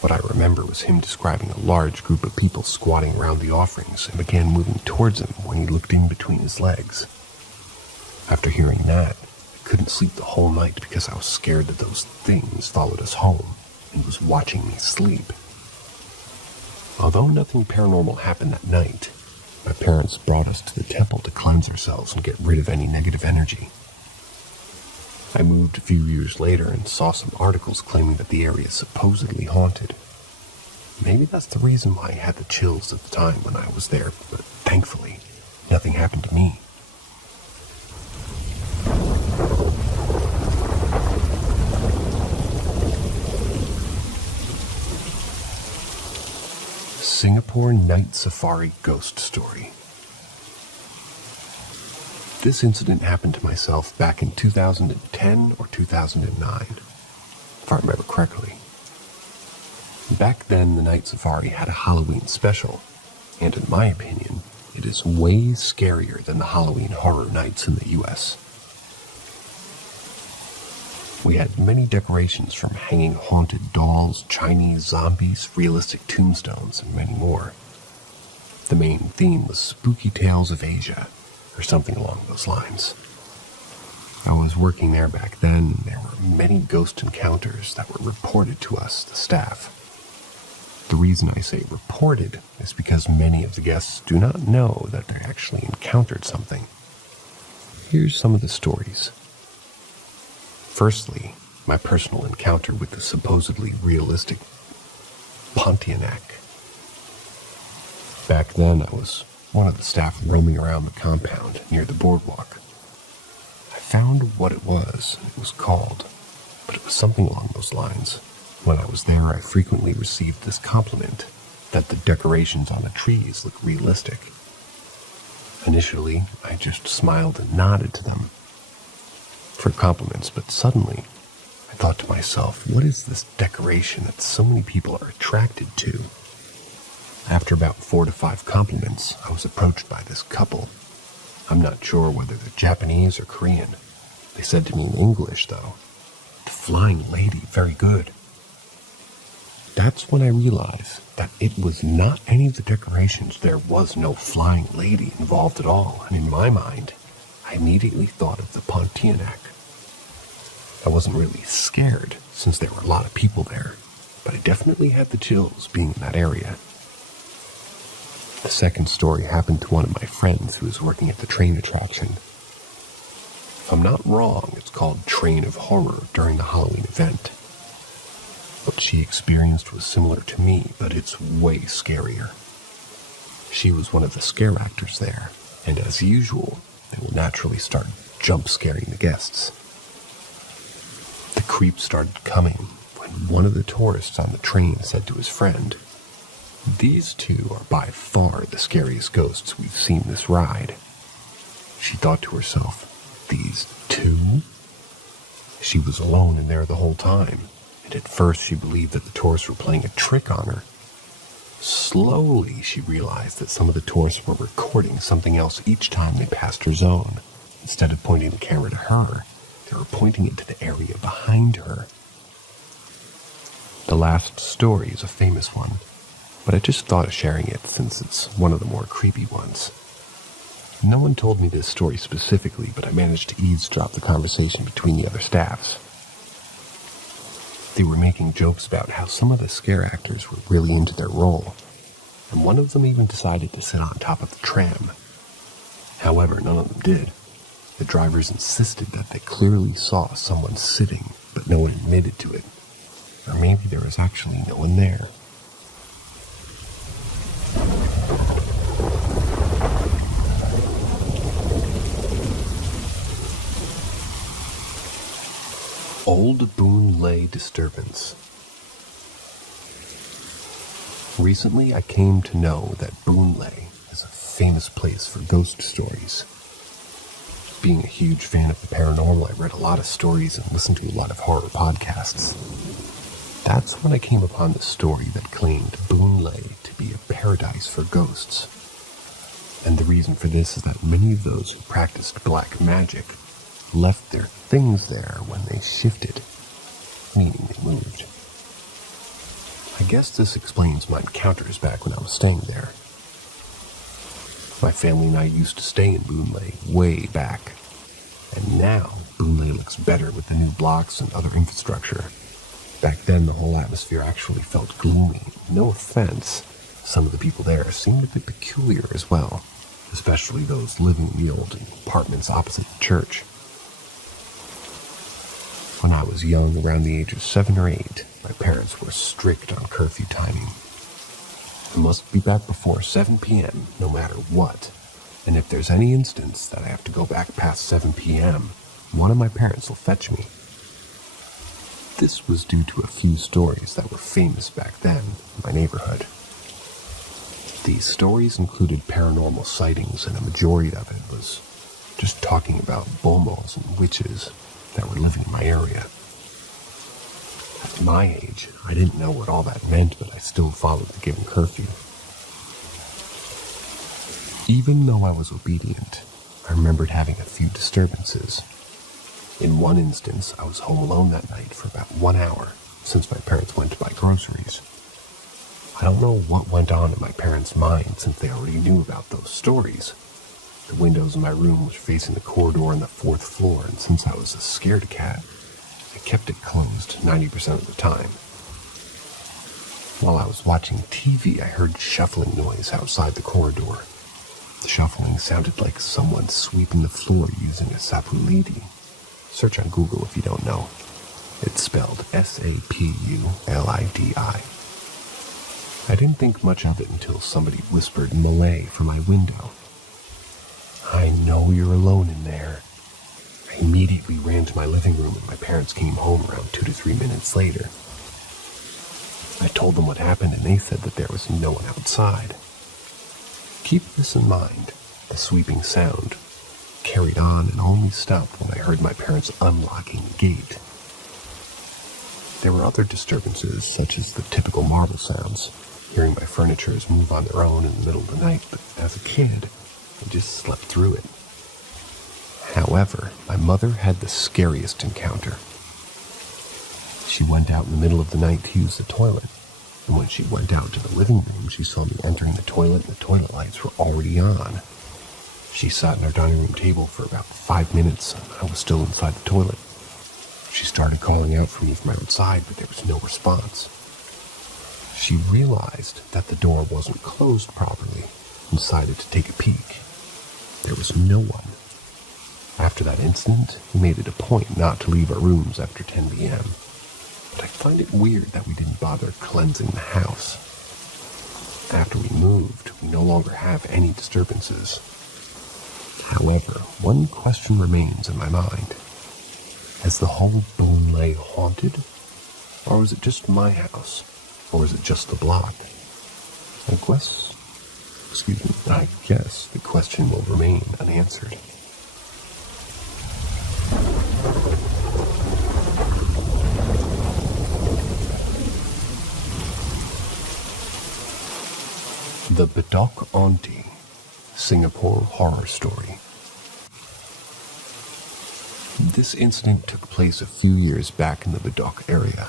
What I remember was him describing a large group of people squatting around the offerings and began moving towards him when he looked in between his legs. After hearing that, I couldn't sleep the whole night because I was scared that those things followed us home and was watching me sleep. Although nothing paranormal happened that night, my parents brought us to the temple to cleanse ourselves and get rid of any negative energy. I moved a few years later and saw some articles claiming that the area is supposedly haunted. Maybe that's the reason why I had the chills at the time when I was there, but thankfully, nothing happened to me. Singapore Night Safari Ghost Story. This incident happened to myself back in 2010 or 2009, if I remember correctly. Back then, the Night Safari had a Halloween special, and in my opinion, it is way scarier than the Halloween horror nights in the US. We had many decorations from hanging haunted dolls, Chinese zombies, realistic tombstones, and many more. The main theme was spooky tales of Asia, or something along those lines. I was working there back then, and there were many ghost encounters that were reported to us, the staff. The reason I say reported is because many of the guests do not know that they actually encountered something. Here's some of the stories. Firstly, my personal encounter with the supposedly realistic Pontianak. Back then, I was one of the staff roaming around the compound near the boardwalk. I found what it was called, but it was something along those lines. When I was there, I frequently received this compliment that the decorations on the trees look realistic. Initially, I just smiled and nodded to them for compliments, but suddenly I thought to myself, what is this decoration that so many people are attracted to? After about 4 to 5 compliments, I was approached by this couple. I'm not sure whether they're Japanese or Korean. They said to me in English, though. The flying lady, very good. That's when I realized that it was not any of the decorations. There was no flying lady involved at all. And in my mind, I immediately thought of the Pontianak. I wasn't really scared, since there were a lot of people there, but I definitely had the chills being in that area. The second story happened to one of my friends who was working at the train attraction. If I'm not wrong, it's called Train of Horror during the Halloween event. What she experienced was similar to me, but it's way scarier. She was one of the scare actors there, and as usual, they will naturally start jump scaring the guests. The creeps started coming when one of the tourists on the train said to his friend, "These two are by far the scariest ghosts we've seen this ride." She thought to herself, "These two?" She was alone in there the whole time, and at first she believed that the tourists were playing a trick on her. Slowly, she realized that some of the tourists were recording something else each time they passed her zone. Instead of pointing the camera to her, they were pointing it to the area behind her. The last story is a famous one, but I just thought of sharing it since it's one of the more creepy ones. No one told me this story specifically, but I managed to eavesdrop the conversation between the other staffs. They were making jokes about how some of the scare actors were really into their role, and one of them even decided to sit on top of the tram. However, none of them did. The drivers insisted that they clearly saw someone sitting, but no one admitted to it. Or maybe there was actually no one there. Old Boon Lay Disturbance. Recently, I came to know that Boon Lay is a famous place for ghost stories. Being a huge fan of the paranormal, I read a lot of stories and listened to a lot of horror podcasts. That's when I came upon the story that claimed Boon Lay to be a paradise for ghosts. And the reason for this is that many of those who practiced black magic left their things there when they shifted, meaning they moved. I guess this explains my encounters back when I was staying there. My family and I used to stay in Boon Lay way back, and now Boon Lay looks better with the new blocks and other infrastructure. Back then, the whole atmosphere actually felt gloomy. No offense, some of the people there seemed a bit peculiar as well, especially those living in the old apartments opposite the church. When I was young, around the age of 7 or 8, my parents were strict on curfew timing. I must be back before 7 p.m., no matter what. And if there's any instance that I have to go back past 7 p.m., one of my parents will fetch me. This was due to a few stories that were famous back then in my neighborhood. These stories included paranormal sightings, and a majority of it was just talking about bomos and witches that were living in my area. At my age, I didn't know what all that meant, but I still followed the given curfew. Even though I was obedient, I remembered having a few disturbances. In one instance, I was home alone that night for about 1 hour, since my parents went to buy groceries. I don't know what went on in my parents' minds since they already knew about those stories. The windows in my room were facing the corridor on the 4th floor, and since I was a scaredy cat, I kept it closed 90% of the time. While I was watching TV, I heard shuffling noise outside the corridor. The shuffling sounded like someone sweeping the floor using a sapulidi. Search on Google if you don't know. It's spelled S-A-P-U-L-I-D-I. I didn't think much of it until somebody whispered Malay from my window. "I know you're alone in there." I immediately ran to my living room, and my parents came home around 2 to 3 minutes later. I told them what happened, and they said that there was no one outside. Keep this in mind. The sweeping sound carried on and only stopped when I heard my parents unlocking the gate. There were other disturbances, such as the typical marble sounds, hearing my furnitures move on their own in the middle of the night, but as a kid, I just slept through it. However, my mother had the scariest encounter. She went out in the middle of the night to use the toilet, and when she went out to the living room, she saw me entering the toilet and the toilet lights were already on. She sat at our dining room table for about 5 minutes, and I was still inside the toilet. She started calling out for me from outside, but there was no response. She realized that the door wasn't closed properly and decided to take a peek. There was no one. After that incident, we made it a point not to leave our rooms after 10 p.m. But I find it weird that we didn't bother cleansing the house. After we moved, we no longer have any disturbances. However, one question remains in my mind. Is the whole Bonelay haunted? Or is it just my house? Or is it just the block? I guess the question will remain unanswered. The Bedok Auntie, Singapore horror story. This incident took place a few years back in the Bedok area.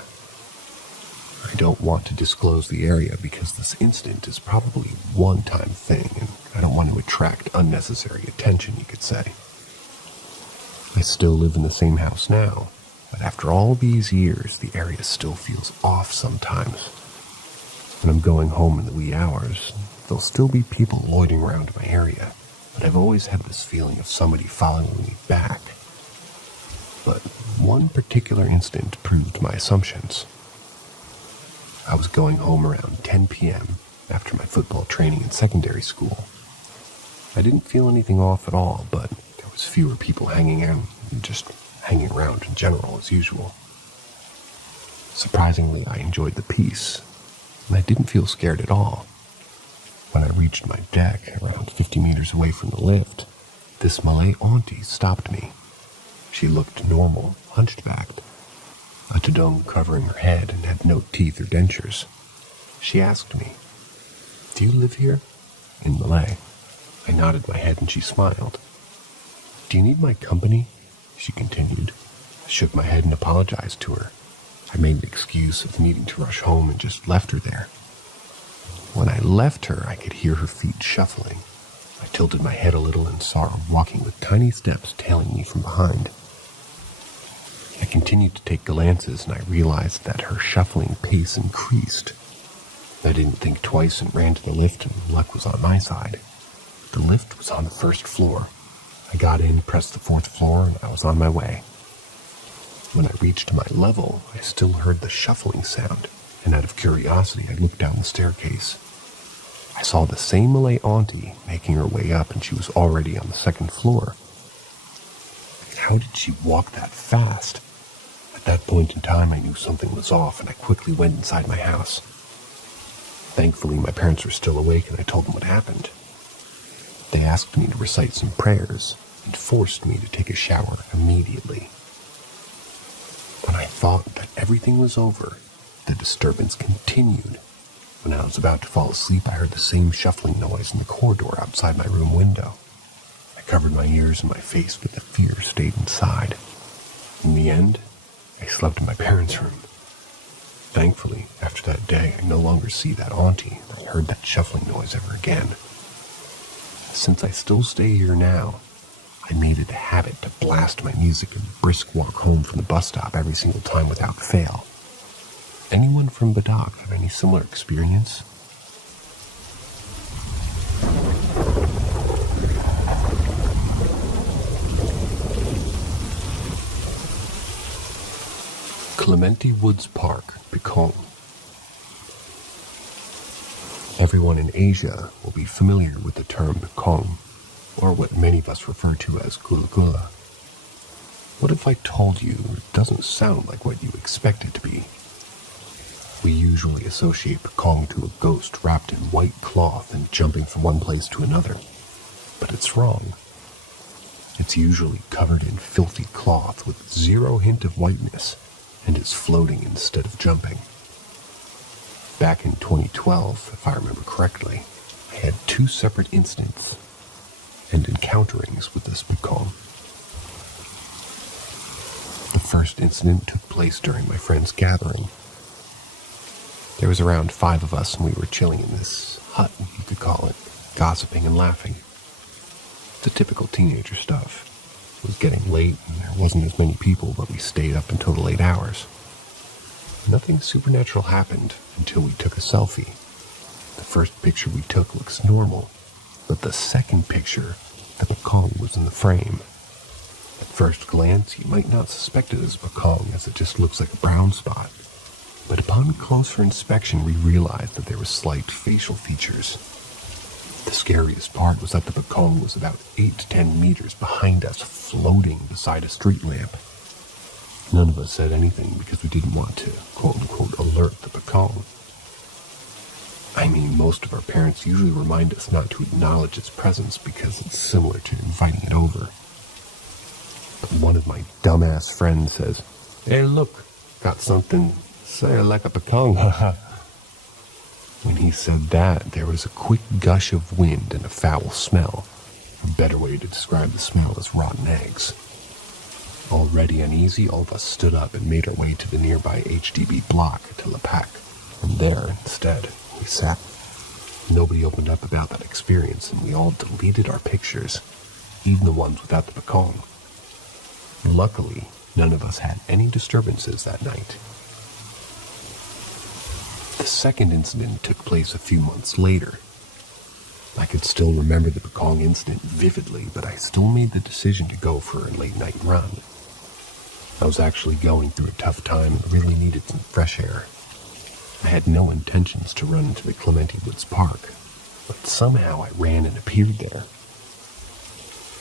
I don't want to disclose the area because this incident is probably a one-time thing, and I don't want to attract unnecessary attention, you could say. I still live in the same house now, but after all these years, the area still feels off sometimes. When I'm going home in the wee hours, there'll still be people loitering around my area, but I've always had this feeling of somebody following me back. But one particular incident proved my assumptions. I was going home around 10 p.m. after my football training in secondary school. I didn't feel anything off at all, but there was fewer people hanging out and just hanging around in general as usual. Surprisingly, I enjoyed the peace, and I didn't feel scared at all. When I reached my deck, around 50 meters away from the lift, this Malay auntie stopped me. She looked normal, hunchbacked, a tudung covering her head and had no teeth or dentures. She asked me, "Do you live here?" in Malay. I nodded my head and she smiled. "Do you need my company?" she continued. I shook my head and apologized to her. I made an excuse of needing to rush home and just left her there. When I left her, I could hear her feet shuffling. I tilted my head a little and saw her walking with tiny steps tailing me from behind. I continued to take glances, and I realized that her shuffling pace increased. I didn't think twice and ran to the lift, and luck was on my side. The lift was on the first floor. I got in, pressed the 4th floor, and I was on my way. When I reached my level, I still heard the shuffling sound, and out of curiosity, I looked down the staircase. I saw the same Malay auntie making her way up, and she was already on the 2nd floor. How did she walk that fast? At that point in time, I knew something was off, and I quickly went inside my house. Thankfully, my parents were still awake, and I told them what happened. They asked me to recite some prayers and forced me to take a shower immediately. When I thought that everything was over, the disturbance continued. When I was about to fall asleep, I heard the same shuffling noise in the corridor outside my room window. I covered my ears and my face, but the fear stayed inside. In the end, I slept in my parents' room. Thankfully, after that day, I no longer see that auntie or heard that shuffling noise ever again. Since I still stay here now, I made it a habit to blast my music and brisk walk home from the bus stop every single time without fail. Anyone from Bedok have any similar experience? Clementi Woods Park, Picong. Everyone in Asia will be familiar with the term Picong, or what many of us refer to as gula gula. What if I told you it doesn't sound like what you expect it to be? We usually associate Picong to a ghost wrapped in white cloth and jumping from one place to another, but it's wrong. It's usually covered in filthy cloth with zero hint of whiteness, and is floating instead of jumping. Back in 2012, if I remember correctly, I had 2 separate incidents and encounterings with this Picong. first incident took place during my friend's gathering. There was around 5 of us, and we were chilling in this hut, you could call it, gossiping and laughing. The typical teenager stuff. It was getting late, and there wasn't as many people, but we stayed up until the late hours. Nothing supernatural happened until we took a selfie. The first picture we took looks normal, but the second picture, the Pekong was in the frame. At first glance, you might not suspect it as Pekong, as it just looks like a brown spot. But upon closer inspection, we realized that there were slight facial features. The scariest part was that the Pekong was about 8 to 10 meters behind us, floating beside a street lamp. None of us said anything because we didn't want to, quote-unquote, alert the Pekong. I mean, most of our parents usually remind us not to acknowledge its presence because it's similar to inviting it over. But one of my dumbass friends says, "Hey, look, got something? Say like a Pekong." When he said that, there was a quick gush of wind and a foul smell. A better way to describe the smell is rotten eggs. Already uneasy, all of us stood up and made our way to the nearby HDB block to Lepak. And there, instead, we sat. Nobody opened up about that experience, and we all deleted our pictures, even the ones without the Pekong. Luckily, none of us had any disturbances that night. The second incident took place a few months later. I could still remember the Pekong incident vividly, but I still made the decision to go for a late-night run. I was actually going through a tough time and really needed some fresh air. I had no intentions to run into the Clementi Woods Park, but somehow I ran and appeared there.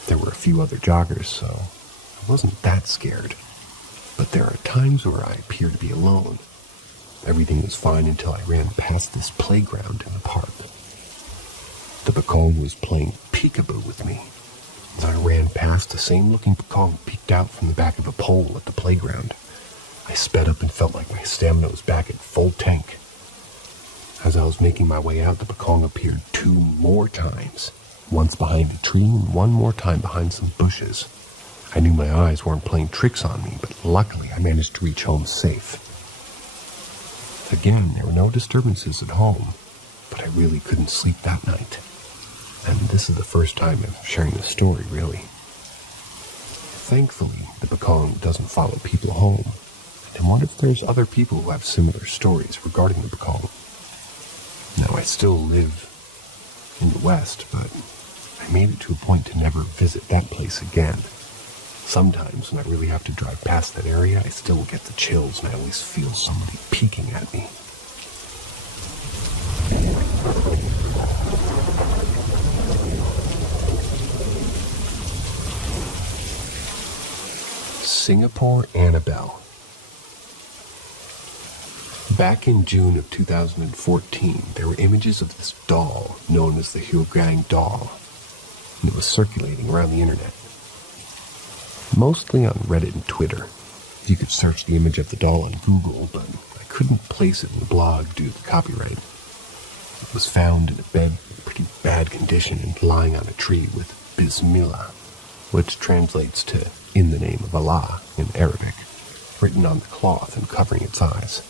There were a few other joggers, so I wasn't that scared. But there are times where I appear to be alone. Everything was fine until I ran past this playground in the park. The Pekong was playing peekaboo with me. As I ran past, the same-looking Pekong peeked out from the back of a pole at the playground. I sped up and felt like my stamina was back at full tank. As I was making my way out, the Pekong appeared 2 more times, once behind a tree and one more time behind some bushes. I knew my eyes weren't playing tricks on me, but luckily I managed to reach home safe. Again, there were no disturbances at home, but I really couldn't sleep that night. And this is the first time I'm sharing this story, really. Thankfully, the Pekong doesn't follow people home. And what if there's other people who have similar stories regarding the Pekong? Now, I still live in the West, but I made it to a point to never visit that place again. Sometimes, when I really have to drive past that area, I still get the chills and I always feel somebody peeking at me. Singapore Annabelle. Back in June of 2014, there were images of this doll known as the Hyugang doll, and it was circulating around the internet. Mostly on Reddit and Twitter. You could search the image of the doll on Google, but I couldn't place it in the blog due to the copyright. It was found in a bed in pretty bad condition and lying on a tree with Bismillah, which translates to "in the name of Allah" in Arabic, written on the cloth and covering its eyes.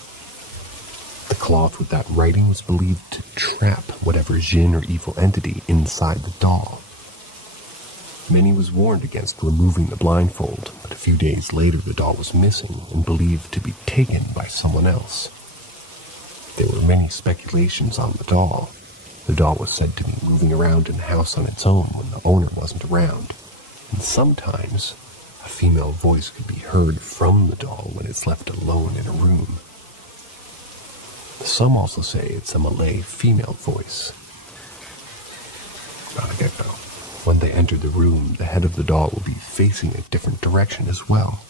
The cloth with that writing was believed to trap whatever jinn or evil entity inside the doll. Many was warned against removing the blindfold, but a few days later the doll was missing and believed to be taken by someone else. There were many speculations on the doll. The doll was said to be moving around in the house on its own when the owner wasn't around, and sometimes a female voice could be heard from the doll when it's left alone in a room. Some also say it's a Malay female voice. Not a get-go. When they entered the room, the head of the doll would be facing a different direction as well.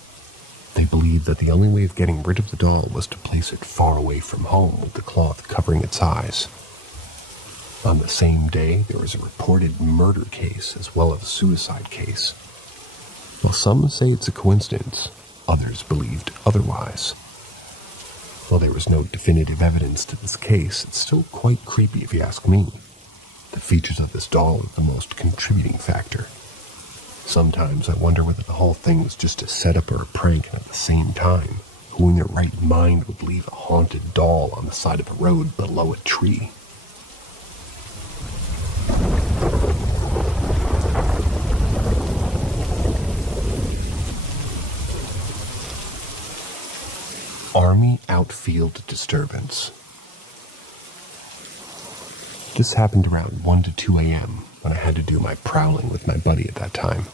They believed that the only way of getting rid of the doll was to place it far away from home with the cloth covering its eyes. On the same day, there was a reported murder case as well as a suicide case. While some say it's a coincidence, others believed otherwise. While there was no definitive evidence to this case, it's still quite creepy if you ask me. The features of this doll are the most contributing factor. Sometimes I wonder whether the whole thing was just a setup or a prank, and at the same time, who in their right mind would leave a haunted doll on the side of a road below a tree? Army outfield disturbance. This happened around 1 to 2 a.m. when I had to do my prowling with my buddy at that time.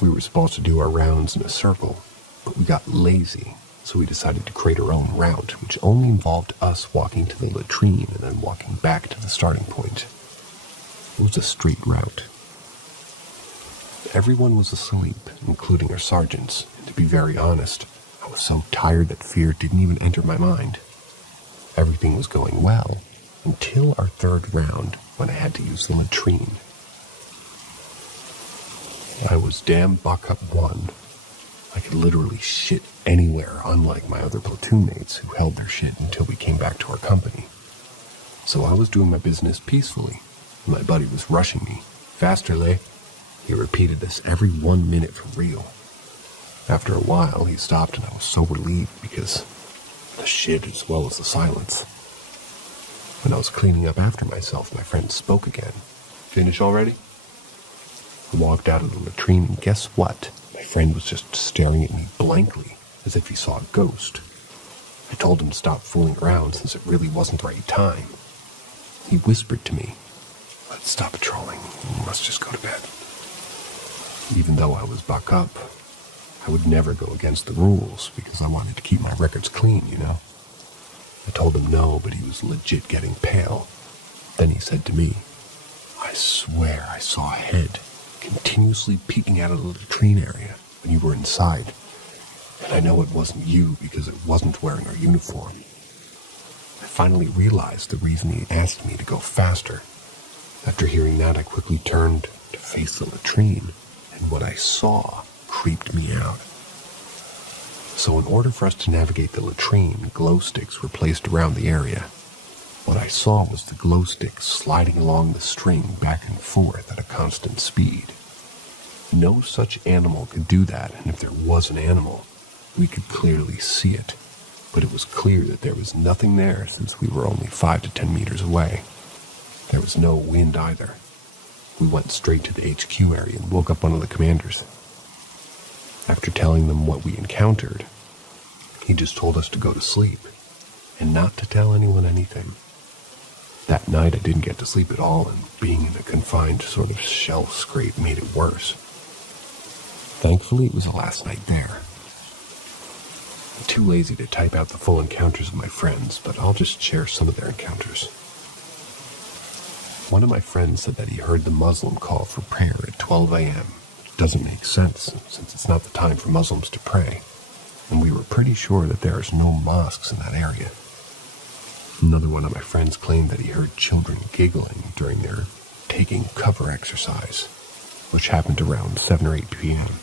We were supposed to do our rounds in a circle, but we got lazy, so we decided to create our own route, which only involved us walking to the latrine and then walking back to the starting point. It was a straight route. Everyone was asleep, including our sergeants, and to be very honest, I was so tired that fear didn't even enter my mind. Everything was going well, until our third round, when I had to use the latrine. I was damn buck up one. I could literally shit anywhere, unlike my other platoon mates who held their shit until we came back to our company. So I was doing my business peacefully, and my buddy was rushing me. Faster, Lay. He repeated this every 1 minute for real. After a while, he stopped, and I was so relieved because the shit as well as the silence. When I was cleaning up after myself, my friend spoke again. Finish already? I walked out of the latrine, and guess what? My friend was just staring at me blankly, as if he saw a ghost. I told him to stop fooling around since it really wasn't the right time. He whispered to me, "Let's stop patrolling. We must just go to bed." Even though I was buck up, I would never go against the rules because I wanted to keep my records clean, you know? I told him no, but he was legit getting pale. Then he said to me, "I swear I saw a head continuously peeking out of the latrine area when you were inside. And I know it wasn't you because it wasn't wearing our uniform." I finally realized the reason he asked me to go faster. After hearing that, I quickly turned to face the latrine, and what I saw creeped me out. So in order for us to navigate the latrine, glow sticks were placed around the area. What I saw was the glow sticks sliding along the string back and forth at a constant speed. No such animal could do that, and if there was an animal, we could clearly see it. But it was clear that there was nothing there since we were only 5 to 10 meters away. There was no wind either. We went straight to the HQ area and woke up one of the commanders. After telling them what we encountered, he just told us to go to sleep and not to tell anyone anything. That night I didn't get to sleep at all, and being in a confined sort of shell scrape made it worse. Thankfully, it was the last night there. I'm too lazy to type out the full encounters of my friends, but I'll just share some of their encounters. One of my friends said that he heard the Muslim call for prayer at 12 a.m. It doesn't make sense, since it's not the time for Muslims to pray, and we were pretty sure that there is no mosques in that area. Another one of my friends claimed that he heard children giggling during their taking cover exercise, which happened around 7 or 8 p.m.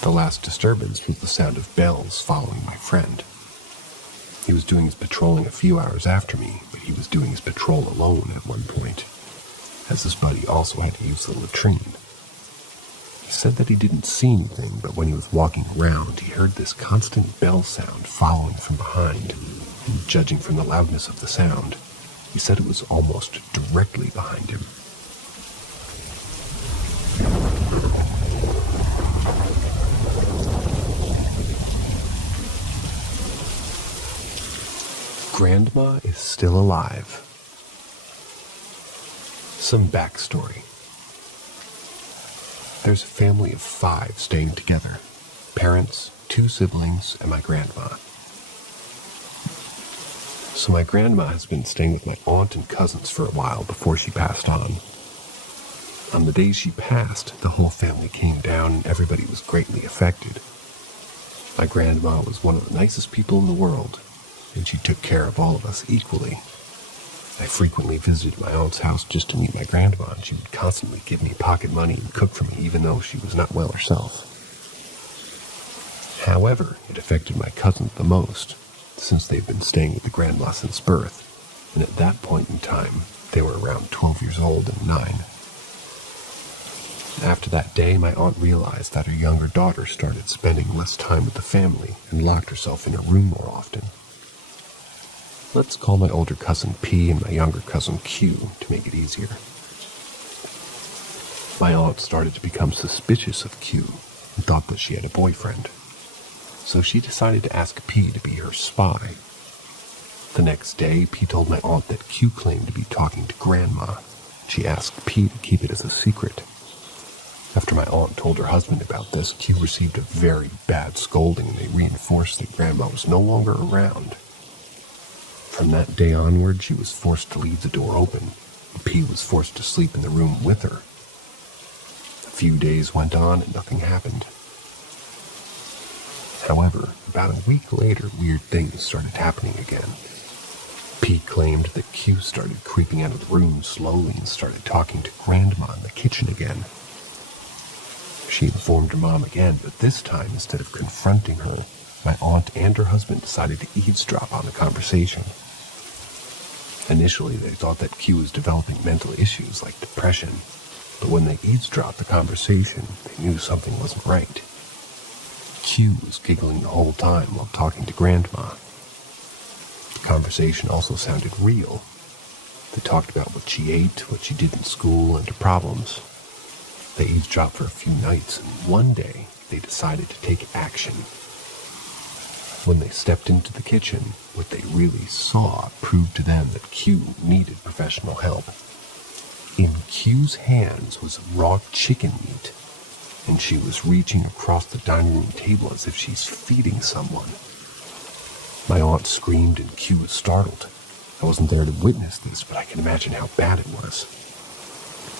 The last disturbance was the sound of bells following my friend. He was doing his patrolling a few hours after me, but he was doing his patrol alone at one point, as his buddy also had to use the latrine. He said that he didn't see anything, but when he was walking around, he heard this constant bell sound following from behind, and judging from the loudness of the sound, he said it was almost directly behind him. Grandma is still alive. Some backstory. There's a family of 5 staying together. Parents, 2 siblings, and my grandma. So my grandma has been staying with my aunt and cousins for a while before she passed on. On the day she passed, the whole family came down and everybody was greatly affected. My grandma was one of the nicest people in the world, and she took care of all of us equally. I frequently visited my aunt's house just to meet my grandma, and she would constantly give me pocket money and cook for me even though she was not well herself. However, it affected my cousins the most, since they've been staying with the grandma since birth, and at that point in time, they were around 12 years old and 9. After that day, my aunt realized that her younger daughter started spending less time with the family and locked herself in her room more often. Let's call my older cousin P and my younger cousin Q to make it easier. My aunt started to become suspicious of Q and thought that she had a boyfriend. So she decided to ask P to be her spy. The next day, P told my aunt that Q claimed to be talking to Grandma. She asked P to keep it as a secret. After my aunt told her husband about this, Q received a very bad scolding and they reinforced that Grandma was no longer around. From that day onward, she was forced to leave the door open, and P was forced to sleep in the room with her. A few days went on and nothing happened. However, about a week later, weird things started happening again. P claimed that Q started creeping out of the room slowly and started talking to Grandma in the kitchen again. She informed her mom again, but this time, instead of confronting her, my aunt and her husband decided to eavesdrop on the conversation. Initially, they thought that Q was developing mental issues like depression, but when they eavesdropped the conversation, they knew something wasn't right. Q was giggling the whole time while talking to Grandma. The conversation also sounded real. They talked about what she ate, what she did in school, and her problems. They eavesdropped for a few nights, and one day, they decided to take action. When they stepped into the kitchen, what they really saw proved to them that Q needed professional help. In Q's hands was raw chicken meat, and she was reaching across the dining room table as if she's feeding someone. My aunt screamed and Q was startled. I wasn't there to witness this, but I can imagine how bad it was.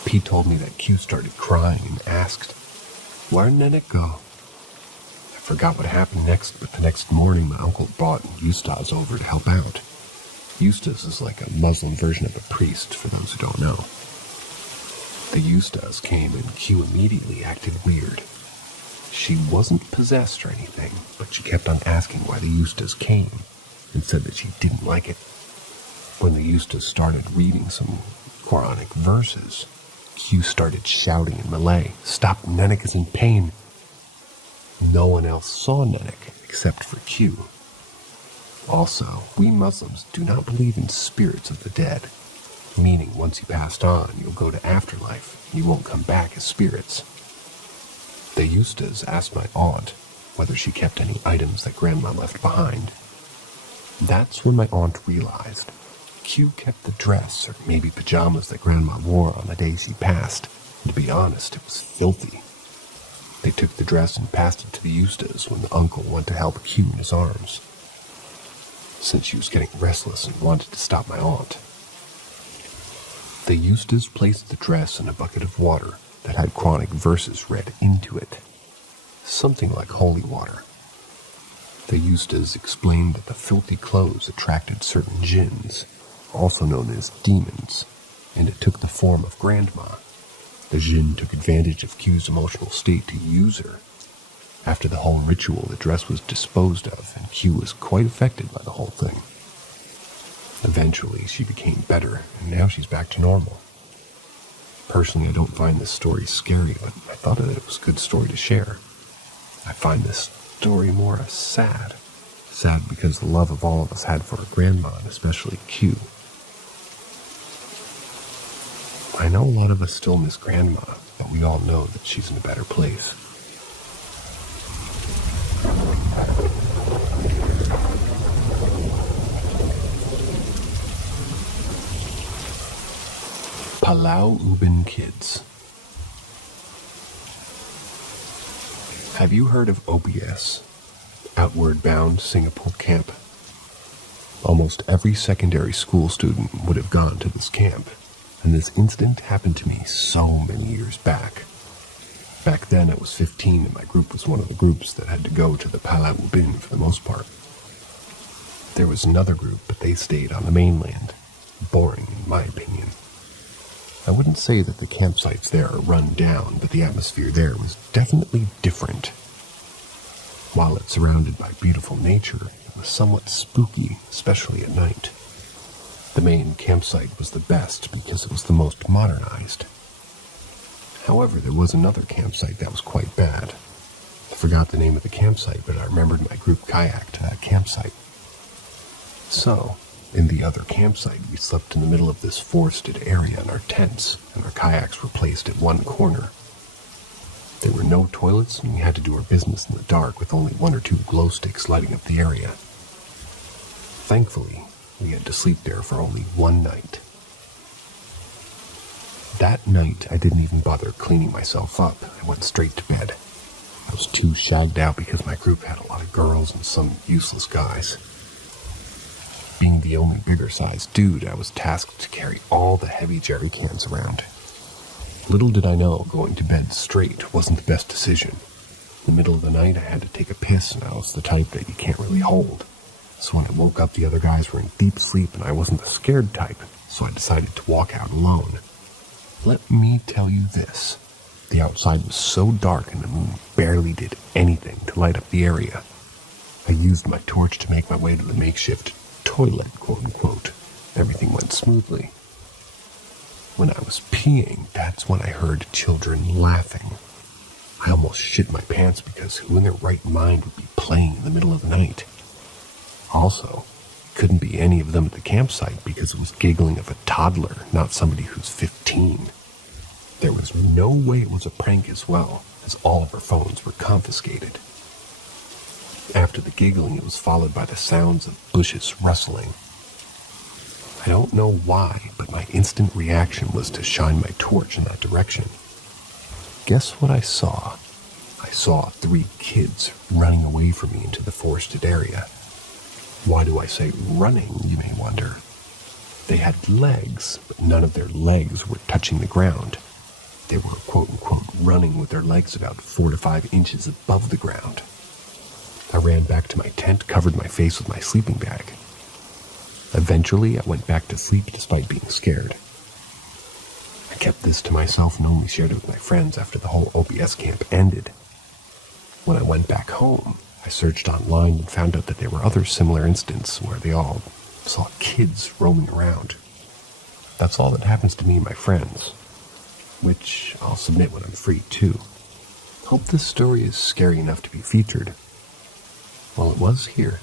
Pete told me that Q started crying and asked, "Where'd Nenek go?" I forgot what happened next, but the next morning my uncle brought Eustace over to help out. Eustace is like a Muslim version of a priest, for those who don't know. The Eustace came and Q immediately acted weird. She wasn't possessed or anything, but she kept on asking why the Eustace came and said that she didn't like it. When the Eustace started reading some Quranic verses, Q started shouting in Malay, "Stop, Nenek is in pain." No one else saw Nenek except for Q. Also, we Muslims do not believe in spirits of the dead, meaning once you passed on, you'll go to afterlife, and you won't come back as spirits. The Eustace asked my aunt whether she kept any items that Grandma left behind. That's when my aunt realized Q kept the dress or maybe pajamas that Grandma wore on the day she passed, and to be honest, it was filthy. They took the dress and passed it to the Eustace when the uncle went to help Q in his arms, since she was getting restless and wanted to stop my aunt. The Eustace placed the dress in a bucket of water that had Quranic verses read into it, something like holy water. The Eustace explained that the filthy clothes attracted certain jinns, also known as demons, and it took the form of Grandma. The jinn took advantage of Q's emotional state to use her. After the whole ritual, the dress was disposed of, and Q was quite affected by the whole thing. Eventually, she became better, and now she's back to normal. Personally, I don't find this story scary, but I thought that it was a good story to share. I find this story more sad. Sad because the love of all of us had for our Grandma, and especially Q. I know a lot of us still miss Grandma, but we all know that she's in a better place. Palau Ubin Kids. Have you heard of OBS, Outward Bound Singapore Camp? Almost every secondary school student would have gone to this camp, and this incident happened to me so many years back. Back then I was 15 and my group was one of the groups that had to go to the Palau Ubin for the most part. There was another group, but they stayed on the mainland. Boring, in my opinion. I wouldn't say that the campsites there are run down, but the atmosphere there was definitely different. While it's surrounded by beautiful nature, it was somewhat spooky, especially at night. The main campsite was the best because it was the most modernized. However, there was another campsite that was quite bad. I forgot the name of the campsite, but I remembered my group kayaked to that campsite. So, in the other campsite, we slept in the middle of this forested area in our tents, and our kayaks were placed at one corner. There were no toilets, and we had to do our business in the dark with only 1 or 2 glow sticks lighting up the area. Thankfully, we had to sleep there for only one night. That night, I didn't even bother cleaning myself up. I went straight to bed. I was too shagged out because my group had a lot of girls and some useless guys. Being the only bigger-sized dude, I was tasked to carry all the heavy jerry cans around. Little did I know going to bed straight wasn't the best decision. In the middle of the night, I had to take a piss, and I was the type that you can't really hold. So when I woke up, the other guys were in deep sleep, and I wasn't the scared type, so I decided to walk out alone. Let me tell you this. The outside was so dark, and the moon barely did anything to light up the area. I used my torch to make my way to the makeshift toilet, quote-unquote. Everything went smoothly. When I was peeing, that's when I heard children laughing. I almost shit my pants because who in their right mind would be playing in the middle of the night? Also, couldn't be any of them at the campsite because it was giggling of a toddler, not somebody who's 15. There was no way it was a prank as well, as all of our phones were confiscated. After the giggling, it was followed by the sounds of bushes rustling. I don't know why, but my instant reaction was to shine my torch in that direction. Guess what I saw? I saw 3 kids running away from me into the forested area. Why do I say running, you may wonder? They had legs, but none of their legs were touching the ground. They were, quote-unquote, running with their legs about 4 to 5 inches above the ground. I ran back to my tent, covered my face with my sleeping bag. Eventually, I went back to sleep despite being scared. I kept this to myself and only shared it with my friends after the whole OBS camp ended. When I went back home, I searched online and found out that there were other similar incidents where they all saw kids roaming around. That's all that happens to me and my friends, which I'll submit when I'm free too. Hope this story is scary enough to be featured. Well, it was here.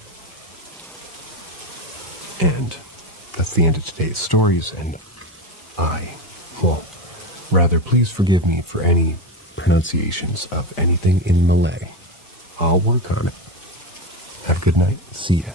And that's the end of today's stories, and please forgive me for any pronunciations of anything in Malay. I'll work on it. Have a good night. See ya.